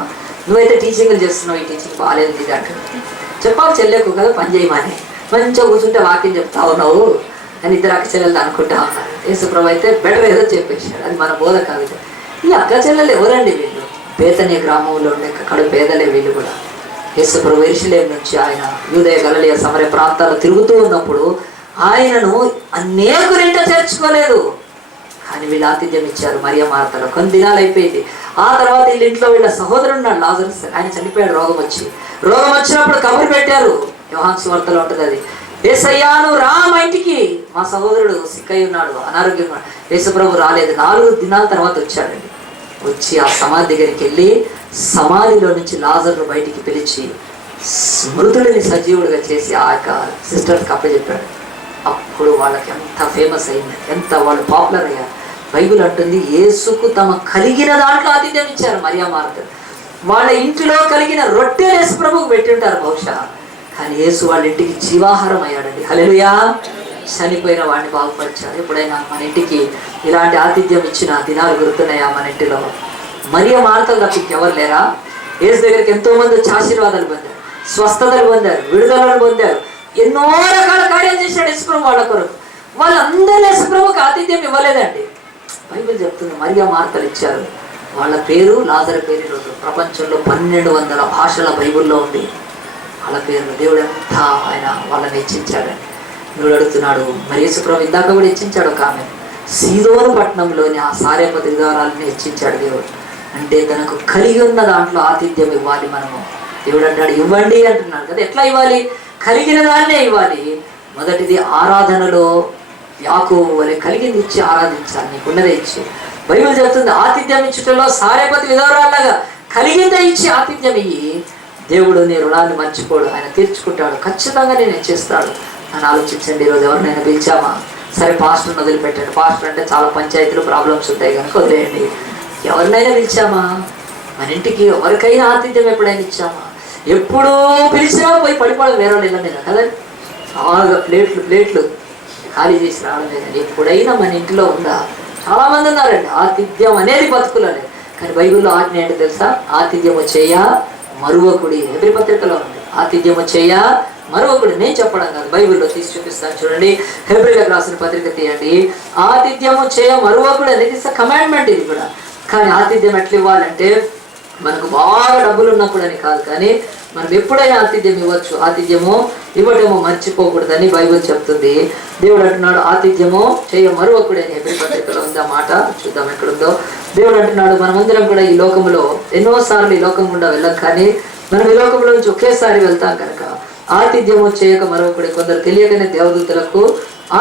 నువ్వైతే టీచింగ్లు చేస్తున్నావు, ఈ టీచింగ్ బాగాలేదు ఇది అంటుంది. చెప్పాలి చెల్లెకు కదా పని చేయమని. మంచిగా కూర్చుంటే వాక్యం చెప్తా ఉన్నావు అని 2 అక్క చెల్లెలు అనుకుంటా ఉన్నారు. యేసు ప్రభు అయితే బెటర్ ఏదో చెప్పేశాడు. అది మన బోధ కాదు. ఈ అక్క చెల్లెలు ఎవరండి? వీళ్ళు బేతనీ గ్రామంలో ఉండే కడు పేదలే వీళ్ళు కూడా. యేసు ప్రభు యెరూషలేము నుంచి ఆయన యూదయ గలిలయ సమరయ ప్రాంతాల్లో తిరుగుతూ ఉన్నప్పుడు ఆయనను అనేకులింట చేర్చుకోలేదు, కానీ వీళ్ళు ఆతిథ్యం ఇచ్చారు. మరియా మార్తలో కొన్ని దినాలు అయిపోయింది. ఆ తర్వాత వీళ్ళ ఇంట్లో వీళ్ళ సహోదరుడు ఉన్నాడు లాజరస్. ఆయన చనిపోయాడు రోగం వచ్చినప్పుడు కబురు పెట్టారు. యోహాను సువార్తలో ఉంటుంది అది. యేసయ్యా నువ్వు రా మా ఇంటికి, మా సహోదరుడు సిక్కై ఉన్నాడు, అనారోగ్యం ఉన్నాడు. యేసుప్రభు రాలేదు. 4 దినాల తర్వాత వచ్చాడండి. వచ్చి ఆ సమాధి దగ్గరికి వెళ్ళి సమాధిలో నుంచి లాజర్ను బయటికి పిలిచి మృతుడిని సజీవుడిగా చేసి ఆ యొక్క సిస్టర్స్కి అప్పచెప్పాడు. అప్పుడు వాళ్ళకి ఎంత ఫేమస్ అయింది, ఎంత వాళ్ళు పాపులర్ అయ్యారు. బైబిల్ అంటుంది, యేసుకు తమ కలిగిన దాంట్లో ఆతిథ్యం ఇచ్చారు. మరియా మార్త వాళ్ళ ఇంటిలో కలిగిన రొట్టెలు యేసు ప్రభువుకు పెట్టి ఉంటారు బహుశా, కానీ యేసు వాళ్ళ ఇంటికి జీవాహారం అయ్యాడండి. హల్లెలూయా. చనిపోయిన వాడిని బాగుపరిచారు. ఎప్పుడైనా మన ఇంటికి ఇలాంటి ఆతిథ్యం ఇచ్చిన దినాలు గుర్తున్నాయా? మన ఇంటిలో మరియా మార్తలు తప్ప ఇంకెవరు లేరా? యేసు దగ్గరికి ఎంతో మంది వచ్చి ఆశీర్వాదాలు పొందారు, స్వస్థతలు పొందారు, విడుదలను పొందారు, ఎన్నో రకాల కార్యాలు చేశాడు యేసు ప్రభు వాళ్ళ కొరకు. వాళ్ళందరూ యేసు ప్రభువుకి ఆతిథ్యం ఇవ్వలేదండి. బైబిల్ చెప్తుంది మరియా మార్తలు ఇచ్చారు. వాళ్ళ పేరు లాజరు పేరు ఈరోజు ప్రపంచంలో 1200 భాషల బైబిల్లో ఉంది. వాళ్ళ పేరు దేవుడు ఎంత ఆయన వాళ్ళని హెచ్చించాడండి. దేవుడు అడుగుతున్నాడు, మరి యేసు ప్రభు ఇందాక కూడా హెచ్చించాడు. ఒక ఆమె సీదోను పట్టణంలోని ఆ సారేపతి విధవరాలని హెచ్చించాడు దేవుడు. అంటే తనకు కలిగి ఉన్న దాంట్లో ఆతిథ్యం ఇవ్వాలి మనము. దేవుడు అంటాడు ఇవ్వండి అంటున్నాడు కదా. ఎట్లా ఇవ్వాలి? కలిగిన దాన్నే ఇవ్వాలి. మొదటిది ఆరాధనలో యాకోబు వలె కలిగింది ఇచ్చి ఆరాధించాలి, నీకున్నదే ఇచ్చి. బైబిల్ చెప్తుంది ఆతిథ్యం ఇచ్చుటలో సారేపతి విధవరాల్లాగా కలిగిందే ఇచ్చి ఆతిథ్యం ఇయ్యి, దేవుడు నీ రుణాన్ని మర్చిపోడు, ఆయన తీర్చుకుంటాడు, ఖచ్చితంగా నేను చేస్తాడు అని ఆలోచించండి. ఈరోజు ఎవరినైనా పిలిచామా? సరే పాస్టర్ని వదిలిపెట్టండి, పాస్టర్ అంటే చాలా పంచాయతీలు ప్రాబ్లమ్స్ ఉంటాయి కనుక వదిలేయండి. ఎవరినైనా పిలిచామా? మన ఇంటికి ఎవరికైనా ఆతిథ్యం ఎప్పుడైనా ఇచ్చామా? ఎప్పుడూ పిలిచినా పోయి పడిపోవడం వేరే ఇళ్ళ మీద కదండి, బాగా ప్లేట్లు ఖాళీ చేసి రావడం లేదండి. ఎప్పుడైనా మన ఇంటిలో ఉందా? చాలామంది ఉన్నారండి. ఆతిథ్యం అనేది బతుకులోనే, కానీ బైబిల్లో ఆజ్ఞ ఏంటో తెలుసా? ఆతిథ్యము చేయ మరువకుడి. హెబ్రీ పత్రికలో ఉంది ఆతిథ్యము చేయ మరువకుడి. నేను చెప్పడం కాదు, బైబిల్లో తీసి చూపిస్తాను చూడండి. హెబ్రీలకు రాసిన పత్రిక తీయండి. ఆతిథ్యము చేయ మరువకుడు అనేది కమాండ్మెంట్ ఇది కూడా. కానీ ఆతిథ్యం ఎట్లా ఇవ్వాలంటే మనకు బాగా డబ్బులు ఉన్నప్పుడు అని కాదు, కానీ మనం ఎప్పుడైనా ఆతిథ్యం ఇవ్వచ్చు. ఆతిథ్యము ఇవ్వటము మర్చిపోకూడదని బైబిల్ చెప్తుంది. దేవుడు అంటున్నాడు ఆతిథ్యము చేయ మరువకుడు అని. హెబ్రీ పత్రికలో ఉంది ఆ మాట, చూద్దాం ఎక్కడుందో. దేవుడు అంటున్నాడు మనమందరం కూడా ఈ లోకంలో ఎన్నోసార్లు ఈ లోకం గుండా వెళ్ళం, కానీ మనం ఈ లోకంలో నుంచి ఒకేసారి వెళ్తాం కనుక ఆతిథ్యము చేయక మరొకటి. కొందరు తెలియకనే దేవదూతలకు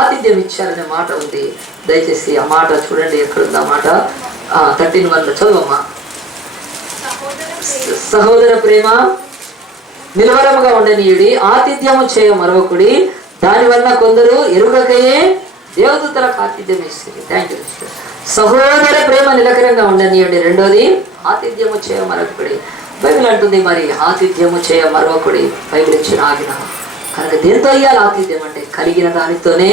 ఆతిథ్యం ఇచ్చారనే మాట ఉంది. దయచేసి ఆ మాట చూడండి, ఎక్కడుంది ఆ మాట. 13 చదువమ్మా. సహోదర ప్రేమ నిలవరముగా ఉండనీయుడి, ఆతిథ్యము చేయ మరొకడి, దానివల్ల కొందరు ఎరుగకయే దేవదూతలకు ఆతిథ్యం ఇస్తుంది. Thank you. సహోదర ప్రేమ నిలకరంగా ఉండనీయండి. రెండోది ఆతిథ్యము చేయ మరొకడి. బైబిల్ అంటుంది మరి ఆతిథ్యము చేయ మరొకడి, బైబిల్ ఇచ్చిన ఆజ్ఞ కనుక దేంతో ఇవ్వాలి ఆతిథ్యం అంటే కలిగిన దానితోనే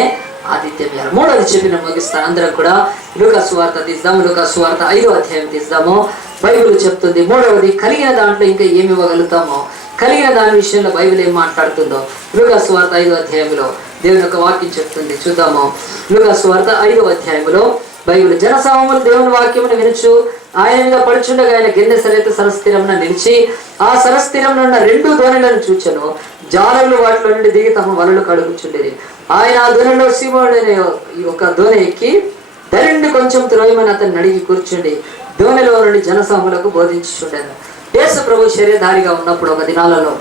ఆతిథ్యం ఇవ్వాలి. మూడోది చెప్పిన ముగిస్తాను. అందరం కూడా లూకా సువార్త తీద్దాము. లూకా సువార్త 5వ అధ్యాయం తీద్దాము. బైబిల్ చెప్తుంది మూడవది కలిగిన దాంట్లో ఇంకా ఏమి ఇవ్వగలుగుతామో, కలిగిన దాని విషయంలో బైబిల్ ఏం మాట్లాడుతుందో లూకా సువార్త 5వ అధ్యాయంలో దేవుని యొక్క వాక్యం చెప్తుంది. చూద్దాము. లూకా సువార్త 5వ అధ్యాయంలో బైబిల్ జనసమూహములు దేవుని వాక్యమును వినుచు ఆయన మీద పడుచుండగా ఆయన గిన్నె సరైత సరస్థిరమున నిలిచి ఆ సరస్థిరమున ఉన్న 2 దోణులను చూచెను. జాలరులు వాటిలో నుండి దిగి తమ వలలు కడుగుచుండేది. ఆయన ఆ దోణిలో సీమోడనే ఒక దోణి ఎక్కి దరిండి కొంచెం త్రోయమని అతన్ని అడిగి కూర్చుండి దోణిలో నుండి జనసమూహములకు బోధించుచుండెను. యేసు ప్రభు శరీరధారిగా ఉన్నప్పుడు ఒక దినాలలో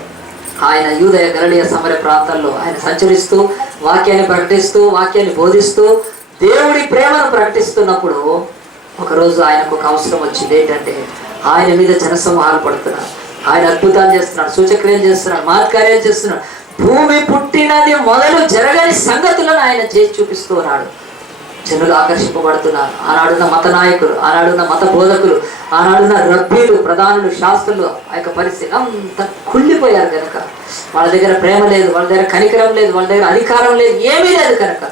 ఆయన యూదయ గలిలయ సమర ప్రాంతాల్లో ఆయన సంచరిస్తూ వాక్యాన్ని ప్రకటిస్తూ వాక్యాన్ని బోధిస్తూ దేవుడి ప్రేమను ప్రకటిస్తున్నప్పుడు ఒకరోజు ఆయనకు ఒక అవసరం వచ్చింది. ఏంటంటే ఆయన మీద జనసమూహాలు పడుతున్నారు, ఆయన అద్భుతాలు చేస్తున్నాడు, సూచక్రియలు చేస్తున్నాడు, మహత్కార్యాలు చేస్తున్నాడు. భూమి పుట్టినది మొదలు జరగని సంగతులను ఆయన చేసి చూపిస్తూ ఉన్నాడు. జనులు ఆకర్షింపబడుతున్నారు. ఆనాడున్న మత నాయకులు, ఆనాడున్న మత బోధకులు, ఆనాడున్న రబ్బీలు, ప్రధానులు, శాస్త్రులు ఆ యొక్క పరిస్థితి అంత కుళ్ళిపోయారు కనుక వాళ్ళ దగ్గర ప్రేమ లేదు, వాళ్ళ దగ్గర కనికరం లేదు, వాళ్ళ దగ్గర అధికారం లేదు, ఏమీ లేదు కనుక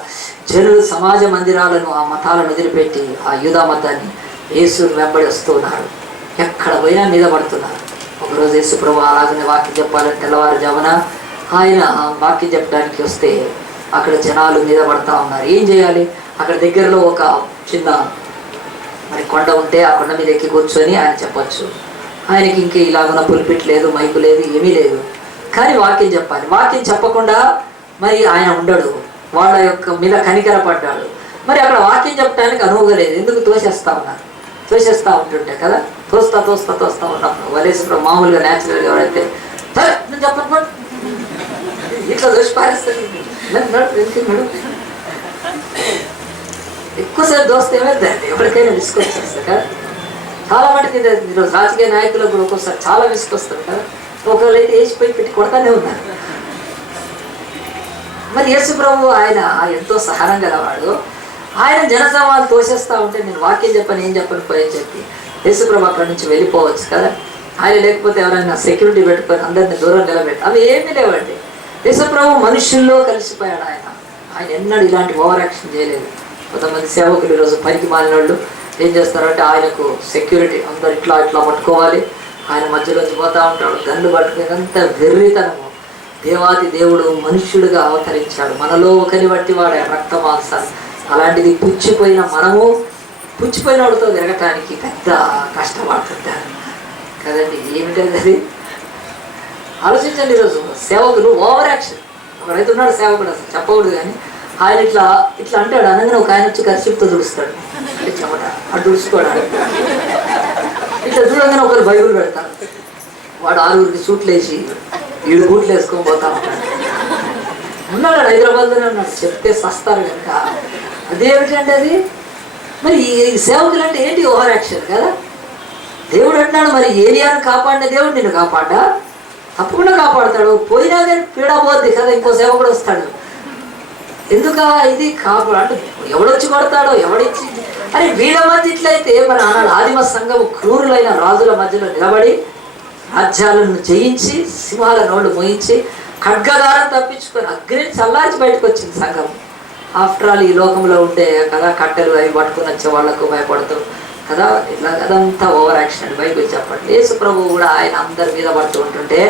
జనులు సమాజ మందిరాలను ఆ మతాలను వదిలిపెట్టి ఆ యూదా మతాన్ని యేసుని వెంబడి వస్తూ ఉన్నారు. ఎక్కడ పోయినా మీద పడుతున్నారు. ఒకరోజు యేసు ప్రభు అలాగనే వాక్యం చెప్పాలని తెల్లవారుజామున ఆయన వాక్యం చెప్పడానికి వస్తే అక్కడ జనాలు మీద పడతా ఉన్నారు. ఏం చేయాలి? అక్కడ దగ్గరలో ఒక చిన్న మరి కొండ ఉంటే ఆ కొండ మీద ఎక్కి కూర్చొని ఆయన చెప్పచ్చు. ఆయనకి ఇంకే ఇలాగున్న పులిపిట్ లేదు, మైకు లేదు, ఏమీ లేదు, కానీ వాక్యం చెప్పాలి. వాక్యం చెప్పకుండా మరి ఆయన ఉండడు, వాళ్ళ యొక్క మీద కనికరపడ్డాడు. మరి అక్కడ వాక్యం చెప్పడానికి అనువుగా లేదు, ఎందుకు తోసేస్తా ఉన్నారు. తోసేస్తూ ఉంటుంటే కదా, తోస్తా ఉన్నప్పుడు వలేసుకున్న మామూలుగా న్యాచురల్గా ఎవరైతే నేను చెప్పను ఇట్లా దోషి పారేస్తుంది. ఎక్కువసేపు దోస్తే ఏమైందండి, ఎవరికైనా విసుకొచ్చేస్తారు కదా. చాలా మటుకు ఈరోజు రాజకీయ నాయకులకు కూడా ఒక్కోసారి చాలా విసుకొస్తారు కదా. ఒకవేళ అయితే వేసిపోయి పెట్టి కొడతానే ఉన్నారు. మరి యేసు ప్రభు ఆయన ఎంతో సహనం గలవాడు. ఆయన జనసమూహాలు తోసేస్తూ ఉంటే నేను వాక్యం చెప్పని ఏం చెప్పని పోయని చెప్పి యేసు ప్రభు అక్కడి నుంచి వెళ్ళిపోవచ్చు కదా. ఆయన లేకపోతే ఎవరైనా సెక్యూరిటీ పెట్టుకొని అందరినీ దూరం నిలబెట్టి అవి ఏమీ లేవండి. యేసు ప్రభు మనుషుల్లో కలిసిపోయాడు. ఆయన ఎన్నడూ ఇలాంటి ఓవర్ యాక్షన్ చేయలేదు. కొంతమంది సేవకులు ఈరోజు పనికి మాలిన వాళ్ళు ఏం చేస్తారంటే ఆయనకు సెక్యూరిటీ అందరు ఇట్లా పట్టుకోవాలి, ఆయన మధ్యలోంచి పోతూ ఉంటాడు, గన్ను పట్టుకుని అంత వెర్రితనము. దేవాది దేవుడు మనుష్యుడిగా అవతరించాడు, మనలో ఒకరి బట్టి వాడే రక్త మాంసాలు. అలాంటిది పుచ్చిపోయిన మనము పుచ్చిపోయిన వాడితో తిరగటానికి పెద్ద కష్టపడుతుంటారు కదండి. ఏమిటది అది ఆలోచించండి. ఈరోజు సేవకులు ఓవర్ యాక్షన్. ఒక రైతు ఉన్నాడు సేవకుడు, అసలు చెప్పకూడదు కానీ ఆయన ఇట్లా అంటాడు. అనగానే ఒక ఆయన వచ్చి కర్చీపుతో దుడుస్తాడు, చెమట అటు దుడుచుకోవడానికి. ఇట్లా చూడగానే ఒకరు బైబిల్ పెడతారు, వాడు 6 సూట్లు వేసి 7 బూట్లు వేసుకొని పోతా ఉంటాడు. ఉన్నాడు హైదరాబాద్లోనే ఉన్నాడు. చెప్తే సస్తారు కనుక అదేమిటండి అది? మరి ఈ సేవకులు అంటే ఏంటి? ఓవర్ యాక్షన్ కదా. దేవుడు అంటున్నాడు, మరి ఏలియాను కాపాడిన దేవుడు నిన్ను కాపాడా? తప్పకుండా కాపాడుతాడు. పోయినా కానీ పీడ పోద్ది కదా, ఇంకో సేవకుడు వస్తాడు. ఎందుక ఇది కాపాడు? ఎవడొచ్చి కొడతాడో, ఎవడిచ్చి అని వీళ్ళ మధ్య ఇట్లయితే మరి ఆనాడు ఆదిమ సంఘము క్రూరులైన రాజుల మధ్యలో నిలబడి రాజ్యాలను జయించి సింహాల నోళ్ళు మోయించి ఖడ్గదారం తప్పించుకొని అగ్ని చల్లార్చి బయటకు వచ్చింది సంఘం. ఆఫ్టర్ ఆల్ ఈ లోకంలో ఉండే కదా కట్టెలు అవి పట్టుకుని వచ్చే వాళ్లకు భయపడుతూ కదా, ఇట్లా అదంతా ఓవర్ యాక్షన్ అని బయటకు చెప్పండి. యేసు ప్రభువు కూడా ఆయన అందరి మీద పడుతూ ఉంటుంటే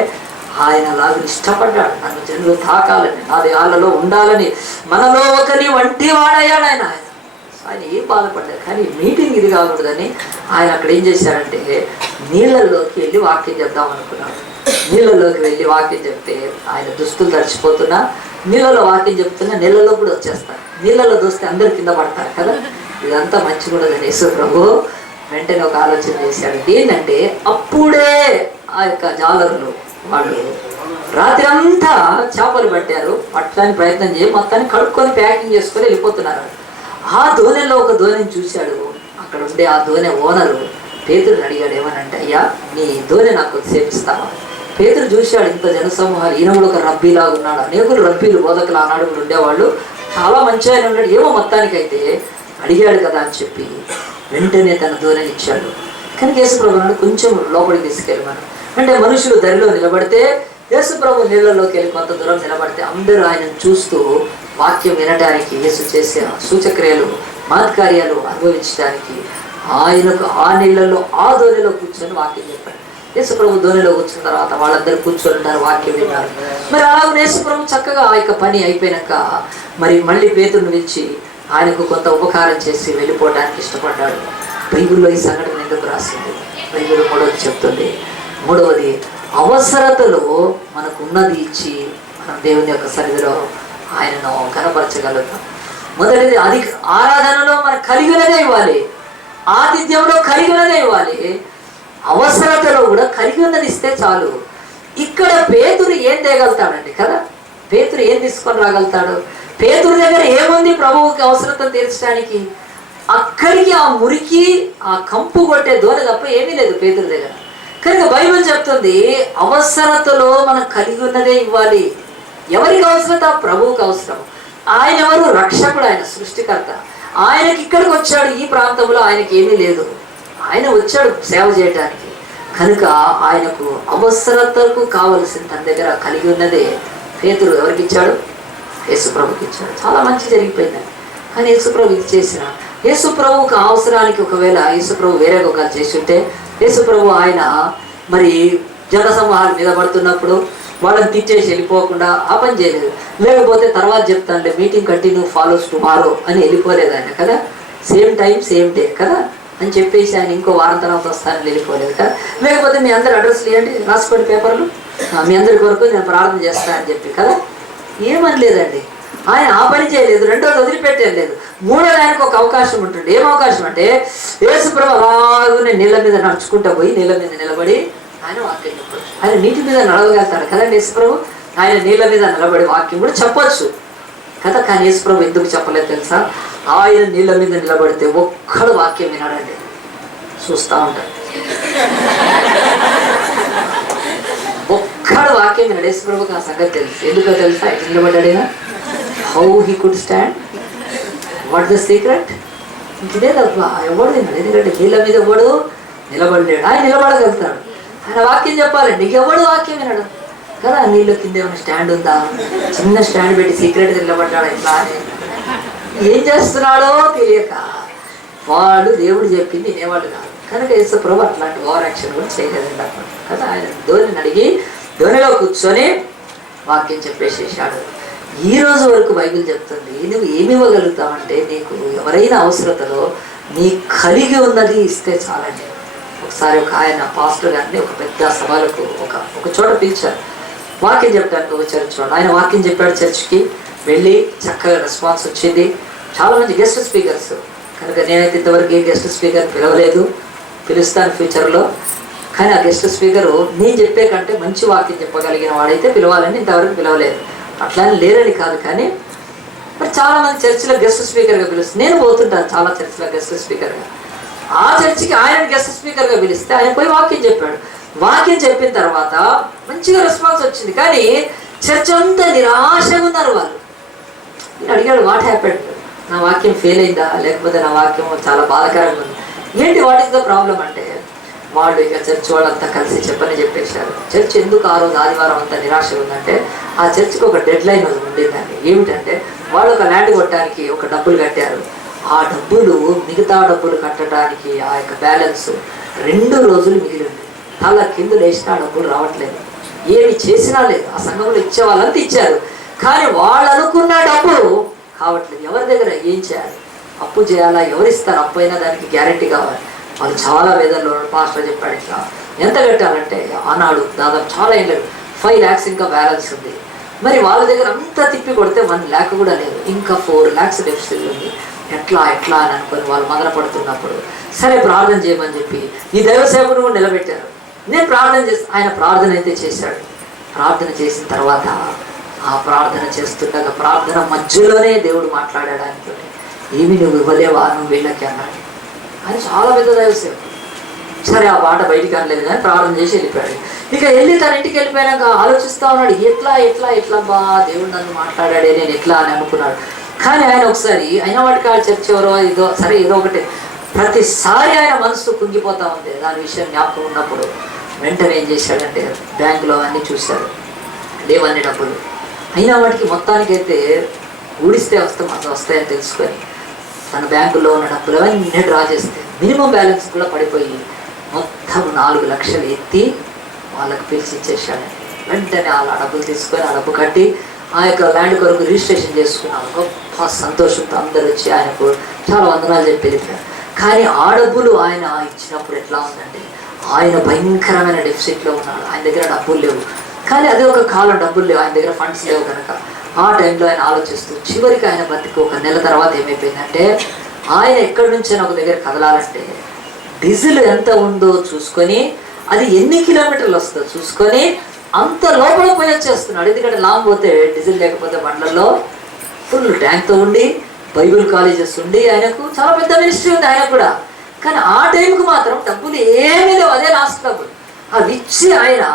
ఆయన లాగా ఇష్టపడ్డాడు, నన్ను జనులు తాకాలని, నాది వాళ్ళలో ఉండాలని, మనలో ఒకరి వంటి వాడయ్యాడు ఆయన. ఆయన ఏం బాధపడ్డాడు. కానీ మీటింగ్ ఇది కాకూడదని ఆయన అక్కడ ఏం చేశాడంటే నీళ్ళల్లోకి వెళ్ళి వాక్యం చెప్దాం అనుకున్నాడు. నీళ్ళలోకి వెళ్ళి వాక్యం చెప్తే ఆయన దుస్తులు తడిచిపోతున్నా నీళ్ళలో వాక్యం చెప్తున్నా నీళ్ళలో కూడా వచ్చేస్తారు. నీళ్ళలో దూస్తే అందరు కింద పడతారు కదా. ఇదంతా మంచి కూడా యేసు ప్రభు వెంటనే ఒక ఆలోచన చేశాడు. ఏంటంటే అప్పుడే ఆ యొక్క జాలరులు వాళ్ళు రాత్రి అంతా చేపలు పట్టారు, పట్టడానికి ప్రయత్నం చేసి మొత్తాన్ని కడుక్కొని ప్యాకింగ్ చేసుకొని వెళ్ళిపోతున్నారు. ఆ దోణిలో ఒక దోణిని చూశాడు. అక్కడ ఉండే ఆ దోణి ఓనరు పేతురుని అడిగాడు, ఏమనంటే, అయ్యా నీ దోణి నాకు కొద్దిసేపు ఇస్తావా? పేతురు చూశాడు, ఇంత జనసమూహాలు, ఈయన కూడా ఒక రబ్బీలాగా ఉన్నాడు. అనేకులు రబ్బీలు బోధకులు ఆనాడు కూడా ఉండేవాళ్ళు, చాలా మంచి ఆయన ఉన్నాడు. ఏమో మొత్తానికైతే అడిగాడు కదా అని చెప్పి వెంటనే తన దోణిని ఇచ్చాడు. కానీ యేసు ప్రభు నాడు కొంచెం లోపలికి తీసుకెళ్ళమని, అంటే మనుషులు దరిలో నిలబడితే యేసు ప్రభు నీళ్ళలోకి వెళ్ళి కొంత దూరం నిలబడితే అందరూ ఆయనను చూస్తూ వాక్యం వినడానికి, యేసు చేసే సూచక్రియలు మహత్కార్యాలు అనుభవించడానికి ఆయనకు ఆ నీళ్ళలో ఆ దోణిలో కూర్చొని వాక్యం చెప్పాడు. యేసు ప్రభు దోణిలో కూర్చున్న తర్వాత వాళ్ళందరూ కూర్చొని ఉంటారు, వాక్యం విన్నారు. మరి అలాగే యేసు ప్రభు చక్కగా ఆ యొక్క పని అయిపోయినాక మరి మళ్ళీ పేతురుని పిలిచి ఆయనకు కొంత ఉపకారం చేసి వెళ్ళిపోవడానికి ఇష్టపడ్డాడు. బైబిల్లో ఈ సంఘటన ఎందుకు రాసింది? బైబిల్ మూడవది చెప్తుంది. మూడవది, అవసరతలో మనకు ఉన్నది ఇచ్చి మనం దేవుని యొక్క సన్నిధిలో ఆయనను కనపరచగలుగుతాం. మొదటిది అది ఆరాధనలో మనకు కలిగినదే ఇవ్వాలి, ఆతిథ్యంలో కలిగినదే ఇవ్వాలి, అవసరతలో కూడా కలిగి ఉన్నది ఇస్తే చాలు. ఇక్కడ పేతురు ఏం తేగలుగుతాడండి కదా? పేతురు ఏం తీసుకొని రాగలుగుతాడు? పేతురు దగ్గర ఏముంది ప్రభువుకి అవసరతను తీర్చడానికి? అక్కడికి ఆ మురికి ఆ కంపు కొట్టే దోణి తప్ప ఏమీ లేదు పేతురు దగ్గర. కనుక బైబిల్ చెప్తుంది అవసరతలో మనం కలిగి ఉన్నదే ఇవ్వాలి. ఎవరికి అవసరత? ప్రభువుకి అవసరం. ఆయన ఎవరు? రక్షకుడు, ఆయన సృష్టికర్త. ఆయనకి ఇక్కడికి వచ్చాడు, ఈ ప్రాంతంలో ఆయనకి ఏమీ లేదు, ఆయన వచ్చాడు సేవ చేయడానికి. కనుక ఆయనకు అవసరతకు కావలసిన తన దగ్గర కలిగి ఉన్నదే పేతురు ఎవరికి ఇచ్చాడు? యేసు ప్రభుకి ఇచ్చాడు. చాలా మంచి జరిగిపోయింది. కానీ యేసు ప్రభు ఇది చేసిన యేసు ప్రభువుకు అవసరానికి ఒకవేళ యేసు ప్రభు వేరే ఒక చేసి ఉంటే, యేసు ప్రభు ఆయన మరి జన సమూహాలు మీద పడుతున్నప్పుడు వాళ్ళని తిట్టేసి వెళ్ళిపోకుండా ఆ పని చేయలేదు. లేకపోతే తర్వాత చెప్తానంటే మీటింగ్ కంటిన్యూ ఫాలోస్ టుమారో అని వెళ్ళిపోలేదు ఆయన కదా. సేమ్ టైం సేమ్ డే కదా అని చెప్పేసి ఆయన ఇంకో వారం తర్వాత వస్తానని వెళ్ళిపోలేదు కదా. లేకపోతే మీ అందరు అడ్రస్లు ఇవ్వండి, రాసుకోండి పేపర్లు, మీ అందరి కొరకు నేను ప్రార్థన చేస్తానని చెప్పి కదా. ఏమని లేదండి, ఆయన ఆ పని చేయలేదు. రెండోది వదిలిపెట్టేయలేదు. మూడోది ఆయనకు ఒక అవకాశం ఉంటుంది. ఏం అవకాశం అంటే యేసు ప్రభు అలాగనే నీళ్ళ మీద నడుచుకుంటూ పోయి నీళ్ళ మీద నిలబడి ఆయన వాక్యం చెప్పచ్చు. ఆయన నీటి మీద నడవగలుగుతాడు కదండి యేసు ప్రభు. ఆయన నీళ్ళ మీద నిలబడి వాక్యం కూడా చెప్పొచ్చు కదా. కానీ యేసు ప్రభు ఎందుకు చెప్పలేదు తెలుసా? ఆయన నీళ్ళ మీద నిలబడితే ఒక్కడు వాక్యం వినాడండి, చూస్తూ ఉంటాడు. ఒక్కడు వాక్యం వినాడు. యేసు ప్రభుకి ఆ సంగతి తెలుసు. ఎందుకో తెలుసా? ఎట్లా నిలబడ్డాడైనా? How he could stand, what the secret? ఇదే తప్ప ఎవడు విన్నాడు. ఎందుకంటే నీళ్ళ మీద ఎవడు నిలబడలేడు, ఆయన నిలబడగలుగుతాడు. ఆయన వాక్యం చెప్పాలండి, ఎవడు వాక్యం వినడు కదా. నీళ్ళ కింద ఏమైనా స్టాండ్ ఉందా? చిన్న స్టాండ్ పెట్టి సీక్రెట్గా నిలబడ్డాడు. ఇట్లా ఏం చేస్తున్నాడో తెలియక వాడు దేవుడు చెప్పింది వినేవాడు కాదు. కనుక యేసు ప్రభు అట్లాంటి ఓవర్ యాక్షన్ కూడా చేయలేదండి అప్పుడు కదా. ఆయన ధోనిని అడిగి ధోనిలో కూర్చొని వాక్యం చెప్పేసేసాడు. ఈ రోజు వరకు బైబిల్ చెప్తుంది, నువ్వు ఏమి ఇవ్వగలుగుతావంటే నీకు ఎవరైనా అవసరతలో నీ కలిగి ఉన్నది ఇస్తే చాలండి. ఒకసారి ఒక ఆయన పాస్టర్ గారిని ఒక పెద్ద సభలకు ఒక చోట పిలిచారు వాక్యం చెప్పడానికి. ఒక చర్చ్ ఆయన వాక్యం చెప్పాడు. చర్చ్కి వెళ్ళి చక్కగా రెస్పాన్స్ వచ్చింది. చాలా మంది గెస్ట్ స్పీకర్స్. కనుక నేనైతే ఇంతవరకు ఏ గెస్ట్ స్పీకర్ పిలవలేదు, పిలుస్తాను ఫ్యూచర్లో. కానీ ఆ గెస్ట్ స్పీకరు నేను చెప్పే కంటే మంచి వాక్యం చెప్పగలిగిన వాడైతే పిలవాలని ఇంతవరకు పిలవలేదు. అట్లానే లేరని కాదు, కానీ మరి చాలా మంది చర్చిలో గెస్ట్ స్పీకర్గా పిలుస్తారు. నేను పోతుంటాను చాలా చర్చిలో గెస్ట్ స్పీకర్గా. ఆ చర్చికి ఆయన గెస్ట్ స్పీకర్గా పిలిస్తే ఆయన పోయి వాక్యం చెప్పాడు. వాక్యం చెప్పిన తర్వాత మంచిగా రెస్పాన్స్ వచ్చింది. కానీ చర్చ్ అంతా నిరాశగా ఉన్నారు వాళ్ళు. నేను అడిగాడు, వాట్ హ్యాపెండ్? నా వాక్యం ఫెయిల్ అయిందా, లేకపోతే నా వాక్యం చాలా బాధాకరంగా ఉంది, ఏంటి, వాట్ ఈస్ ద ప్రాబ్లం అంటే, వాళ్ళు ఇక చర్చ్ వాళ్ళంతా కలిసి చెప్పేశారు. చర్చ్ ఎందుకు ఆ రోజు ఆదివారం అంతా నిరాశగా ఉందంటే, ఆ చర్చ్కి ఒక డెడ్ లైన్ ఉండేదాన్ని. ఏమిటంటే, వాళ్ళు ఒక ల్యాండ్ కొట్టడానికి ఒక డబ్బులు కట్టారు. ఆ డబ్బులు, మిగతా డబ్బులు కట్టడానికి ఆ యొక్క బ్యాలెన్స్ 2 రోజులు మిగిలింది. అలా కింద లేచిన ఆ డబ్బులు రావట్లేదు, ఏమి చేసినా లేదు. ఆ సంఘంలో ఇచ్చే వాళ్ళంతా ఇచ్చారు, కానీ వాళ్ళు అనుకున్న డబ్బు కావట్లేదు. ఎవరి దగ్గర ఏం చేయాలి? అప్పు చేయాలా? ఎవరిస్తారు? అప్పు అయినా దానికి గ్యారెంటీ కావాలి. వాళ్ళు చాలా వేదనలో పాస్టర్ చెప్పాడు, ఇట్లా ఎంత కట్టాలంటే ఆనాడు దాదాపు చాలా ఏం లేదు, 5 lakhs ఇంకా బ్యాలెన్స్ ఉంది. మరి వాళ్ళ దగ్గర అంతా తిప్పి కొడితే 1 lakh కూడా లేదు, ఇంకా 4 lakhs డెఫిసిట్ ఉంది. ఎట్లా అని అనుకొని వాళ్ళు మొదలు పడుతున్నప్పుడు, సరే ప్రార్థన చేయమని చెప్పి ఈ దైవ సేవకుడు కూడా నిలబెట్టారు. నేను ప్రార్థన ఆయన ప్రార్థన అయితే చేశాడు. ప్రార్థన చేసిన తర్వాత ఆ ప్రార్థన చేస్తుండగా ప్రార్థన మధ్యలోనే దేవుడు మాట్లాడాడు ఆయనతో. ఏమి నువ్వు ఇవ్వలేవా నువ్వు వీళ్ళకి అన్నాడు. ఆయన చాలా పెద్ద దైవ సేవకుడు. సరే ఆ మాట బయటికి అనలేదు కానీ ప్రార్థన చేసి వెళ్ళిపోయాడు. ఇక వెళ్ళి తన ఇంటికి వెళ్ళిపోయాక ఆలోచిస్తూ ఉన్నాడు, ఎట్లా బా దేవుడు నన్ను మాట్లాడాడే, నేను ఎట్లా అని అనుకున్నాడు. కానీ ఆయన ఒకసారి అయినా వాటికి ఆ చర్చ ఎవరో ఏదో ఒకటి ప్రతిసారి ఆయన మనసు కుంగిపోతూ ఉంది. దాని విషయం జ్ఞాపకం ఉన్నప్పుడు వెంటనే ఏం చేశాడంటే, బ్యాంకులో అన్నీ చూశాడు, లేవన్నీ డబ్బులు. అయినా వాటికి మొత్తానికైతే ఊడిస్తే వస్తాయని తెలుసుకొని తన బ్యాంకులో ఉన్న డబ్బులు అవన్నీ డ్రా చేస్తే మినిమం బ్యాలెన్స్ కూడా పడిపోయి మొత్తం 4 లక్షలు ఎత్తి వాళ్ళకి పిలిచి ఇచ్చేసాడు. వెంటనే ఆ డబ్బులు తీసుకొని ఆ డబ్బు కట్టి ఆ యొక్క ల్యాండ్ కొరకు రిజిస్ట్రేషన్ చేసుకున్నాను. గొప్ప సంతోషంతో అందరూ వచ్చి ఆయనకు చాలా వందనాలు చెప్పి వెళ్ళిపోయారు. కానీ ఆ డబ్బులు ఆయన ఇచ్చినప్పుడు ఎట్లా ఉందంటే, ఆయన భయంకరమైన డెఫిసిట్లో ఉన్నాడు. ఆయన దగ్గర డబ్బులు లేవు. కానీ అదే ఒక కాలం డబ్బులు లేవు, ఆయన దగ్గర ఫండ్స్ లేవు కనుక ఆ టైంలో ఆయన ఆలోచిస్తూ చివరికి ఆయన బతికి 1 నెల తర్వాత ఏమైపోయిందంటే, ఆయన ఎక్కడి నుంచైనా ఒక దగ్గర కదలాలంటే డీజిల్ ఎంత ఉందో చూసుకొని, అది ఎన్ని కిలోమీటర్లు వస్తుందో చూసుకొని అంత లోపల పోయి వచ్చేస్తున్నాడు. ఎందుకంటే లాంగ్ పోతే డీజిల్ లేకపోతే బండ్లలో ఫుల్ ట్యాంక్తో ఉండి, బైబిల్ కాలేజెస్ ఉండి, ఆయనకు చాలా పెద్ద మినిస్ట్రీ ఉంది ఆయన కూడా. కానీ ఆ టైంకి మాత్రం డబ్బులు ఏమీ లేవు, అదే లాస్ట్ డబ్బులు. అవి ఇచ్చి ఆయన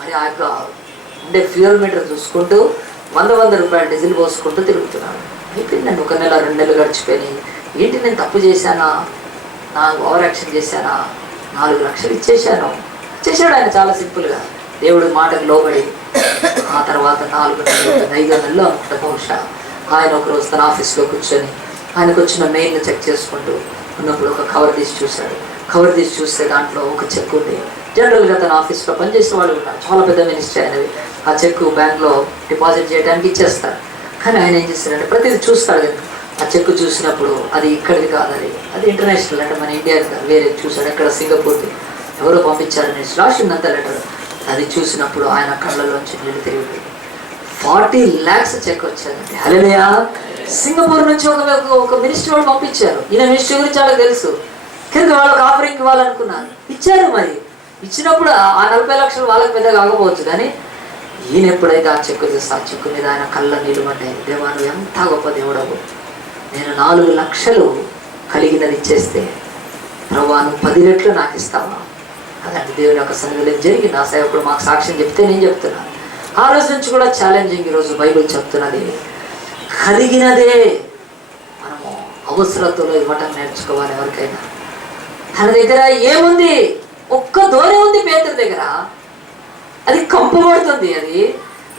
మరి ఆ యొక్క ఉండే ఫ్యూయల్ మీటర్ చూసుకుంటూ 100 రూపాయలు డీజిల్ పోసుకుంటూ తిరుగుతున్నాడు. అయిపోయిందండి. 1 నెల 2 నెలలు గడిచిపోయినాయి. ఏంటి నేను తప్పు చేశానా, నా ఓవర్ యాక్షన్ చేశానా, 4 లక్షలు ఇచ్చేశాను. చేశాడు ఆయన చాలా సింపుల్గా, దేవుడి మాటకు లోబడి. ఆ తర్వాత 4 నెలలు 5 నెలలు అనుకుంటా బహుశా ఆయన ఒకరోజు తన ఆఫీస్లో కూర్చొని ఆయనకు వచ్చిన మెయిల్ని చెక్ చేసుకుంటూ ఉన్నప్పుడు ఒక కవర్ తీసి చూశాడు. కవర్ తీసి చూస్తే దాంట్లో ఒక చెక్ ఉంది. జనరల్గా తన ఆఫీస్లో పనిచేసే వాళ్ళు ఉన్నారు, చాలా పెద్ద మినిస్ట్రీ అయినది. ఆ చెక్ బ్యాంక్లో డిపాజిట్ చేయడానికి ఇచ్చేస్తారు. కానీ ఆయన ఏం చేస్తాడంటే ప్రతిదీ చూస్తాడు కదా. ఆ చెక్ చూసినప్పుడు అది ఇక్కడిది కాదు, అది ఇంటర్నేషనల్, అంటే మన ఇండియాది కాదు, వేరే చూశాడు. ఎక్కడ సింగపూర్ది ఎవరో పంపించారని రాసిందంత లెటర్. అది చూసినప్పుడు ఆయన కళ్ళలోంచి నీళ్ళు తిరిగిపోయి 40 lakhs చెక్ వచ్చారండి. హల్లెలూయా. సింగపూర్ నుంచి ఒక మినిస్ట్రీ వాళ్ళు పంపించారు. ఈయన మినిస్ట్రీ గురించి వాళ్ళకి తెలుసు. కింద వాళ్ళకి ఆఫరింగ్ ఇవ్వాలనుకున్నారు, ఇచ్చారు. మరి ఇచ్చినప్పుడు ఆ 40 లక్షలు వాళ్ళకి పెద్ద కాకపోవచ్చు, కానీ ఈయన ఎప్పుడైతే ఆ చెక్కు చూస్తే ఆ చెక్కు మీద ఆయన కళ్ళ నీళ్ళు పడ్డాయి. దేవా నువ్వు ఎంత గొప్ప దేవుడవు, నేను 4 లక్షలు కలిగినది ఇచ్చేస్తే ప్రభువా నువ్వు 10 రెట్లు నాకు ఇస్తావా? అదంటే దేవుని యొక్క సన్నిధిలో జరిగింది. ఆ సేవకుడు మాకు సాక్ష్యం చెప్తే నేను చెప్తున్నాను. ఆ రోజు నుంచి కూడా ఛాలెంజింగ్. ఈరోజు బైబిల్ చెప్తున్నది, కలిగినదే మనము అవసరతలో ఇవ్వటం నేర్చుకోవాలి. ఎవరికైనా తన దగ్గర ఏముంది, ఒక్క దోణి ఉంది పేతురు దగ్గర, అది కంపు పడుతుంది. అది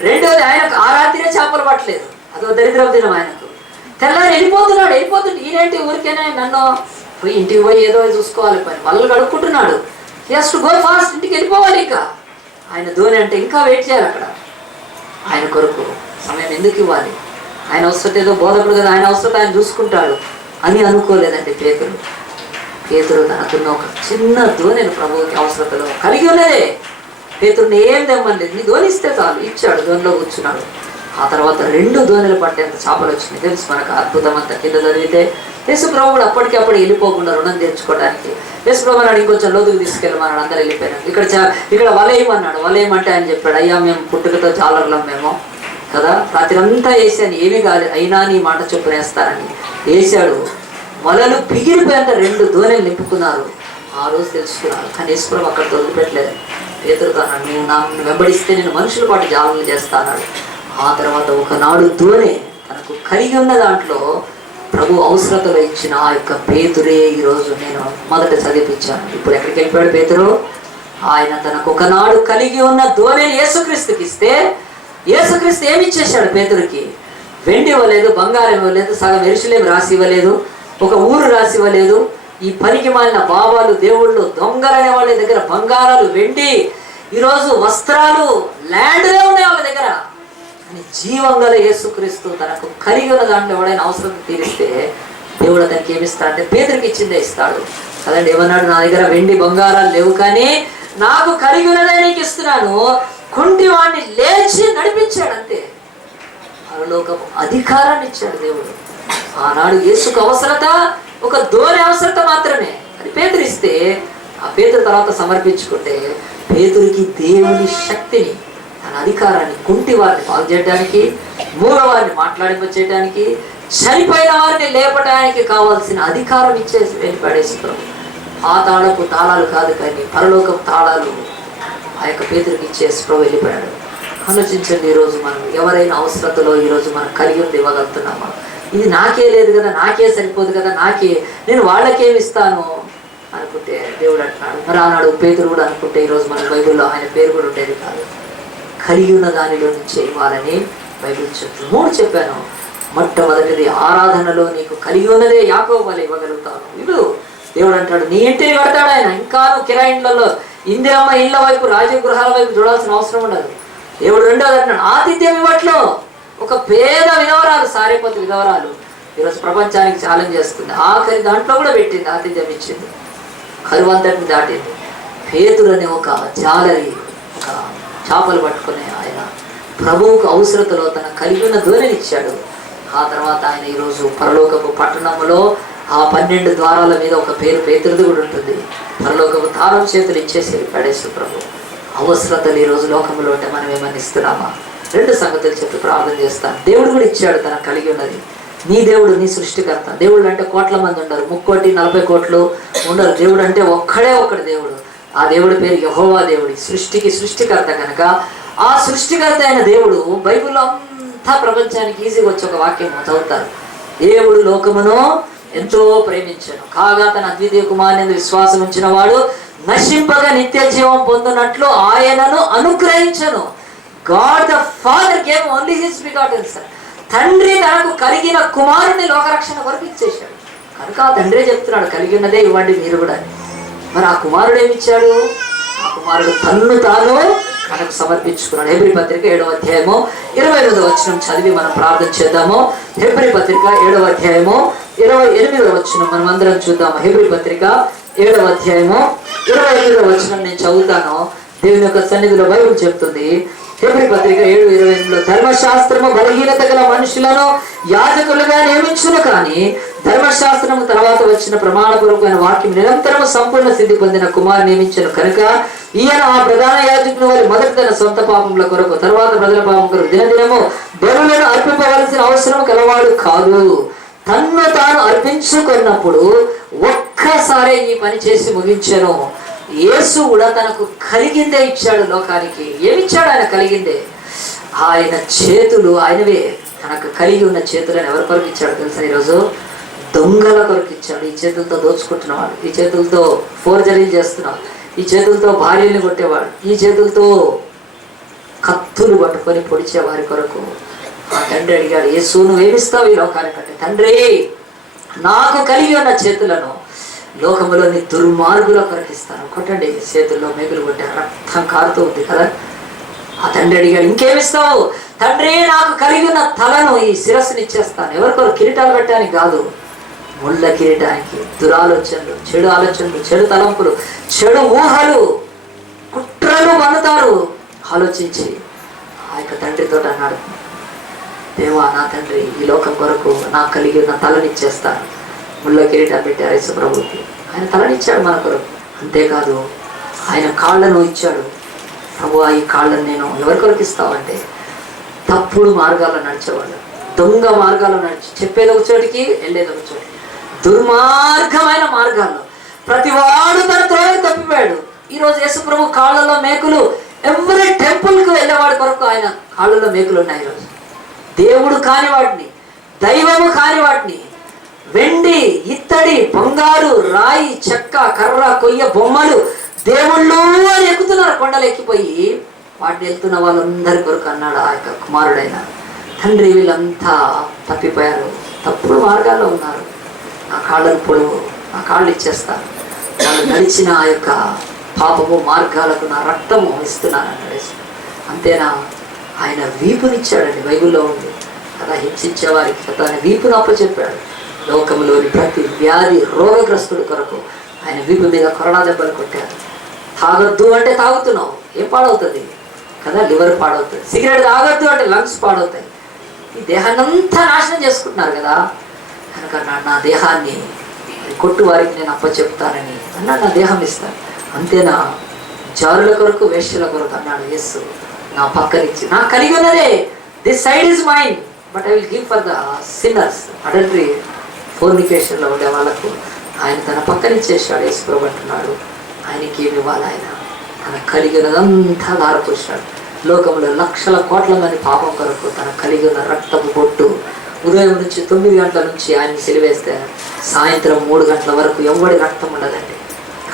రెండోది, ఆయనకు ఆ రాత్రినే చేపలు పట్టలేదు, అదో దరిద్రం దినం ఆయనకు. తెల్లారి వెళ్ళిపోతుంటే ఈయనేంటి ఊరికేనా నన్ను పోయి ఇంటికి పోయి ఏదో చూసుకోవాలి పని, వాళ్ళు గడుక్కుంటున్నాడు. జస్ట్ గో ఫాస్ట్, ఇంటికి వెళ్ళిపోవాలి. ఇక ఆయన ధోని అంటే ఇంకా వెయిట్ చేయాలి అక్కడ. ఆయన కొరకు సమయం ఎందుకు ఇవ్వాలి? ఆయన అవసరం ఏదో బోధకుడు కదా, ఆయన అవసరం ఆయన చూసుకుంటాడు అని అనుకోలేదండి పేతురు తనకున్న ఒక చిన్న ధోనిని ప్రభువుకి అవసరతలో కలిగి ఉన్నదే. పేతురుని ఏం తెమ్మండి, నీ ధోని ఇస్తే చాలు, ఇచ్చాడు. ధోనిలో కూర్చున్నాడు. ఆ తర్వాత 2 ధోనిలు పట్టేంత చేపలు వచ్చినాయి. తెలుసు మనకు అద్భుతం అంతా. కింద చదివితే యేసు ప్రభు కూడా అప్పటికప్పుడు వెళ్ళిపోకుండా రుణం తెచ్చుకోవడానికి యేసు ప్రభు అన్నాడు, ఇంకొంచెం లోతుకు తీసుకెళ్ళమన్నాడు. అందరూ వెళ్ళిపోయినాడు. ఇక్కడ వలయమన్నాడు. వలయమంటే ఆయన చెప్పాడు, అయ్యా మేము పుట్టుకతో జాలర్లం, మేము కదా. రాత్రి అంతా వేసాను, ఏమీ కాలేదు, అయినా నీ మాట చొప్పున వేస్తానని వేసాడు. మొలలు పిగిలిపోయేంత 2 దోణెలు నింపుకున్నారు. ఆ రోజు తెలుసుకున్నారు. కానీ యేసుప్రభు అక్కడ వదిలిపెట్టలేదు. పేతురుతో అన్నాడు, నువ్వు నన్ను వెంబడిస్తే నేను మనుషుల పాటు జాలన చేస్తాను. ఆ తర్వాత ఒకనాడు దోణె తనకు కలిగి ఉన్న దాంట్లో ప్రభు అవసరతలో ఇచ్చిన ఆ యొక్క పేతురే ఈరోజు నేను మొదట చదివించాను. ఇప్పుడు ఎక్కడికి వెళ్ళిపోయాడు పేతురు? ఆయన తనకు ఒకనాడు కలిగి ఉన్న దోణిని యేసుక్రీస్తుకి ఇస్తే యేసుక్రీస్తు ఏమి ఇచ్చేశాడు పేతురికి? వెండి ఇవ్వలేదు, బంగారం ఇవ్వలేదు, సగం ఎరుసలేము రాసి ఇవ్వలేదు, ఒక ఊరు రాసి ఇవ్వలేదు. ఈ పనికి మాలిన బాబాలు, దేవుళ్ళు, దొంగలనే వాళ్ళ దగ్గర బంగారాలు, వెండి, ఈరోజు వస్త్రాలు, ల్యాండ్లే ఉన్నాయి వాళ్ళ దగ్గర. అని జీవం గల యేసుక్రీస్తు తనకు కలిగి ఉన్న దాంట్లో ఎవడైనా అవసరం తీరిస్తే దేవుడు అతనికి ఏమిస్తాడంటే పేదరికి ఇచ్చిందే ఇస్తాడు కదండి. ఏమన్నాడు? నా దగ్గర వెండి బంగారాలు లేవు, కానీ నాకు కలిగి ఉన్నదే నీకు ఇస్తున్నాను. కుంటి వాడిని లేచి నడిపించాడు, అంతే. పరలోకపు అధికారాన్ని ఇచ్చాడు దేవుడు. ఆనాడు యేసుకు అవసరత ఒక దోణి అవసరత మాత్రమే. అది పేతురు ఇస్తే ఆ పేతురు తర్వాత సమర్పించుకుంటే పేతురికి దేవుని శక్తిని, తన అధికారాన్ని, కుంటి వారిని బాగు చేయడానికి, మూగవారిని మాట్లాడింపచేయడానికి, చనిపోయిన వారిని లేపడానికి కావాల్సిన అధికారం ఇచ్చేసి వెళ్ళిపడేస్తున్నాం. పాతాళపు తాళాలు కాదు, కానీ పరలోకపు తాళాలు ఆ యొక్క పేతురికి ఇచ్చేసి ప్రభు వెళ్ళిపోయాడు. ఆలోచించండి, ఈరోజు మనం ఎవరైనా అవసరతలో ఈరోజు మనం కలిగి ఉంది ఇవ్వగలుగుతున్నామా? ఇది నాకే లేదు కదా, నాకే సరిపోదు కదా, నేను వాళ్ళకేమి ఇస్తాను అనుకుంటే దేవుడు అంటున్నాడు. మరి ఆనాడు పేతురు కూడా అనుకుంటే ఈరోజు మన బైబిల్లో ఆయన పేరు కూడా ఉండేది కాదు. కలిగి ఉన్న దానిలో నుంచి ఇవ్వాలని బైబిల్ చెప్తుంది. 3 చెప్పాను. మొట్టమొదటిది ఆరాధనలో నీకు కలిగి ఉన్నదే యాకోబు వలె ఇవ్వగలుగుతాను. ఇడు దేవుడు అంటాడు, నీ ఇంటిని కడతాడు ఆయన. ఇంకా నువ్వు కిరాయి ఇండ్లలో, ఇందిరమ్మ ఇళ్ళ వైపు, రాజగృహాల వైపు చూడాల్సిన అవసరం ఉండదు. దేవుడు రెండోది అంటున్నాడు, ఆతిథ్యం ఇవ్వట్లో. ఒక పేద విధవరాలు, సారేపోతు విధవరాలు ఈరోజు ప్రపంచానికి ఛాలెంజ్ చేస్తుంది. ఆఖరి దాంట్లో కూడా పెట్టింది, ఆతిథ్యం ఇచ్చింది, కరువంతటిని దాటింది. పేతురు అనే ఒక జాలరి, ఒక చేపలు పట్టుకునే ఆయన ప్రభువుకు అవసరతలో తన కలిగి ఉన్న దోణిని ఇచ్చాడు. ఆ తర్వాత ఆయన ఈరోజు పరలోకపు పట్టణంలో ఆ 12 ద్వారాల మీద ఒక పేరు పేతురుది కూడా ఉంటుంది. పరలోకపు తాళం చేతులు ఇచ్చేసి పడేసు ప్రభు. అవసరతలు ఈరోజు లోకంలో ఉంటే మనం ఏమని ఇస్తున్నామా? 2 సంగతులు చెప్పి ప్రార్థన చేస్తాను. దేవుడు కూడా ఇచ్చాడు తనకు కలిగి ఉన్నది. నీ దేవుడు, నీ సృష్టికర్త. దేవుడు అంటే కోట్ల మంది ఉండరు, 3 కోటి 40 కోట్లు ఉండరు. దేవుడు అంటే ఒక్కడే ఒక్కడు దేవుడు. ఆ దేవుడి పేరు యెహోవా దేవుడి, సృష్టికి సృష్టికర్త కనుక ఆ సృష్టికర్త అయిన దేవుడు బైబిల్లో అంతా ప్రపంచానికి ఈజీగా వచ్చి ఒక వాక్యం చదువుతారు. దేవుడు లోకమును ఎంతో ప్రేమించను, కాగా తన అద్వితీయ కుమారుని విశ్వాసం ఉంచిన వాడు నశింపగా నిత్య జీవం పొందినట్లు ఆయనను అనుగ్రహించను. God the Father gave only his begotten son. తండ్రి తనకు కలిగిన కుమారుని లోకరక్షణ వరకు ఇచ్చేశాడు కనుక ఆ తండ్రే చెప్తున్నాడు, కలిగి ఉన్నదే ఇవ్వండి మీరు కూడా. మరి ఆ కుమారుడు ఏమిచ్చాడు? ఆ కుమారుడు తన్ను తాను మనకు సమర్పించుకున్నాడు. హెబ్రీ పత్రిక 7వ అధ్యాయము 28వ వచనం చదివి మనం ప్రార్థన చేద్దాము. హెబ్రీ పత్రిక 7వ అధ్యాయము 28వ వచనం మనం అందరం చూద్దాము. హెబ్రీ పత్రిక 7వ అధ్యాయము 28వ వచనం నేను చదువుతాను. దేవుని యొక్క సన్నిధిలో బైబిల్ చెప్తుంది. హెబ్రీ పత్రిక 7:28లో ధర్మశాస్త్రము బలహీనత గల మనుషులను యాజకులుగా నియమించును, కానీ ధర్మశాస్త్రము తర్వాత వచ్చిన ప్రమాణపూర్వకమైన వాక్యం నిరంతరము సంపూర్ణ సిద్ధి పొందిన కుమారు నియమించను కనుక ఈయన ఆ ప్రధాన యాజకుని వారి మొదటి తన సొంత పాపముల కొరకు, తర్వాత ప్రజల పాపం కొరకు దినదినము బలులను అర్పింపవలసిన అవసరం కలవాడు కాదు. తన్ను తాను అర్పించుకున్నప్పుడు ఒక్కసారే ఈ పని చేసి ముగించను. యేసు కూడా తనకు కలిగిందే ఇచ్చాడు లోకానికి. ఏమిచ్చాడు? ఆయన కలిగిందే. ఆయన చేతులు ఆయనవే. తనకు కలిగి ఉన్న చేతులను ఎవరి కొరకు ఇచ్చాడు తెలుసా? ఈరోజు దొంగల కొరకు ఇచ్చాడు. ఈ చేతులతో దోచుకుంటున్నవాడు, ఈ చేతులతో ఫోర్జరీలు చేస్తున్నాడు, ఈ చేతులతో భార్యని కొట్టేవాడు, ఈ చేతులతో కత్తులు పట్టుకొని పొడిచే వారి కొరకు ఆ తండ్రి అడిగాడు, యేసు నువ్వేమిస్తావు ఈ లోకానికి అంటే, తండ్రి నాకు కలిగి ఉన్న చేతులను లోకములోని దుర్మార్గుల కొరకు ఇస్తాను. కొట్టండి, చేతుల్లో మేకులు కొట్టారు, రక్తం కారుతూ ఉంది కదా. ఆ తండ్రి అడిగాడు, ఇంకేమిస్తావు? తండ్రి నాకు కలిగి ఉన్న తలను, ఈ శిరస్సుని ఇచ్చేస్తాను. ఎవరికొరు కిరీటాలు పెట్టడానికి కాదు, ముళ్ళ కిరీటానికి. దురాలోచనలు, చెడు ఆలోచనలు, చెడు తలంపులు, చెడు ఊహలు, కుట్రలు పన్నుతారు ఆలోచించి. ఆ యొక్క తండ్రితో అన్నాడు, దేవా నా తండ్రి, ఈ లోకం కొరకు నాకు కలిగి ఉన్న తలని ఇచ్చేస్తాను. ముళ్ళ కిరీటం పెట్టారు యేసు ప్రభువుకి. ఆయన తలనిచ్చాడు మన కొరకు. అంతేకాదు ఆయన కాళ్ళను ఇచ్చాడు. ప్రభు ఈ కాళ్ళను నేను ఎవరి కొరకు ఇస్తావంటే, తప్పుడు మార్గాల్లో నడిచేవాళ్ళు, దొంగ మార్గాల్లో నడిచి చెప్పేది ఒక చోటికి వెళ్ళేది ఒక చోటికి, దుర్మార్గమైన మార్గాల్లో ప్రతివాడు తన త్రోవను తప్పిపోయాడు. ఈరోజు యేసుప్రభు కాళ్ళలో మేకులు, ఎవరి టెంపుల్కి వెళ్ళేవాడి కొరకు ఆయన కాళ్ళలో మేకులు ఉన్నాయి. ఈరోజు దేవుడు కాని వాటిని, దైవము కాని వాటిని, వెండి, ఇత్తడి, బంగారు, రాయి, చెక్క, కర్ర, కొయ్య, బొమ్మలు దేవుళ్ళు అని ఎక్కుతున్నారు. కొండలు ఎక్కిపోయి వాటిని వెళ్తున్న వాళ్ళందరి కొరకు అన్నాడు ఆ యొక్క కుమారుడైన తండ్రి, వీళ్ళంతా తప్పిపోయారు, తప్పుడు మార్గాల్లో ఉన్నారు, ఆ కాళ్ళను పొడవు, ఆ కాళ్ళు ఇచ్చేస్తారు, వాళ్ళు నడిచిన ఆ యొక్క పాపము మార్గాలకు నా రక్తము ఇస్తున్నాను అన్నాడు. అంతేనా, ఆయన వీపునిచ్చాడండి, బైబిల్లో ఉంది కదా, హింసించే వారికి తన వీపును అప్పచెప్పాడు. లోకంలోని ప్రతి వ్యాధి రోగగ్రస్తుడి కొరకు ఆయన వీపు మీద కొరడా దెబ్బలు కొట్టారు. తాగొద్దు అంటే తాగుతున్నావు, ఏం పాడవుతుంది కదా, లివర్ పాడవుతుంది. సిగరెట్ తాగొద్దు అంటే లంగ్స్ పాడవుతాయి. ఈ దేహాన్ని అంతా నాశనం చేసుకుంటున్నారు కదా. కనుక నా దేహాన్ని కొట్టు వారికి నేను అప్పచెప్తానని అన్నాడు, నా దేహం ఇస్తాను. అంతేనా, జారుల కొరకు, వేష్యల కొరకు అన్నాడు యేసు, నా పక్కనిచ్చి, నాకు కలిగి ఉన్నదే, this side is mine but I will give for the sinners. Adultery, ఫోర్నికేషన్లో ఉండే వాళ్ళకు ఆయన తన పక్కనిచ్చేసాడు. యేసు ప్రభు అంటున్నాడు, ఆయనకి ఏమి ఇవ్వాలి, ఆయన తన కలిగినదంతా ధారపోసాడు. లోకంలో లక్షల కోట్ల మంది పాపం కొరకు తన కలిగి ఉన్న రక్తపు బొట్టు ఉదయం నుంచి 9 గంటల నుంచి ఆయన సిలివేస్తే సాయంత్రం 3 గంటల వరకు ఎవడి రక్తం ఉండదండి,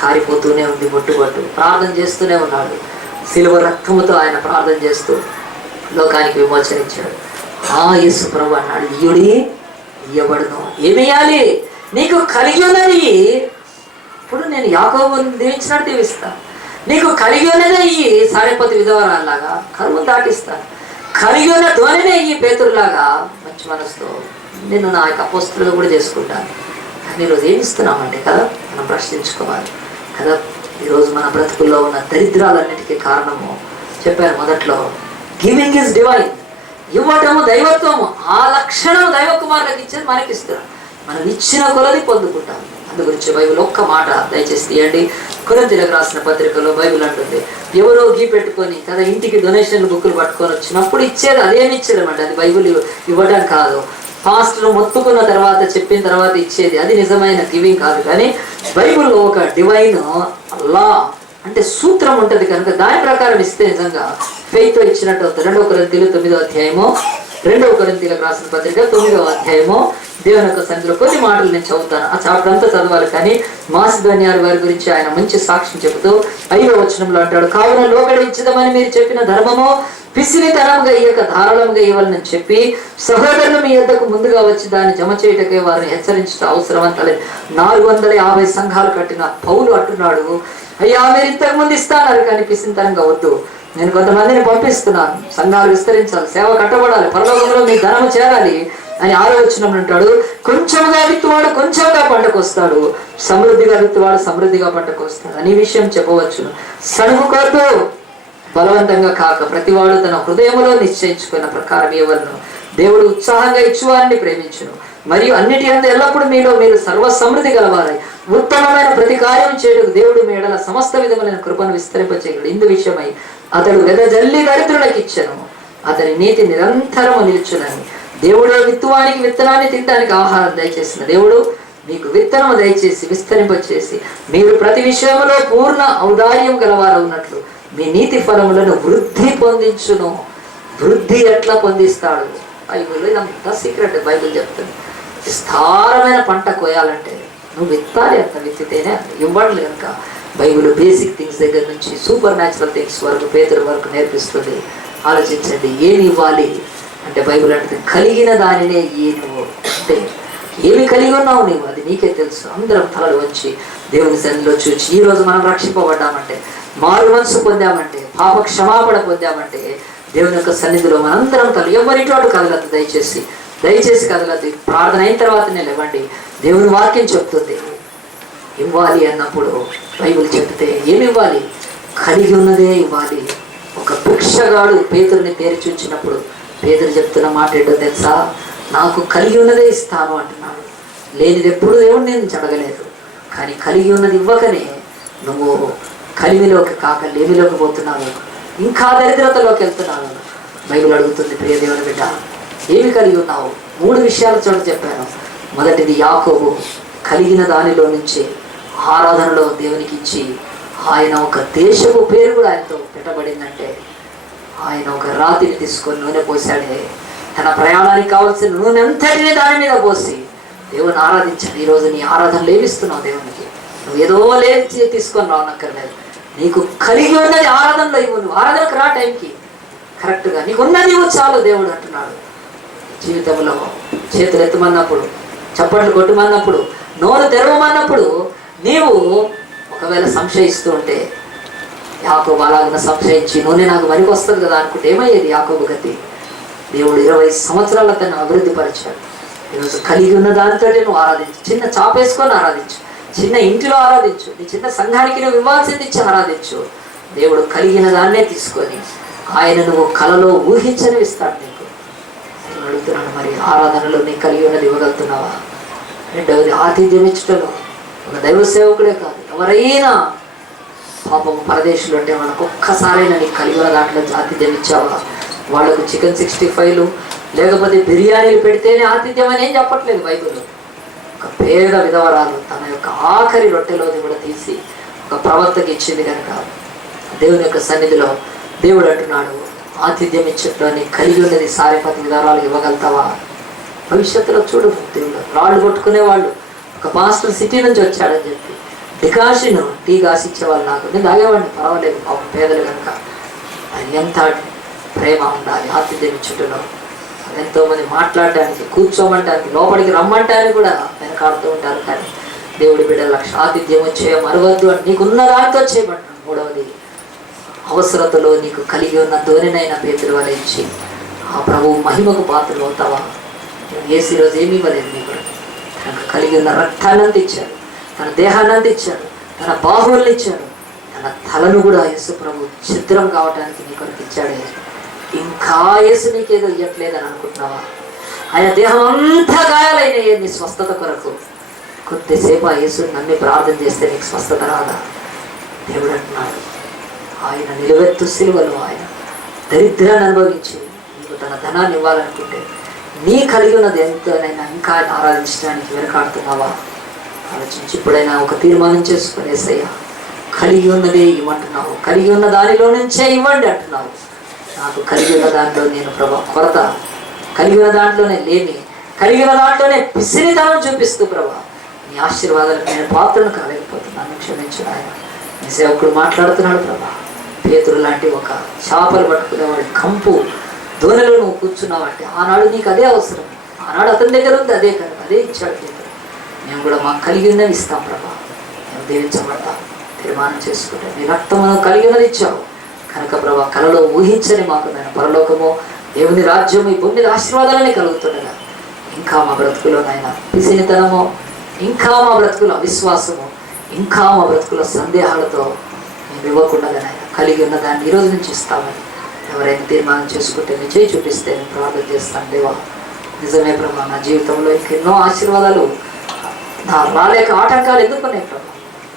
కారిపోతూనే ఉంది బొట్టు. ప్రార్థన చేస్తూనే ఉన్నాడు, సిలువ రక్తముతో ఆయన ప్రార్థన చేస్తూ లోకానికి విమోచన ఇచ్చాడు. ఆ యేసు ప్రభు అన్నాడు, ఇయుడి ఇయ్యబడును. ఏమియాలి, నీకు కలిగి ఉన్నది. ఇప్పుడు నేను యాకోబుని దీవించినట్టు దీవిస్తాను, నీకు కలిగి ఉన్నదే ఇయ్యి, సారెపతి విధవరాల్లాగా కరువును దాటిస్తాను. కలిగి ఉన్న ధ్వనినే ఇయ్యి, పేతురులాగా మంచి మనసుతో నేను నా యొక్క అపోస్తులుగా కూడా చేసుకుంటాను. కానీ ఈరోజు ఏమి ఇస్తున్నామండి కదా, మనం ప్రశ్నించుకోవాలి కదా. ఈరోజు మన బ్రతుకుల్లో ఉన్న దరిద్రాలన్నిటికీ కారణము చెప్పాను మొదట్లో, గివింగ్ ఈజ్ డివైన్. ఇవ్వటము దైవత్వము, ఆ లక్షణం దైవ కుమారులకు ఇచ్చేది మనకి ఇస్తున్నాం. మనం ఇచ్చిన కొలది పొందుకుంటాం. అందు గురించి బైబిల్ ఒక్క మాట దయచేసి తీయండి. కొరింథీయులకు రాసిన పత్రికలో బైబిల్ అంటుంది, ఎవరో గీ పెట్టుకొని కదా ఇంటికి డొనేషన్ బుక్కులు పట్టుకొని వచ్చినప్పుడు ఇచ్చేది, అదేమి ఇచ్చేయడం అంటే అది బైబిల్ ఇవ్వడం కాదు. పాస్టర్ మొత్తుకున్న తర్వాత చెప్పిన తర్వాత ఇచ్చేది అది నిజమైన గివింగ్ కాదు. కానీ బైబిల్లో ఒక డివైన్ లా అంటే సూత్రం ఉంటుంది కనుక దాని ప్రకారం ఇస్తే నిజంగా ఫెయిత్ ఇచ్చినట్టు అవుతుంది. 2 కొరింథీయులు 9వ అధ్యాయము, 2 కొరింథీయులకు రాసిన పత్రిక 9వ అధ్యాయము దేవుని యొక్క సన్నిధిలో కొన్ని మాటలు నేను చదువుతాను. ఆ చాప్టర్ అంతా చదవాలి. కానీ మాసిదోనియా వారి గురించి ఆయన మంచి సాక్ష్యం చెబుతూ 5వ వచనంలో అంటాడు, కావున లోకడ ఇచ్చిదమని మీరు చెప్పిన ధర్మము పిసినితనంగా ఇయ్యక ధారాళంగా ఇవ్వాలని చెప్పి సహోదరులు మీ యొద్దకు ముందుగా వచ్చి దాన్ని జమ చేయటకే వారిని హెచ్చరించడం అవసరం అంటలేదు. 450 సంఘాలు కట్టిన పౌలు అంటున్నాడు, అయ్యా మీరు ఇంతకుముందు ఇస్తాన్నారు కానీ పిసినితనంగా వద్దు, నేను కొంతమందిని పంపిస్తున్నాను, సంఘాలు విస్తరించాలి, సేవ కట్టబడాలి, పరలోకంలో మీ ధనము చేరాలి అని 6వ వచనంలో అంటాడు. కొంచెంగా విత్తువాడు కొంచెంగా పంటకు వస్తాడు, సమృద్ధిగా విత్తువాడు సమృద్ధిగా పంటకు వస్తాడు అని విషయం చెప్పవచ్చు. సణుగుకోవద్దు, బలవంతంగా కాక ప్రతివాడు తన హృదయంలో నిశ్చయించుకున్న ప్రకారం ఇవ్వలను. దేవుడు ఉత్సాహంగా ఇచ్చువారిని ప్రేమించును, మరియు అన్నిటి అందు ఎల్లప్పుడూ మీరు సర్వ సమృద్ధి గలవారై ఉత్తమమైన ప్రతి కార్యం చేయడం దేవుడు మీ ఎడల సమస్త విధములైన కృపను విస్తరింపచేయడు. ఇందు విషయమై అతడు వెదజల్లి దరిద్రులకు ఇచ్చను, అతని నీతి నిరంతరము నిలుచునని. దేవుడు విత్తువానికి విత్తనాన్ని తినడానికి ఆహారం దయచేసిన దేవుడు మీకు విత్తనము దయచేసి విస్తరింపచేసి మీరు ప్రతి విషయంలో పూర్ణ ఔదార్యం గలవారు ఉన్నట్లు మీ నీతి ఫలములను వృద్ధి పొందించును. వృద్ధి ఎట్లా పొందిస్తాడు? బైబిల్ ఇదంతా సీక్రెట్. బైబిల్ చెప్తుంది, విస్తారమైన పంట కోయాలంటే నువ్వు విత్తాలి, అంత విత్తితేనే ఇవ్వాలి. కనుక బైబిల్ బేసిక్ థింగ్స్ దగ్గర నుంచి సూపర్ న్యాచురల్ థింగ్స్ వరకు, పేదల వరకు నేర్పిస్తుంది. ఆలోచించండి, ఏమి ఇవ్వాలి అంటే బైబిల్ అంటే కలిగిన దానినే నువ్వు అంటే ఏమి కలిగి ఉన్నావు నీవు, అది నీకే తెలుసు. అందరం తలలు వచ్చి దేవుని సన్నిధిలో చూచి ఈరోజు మనం రక్షింపబడ్డామంటే, మారు మనసు పొందామంటే, పాప క్షమాపణ పొందామంటే దేవుని యొక్క సన్నిధిలో మనందరం తల ఎవరిటోటు కదలద్దు, దయచేసి కదలద్దు. ప్రార్థన అయిన తర్వాతనే లేవండి. దేవుని వాక్యం చెప్తుంది ఇవ్వాలి అన్నప్పుడు బైబిల్ చెప్తే ఏమి ఇవ్వాలి? కలిగి ఉన్నదే ఇవ్వాలి. ఒక భిక్షగాడు పేతురుని పేరు చూచినప్పుడు పేతురు చెప్తున్న మాట ఏంటో తెలుసా? నాకు కలిగి ఉన్నదే ఇస్తాను అంటున్నాడు. లేనిది ఎప్పుడు దేవుడు నేను అడగలేదు, కానీ కలిగి ఉన్నది ఇవ్వకనే నువ్వు కలిమిలోకి కాక లేమిలోకి పోతున్నావు, ఇంకా దరిద్రతలోకి వెళ్తున్నావు. బైబిల్ అడుగుతుంది, ప్రియ దేవుని బిడ్డ ఏమి కలిగి ఉన్నావు? 3 విషయాల చోట చెప్పాను. మొదటిది, యాకోబు కలిగిన దానిలో నుంచి ఆరాధనలో దేవునికి ఇచ్చి, ఆయన ఒక దేశపు పేరు కూడా ఆయనతో పెట్టబడిందంటే, ఆయన ఒక రాతిని తీసుకొని నూనె పోసాడే, తన ప్రయాణానికి కావాల్సిన నూనె అంతటిని దాని మీద పోసి దేవుని ఆరాధించాడు. ఈరోజు నీ ఆరాధనలు ఏమిస్తున్నావు దేవునికి? నువ్వు ఏదో లేదు తీసుకొని రావనక్కర్లేదు. నీకు కలిగి ఉన్నది ఆరాధనలో ఇవ్వు. నువ్వు ఆరాధనకు రా టైంకి కరెక్ట్గా, నీకు ఉన్నది ఇవ్వు చాలు దేవుడు అంటున్నాడు. జీవితంలో చేతులు ఎత్తమన్నప్పుడు, చప్పట్లు కొట్టమన్నప్పుడు, నోరు తెరవమన్నప్పుడు నీవు ఒకవేళ సంశయిస్తూ ఉంటే, యాకోబు అలాగ సంశయించి నూనె నాకు పనికి వస్తుంది కదా అనుకుంటే ఏమయ్యేది యాకోబు గతి? దేవుడు 20 సంవత్సరాల తను అభివృద్ధి పరిచాడు. ఈరోజు కలిగి ఉన్న దానితో నువ్వు ఆరాధించు. చిన్న చాపేసుకొని ఆరాధించు, చిన్న ఇంటిలో ఆరాధించు, నీ చిన్న సంఘానికి నువ్వు ఇవ్వాల్సింది ఇచ్చి ఆరాధించు. దేవుడు కలిగిన దాన్నే తీసుకొని ఆయన నువ్వు కలలో ఊహించని ఇస్తాడు నీకు. నేను అడుగుతున్నాను, మరి ఆరాధనలో నీకు కలిగి ఉన్నది ఇవ్వగలుగుతున్నావా? రెండవది, ఆతిథ్యం ఇచ్చటంలో ఒక దైవ సేవకుడే కాదు, ఎవరైనా పాపం పరదేశంలో ఉంటే వాళ్ళకు ఒక్కసారైనా నీకు కలిగి ఉన్న దాంట్లో ఆతిథ్యం ఇచ్చావా? వాళ్ళకు చికెన్ 65లు లేకపోతే బిర్యానీలు పెడితేనే ఆతిథ్యం అని ఏం చెప్పట్లేదు బైబిల్. ఒక పేద విధవరాలు తన యొక్క ఆఖరి రొట్టెలోది కూడా తీసి ఒక ప్రవక్తకి ఇచ్చింది కనుక దేవుని యొక్క సన్నిధిలో దేవుడు అంటున్నాడు, ఆతిథ్యం ఇచ్చట్లో నీకు కలిగి ఉన్నది సారేపతి విధానాలు ఇవ్వగలుగుతావా? భవిష్యత్తులో చూడు, దేవుడు రాళ్ళు కొట్టుకునే వాళ్ళు, ఒక పాస్టర్ సిటీ నుంచి వచ్చాడని చెప్పి డికాషన్ టీ కాసి ఇచ్చేవాళ్ళు. నాకు నేను తాగేవాడిని, పర్వాలేదు, పాపం పేదలు కనుక. అది ఎంత ప్రేమ ఉండాలి ఆతిథ్యం ఇచ్చుటలో. ఎంతోమంది మాట్లాడడానికి, కూర్చోమంటానికి, లోపలికి రమ్మంటానికి కూడా వెనకాడుతూ ఉంటారు. కానీ దేవుడి బిడ్డల ఆతిథ్యం వచ్చే మరవద్దు అని నీకున్న దానితో చేయమంటాను. మూడవది, అవసరతలో నీకు కలిగి ఉన్న ధోనినైనా పేతురు వల్ల ఇచ్చి ఆ ప్రభువు మహిమకు పాత్రలు అవుతావా? యేసు రోజు ఏమీ ఇవ్వలేదు నీకు. తనకు కలిగి ఉన్న రక్తాన్ని అందించాడు, తన దేహాన్ని అందించాడు, తన బాహువుల్ని ఇచ్చాడు, తన తలను కూడా యేసు ప్రభు చిత్రం కావడానికి నీ కొరకు ఇచ్చాడే. ఇంకా యేసు నీకేదో ఇవ్వట్లేదని అనుకుంటున్నావా? ఆయన దేహం అంతా గాయాలైన నీ స్వస్థత కొరకు కొద్దిసేపు ఆ యేసుని నమ్మి ప్రార్థన చేస్తే నీకు స్వస్థత రాదా? దేవుడు అంటున్నాడు, ఆయన నిలువెత్తు సిలువలో ఆయన దరిద్రాన్ని అనుభవించి నీకు తన ధనాన్ని ఇవ్వాలనుకుంటే నీ కలిగి ఉన్నది ఎంతోనైనా ఇంకా ఆరాధించడానికి వెనకాడుతున్నావా? ఆలోచించి ఇప్పుడైనా ఒక తీర్మానం చేసుకునేసయ్యా, కలిగి ఉన్నదే ఇవ్వమంటున్నావు, కలిగి ఉన్న దానిలో నుంచే ఇవ్వండి అంటున్నావు. నాకు కలిగి ఉన్న దాంట్లో నేను ప్రభా కొరత, కలిగి ఉన్న దాంట్లోనే లేమి, కలిగిన దాంట్లోనే పిసినితనం చూపిస్తూ ప్రభా నీ ఆశీర్వాదాలకు నేను పాత్రను కాలేకపోతున్నాను, క్షమించు ఆయన. నీ సేవకుడు మాట్లాడుతున్నాడు ప్రభా, పేతురు లాంటి ఒక చేపలు పట్టుకునేవాడు కంపు ధోనిలో నువ్వు కూర్చున్నావంటే ఆనాడు నీకు అదే అవసరం, ఆనాడు అతని దగ్గర ఉంది అదే కనుక అదే ఇచ్చాడు పేతురు. మేము కూడా మాకు కలిగి ఉన్నది ఇస్తాం ప్రభా, మేము దీవించబడతాం. తీర్మానం చేసుకుంటే నీ రక్తం కలిగి ఉన్నది ఇచ్చావు కనుక ప్రభా కలలో ఊహించని మాకు నేను పరలోకము, దేవుని రాజ్యము, ఈ భూమి మీద ఆశీర్వాదాలని కలుగుతుండగా ఇంకా మా బ్రతుకులో నాయన పిసినితనము, ఇంకా మా బ్రతుకుల అవిశ్వాసము, ఇంకా మా బ్రతుకుల సందేహాలతో మేము ఇవ్వకుండా నాయన కలిగి ఉన్న దాన్ని ఈరోజు నుంచి ఇస్తామని ఎవరైనా తీర్మానం చేసుకుంటే నీ చేయి చూపిస్తే నేను ప్రార్థన చేస్తాను. దేవా నిజమే ప్రభా, నా జీవితంలో ఇంకెన్నో ఆశీర్వాదాలు నా రాలేక ఆటంకాలు ఎదుర్కొన్నాయి ప్రభా.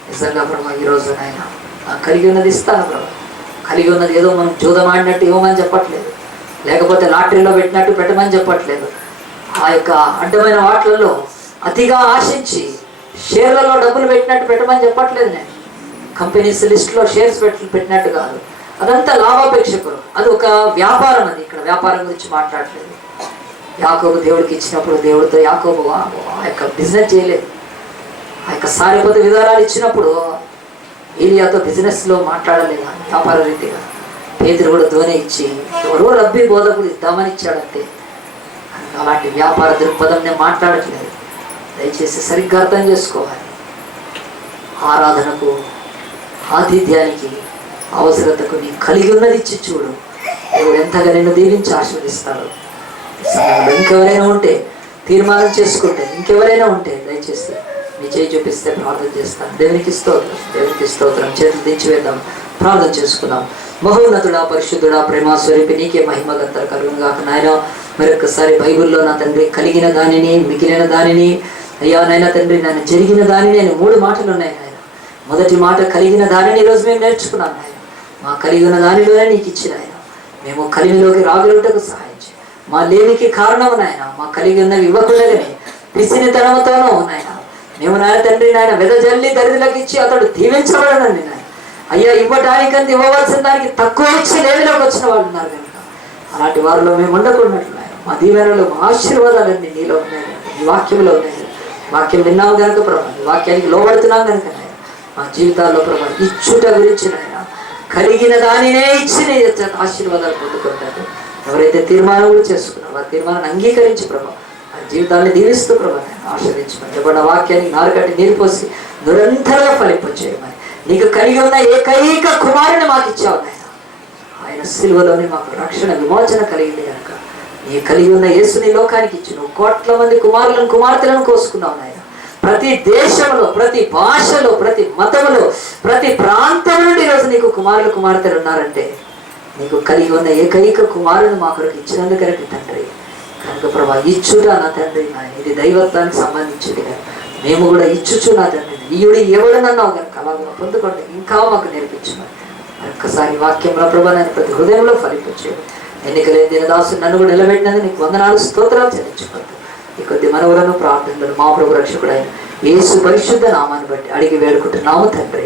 నిజంగా ప్రభా ఈరోజు నాయన కలిగి ఉన్నది ఇస్తాను ప్రభా. కలిగి ఉన్నది ఏదో మనం జూదం ఆడినట్టు ఇవ్వమని చెప్పట్లేదు, లేకపోతే లాటరీలో పెట్టినట్టు పెట్టమని చెప్పట్లేదు. ఆ యొక్క అడ్డమైన వాటిలలో అతిగా ఆశించి షేర్లలో డబ్బులు పెట్టినట్టు పెట్టమని చెప్పట్లేదు. నేను కంపెనీస్ లిస్టులో షేర్స్ పెట్టినట్టు కాదు, అదంతా లాభాపేక్షకులు, అది ఒక వ్యాపారం. అది ఇక్కడ వ్యాపారం గురించి మాట్లాడలేదు. యాకోబు దేవుడికి ఇచ్చినప్పుడు దేవుడితో యాకోబు ఆ యొక్క బిజినెస్ చేయలేదు. ఆ యొక్క సారిపోతే విధానాలు ఇచ్చినప్పుడు ఏలియాతో బిజినెస్లో మాట్లాడలేదు వ్యాపార రీతిగా. పేతురు కూడా ధోని ఇచ్చి ఎవరో రబ్బీ బోధకుడు ఇద్దామని ఇచ్చాడంతే. అలాంటి వ్యాపార దృక్పథం నేను మాట్లాడట్లేదు. దయచేసి సరిగ్గా అర్థం చేసుకోవాలి. ఆరాధనకు, ఆతిథ్యానికి, అవసరతకు నీ కలిగి ఉన్నది ఇచ్చి చూడు, దేవుడు ఎంతగా నిన్ను దీవించి ఆశీర్వదిస్తాడు. ఇంకెవరైనా ఉంటే తీర్మానం చేసుకుంటే, ఇంకెవరైనా ఉంటే దయచేసి మీ చేయి చూపిస్తే ప్రార్థన చేస్తాను. దేవునికి స్తోత్రం, దేవునికి స్తోత్రం. చేతులు దించి వేద్దాం, ప్రార్థన చేసుకుందాం. మహోన్నతుడా, పరిశుద్ధుడా, ప్రేమ స్వరూపి నీకే మహిమ గంతర కలుగుగాక. నాయన మరొకసారి బైబిల్లో నా తండ్రి కలిగిన దానిని, మిగిలిన దానిని, అయ్యా నాయన తండ్రి నన్ను జరిగిన దానిని అని 3 మాటలు ఉన్నాయి నాయన. మొదటి మాట కలిగిన దానిని ఈరోజు మేము నేర్చుకున్నాం నాయన. మా కలిగిన దానిలోనే నీకు ఇచ్చిన ఆయన మేము కలిగిలోకి రాగలుగుటకు సహాయం చేయండి. మా లేనికి కారణము నాయన, మా కలిగి ఉన్నవి ఇవ్వకుండానే పిసినితనముతోనూ నాయన మేము నాయన తండ్రి నాయన వెదజల్లి దరిద్రులకు ఇచ్చి అతడు దీవించబడనండి నాయన. అయ్యా ఇవ్వడానికంత ఇవ్వవలసిన దానికి తక్కువ ఇచ్చి లేవిలోకి వచ్చిన వాళ్ళు ఉన్నారు కనుక అలాంటి వారిలో మేము ఉండకున్నట్లు నాయన మా దీవెనలు మా ఆశీర్వాదాలన్నీ నీలో ఉన్నాయి, ఈ వాక్యంలో ఉన్నాయి. వాక్యం విన్నాము కనుక ప్రభా, ఈ వాక్యానికి లోబడుతున్నాం కనుక నాయన మా జీవితాల్లో ప్రభా ఇచ్చుట గురించి నాయన కలిగిన దానినే ఇచ్చి నీ ఆశీర్వాదాలు పొందుకుంటారు. ఎవరైతే తీర్మానం చేసుకున్నారో వారి తీర్మానాన్ని అంగీకరించి ప్రభా ఆ జీవితాన్ని దీవిస్తూ ప్రభా ఆశ్రయించమని చెప్పిన వాక్యానికి నారుకట్టి నీరు పోసి నిరంతరంగా ఫలింపచేయమని నీకు కలిగి ఉన్న ఏకైక కుమారుని మాకు ఇచ్చావు నాయన. ఆయన సిలువలోనే మాకు రక్షణ విమోచన కలిగింది కనుక నీ కలిగి ఉన్న యేసుని లోకానికి ఇచ్చి నువ్వు కోట్ల మంది కుమారులను కుమార్తెలను కోసుకున్నావు నాయన. ప్రతి దేశంలో, ప్రతి భాషలో, ప్రతి మతంలో, ప్రతి ప్రాంతం నుండి ఈరోజు నీకు కుమారులు కుమార్తెలు ఉన్నారంటే నీకు కలిగి ఉన్న ఏకైక కుమారుని మా కొరకు ఇచ్చినందుకనే తండ్రి. కనుక ప్రభా ఇచ్చుట నా తండ్రి నాయన ఇది దైవత్వానికి సంబంధించింది కదా. మేము కూడా ఇచ్చుచు నా తండ్రి ఈయుడు ఎవడనన్నావు కనుక అలాగే పొందుకోండి ఇంకా మాకు నేర్పించమని ఒక్కసారి వాక్యంలో ప్రభా నేను ప్రతి హృదయంలో ఫలింపచేయు. ఎన్నికలేని దినదాసు నన్ను కూడా నిలబెట్టినందుకు నీకు వందనాలు స్తోత్రాలు చెల్లించుకుంటూ ఈ కొద్ది మనవులను ప్రార్థనలను మా ప్రభు రక్షకుడైన యేసు పరిశుద్ధ నామాన్ని బట్టి అడిగి వేడుకుంటున్నాము తండ్రి.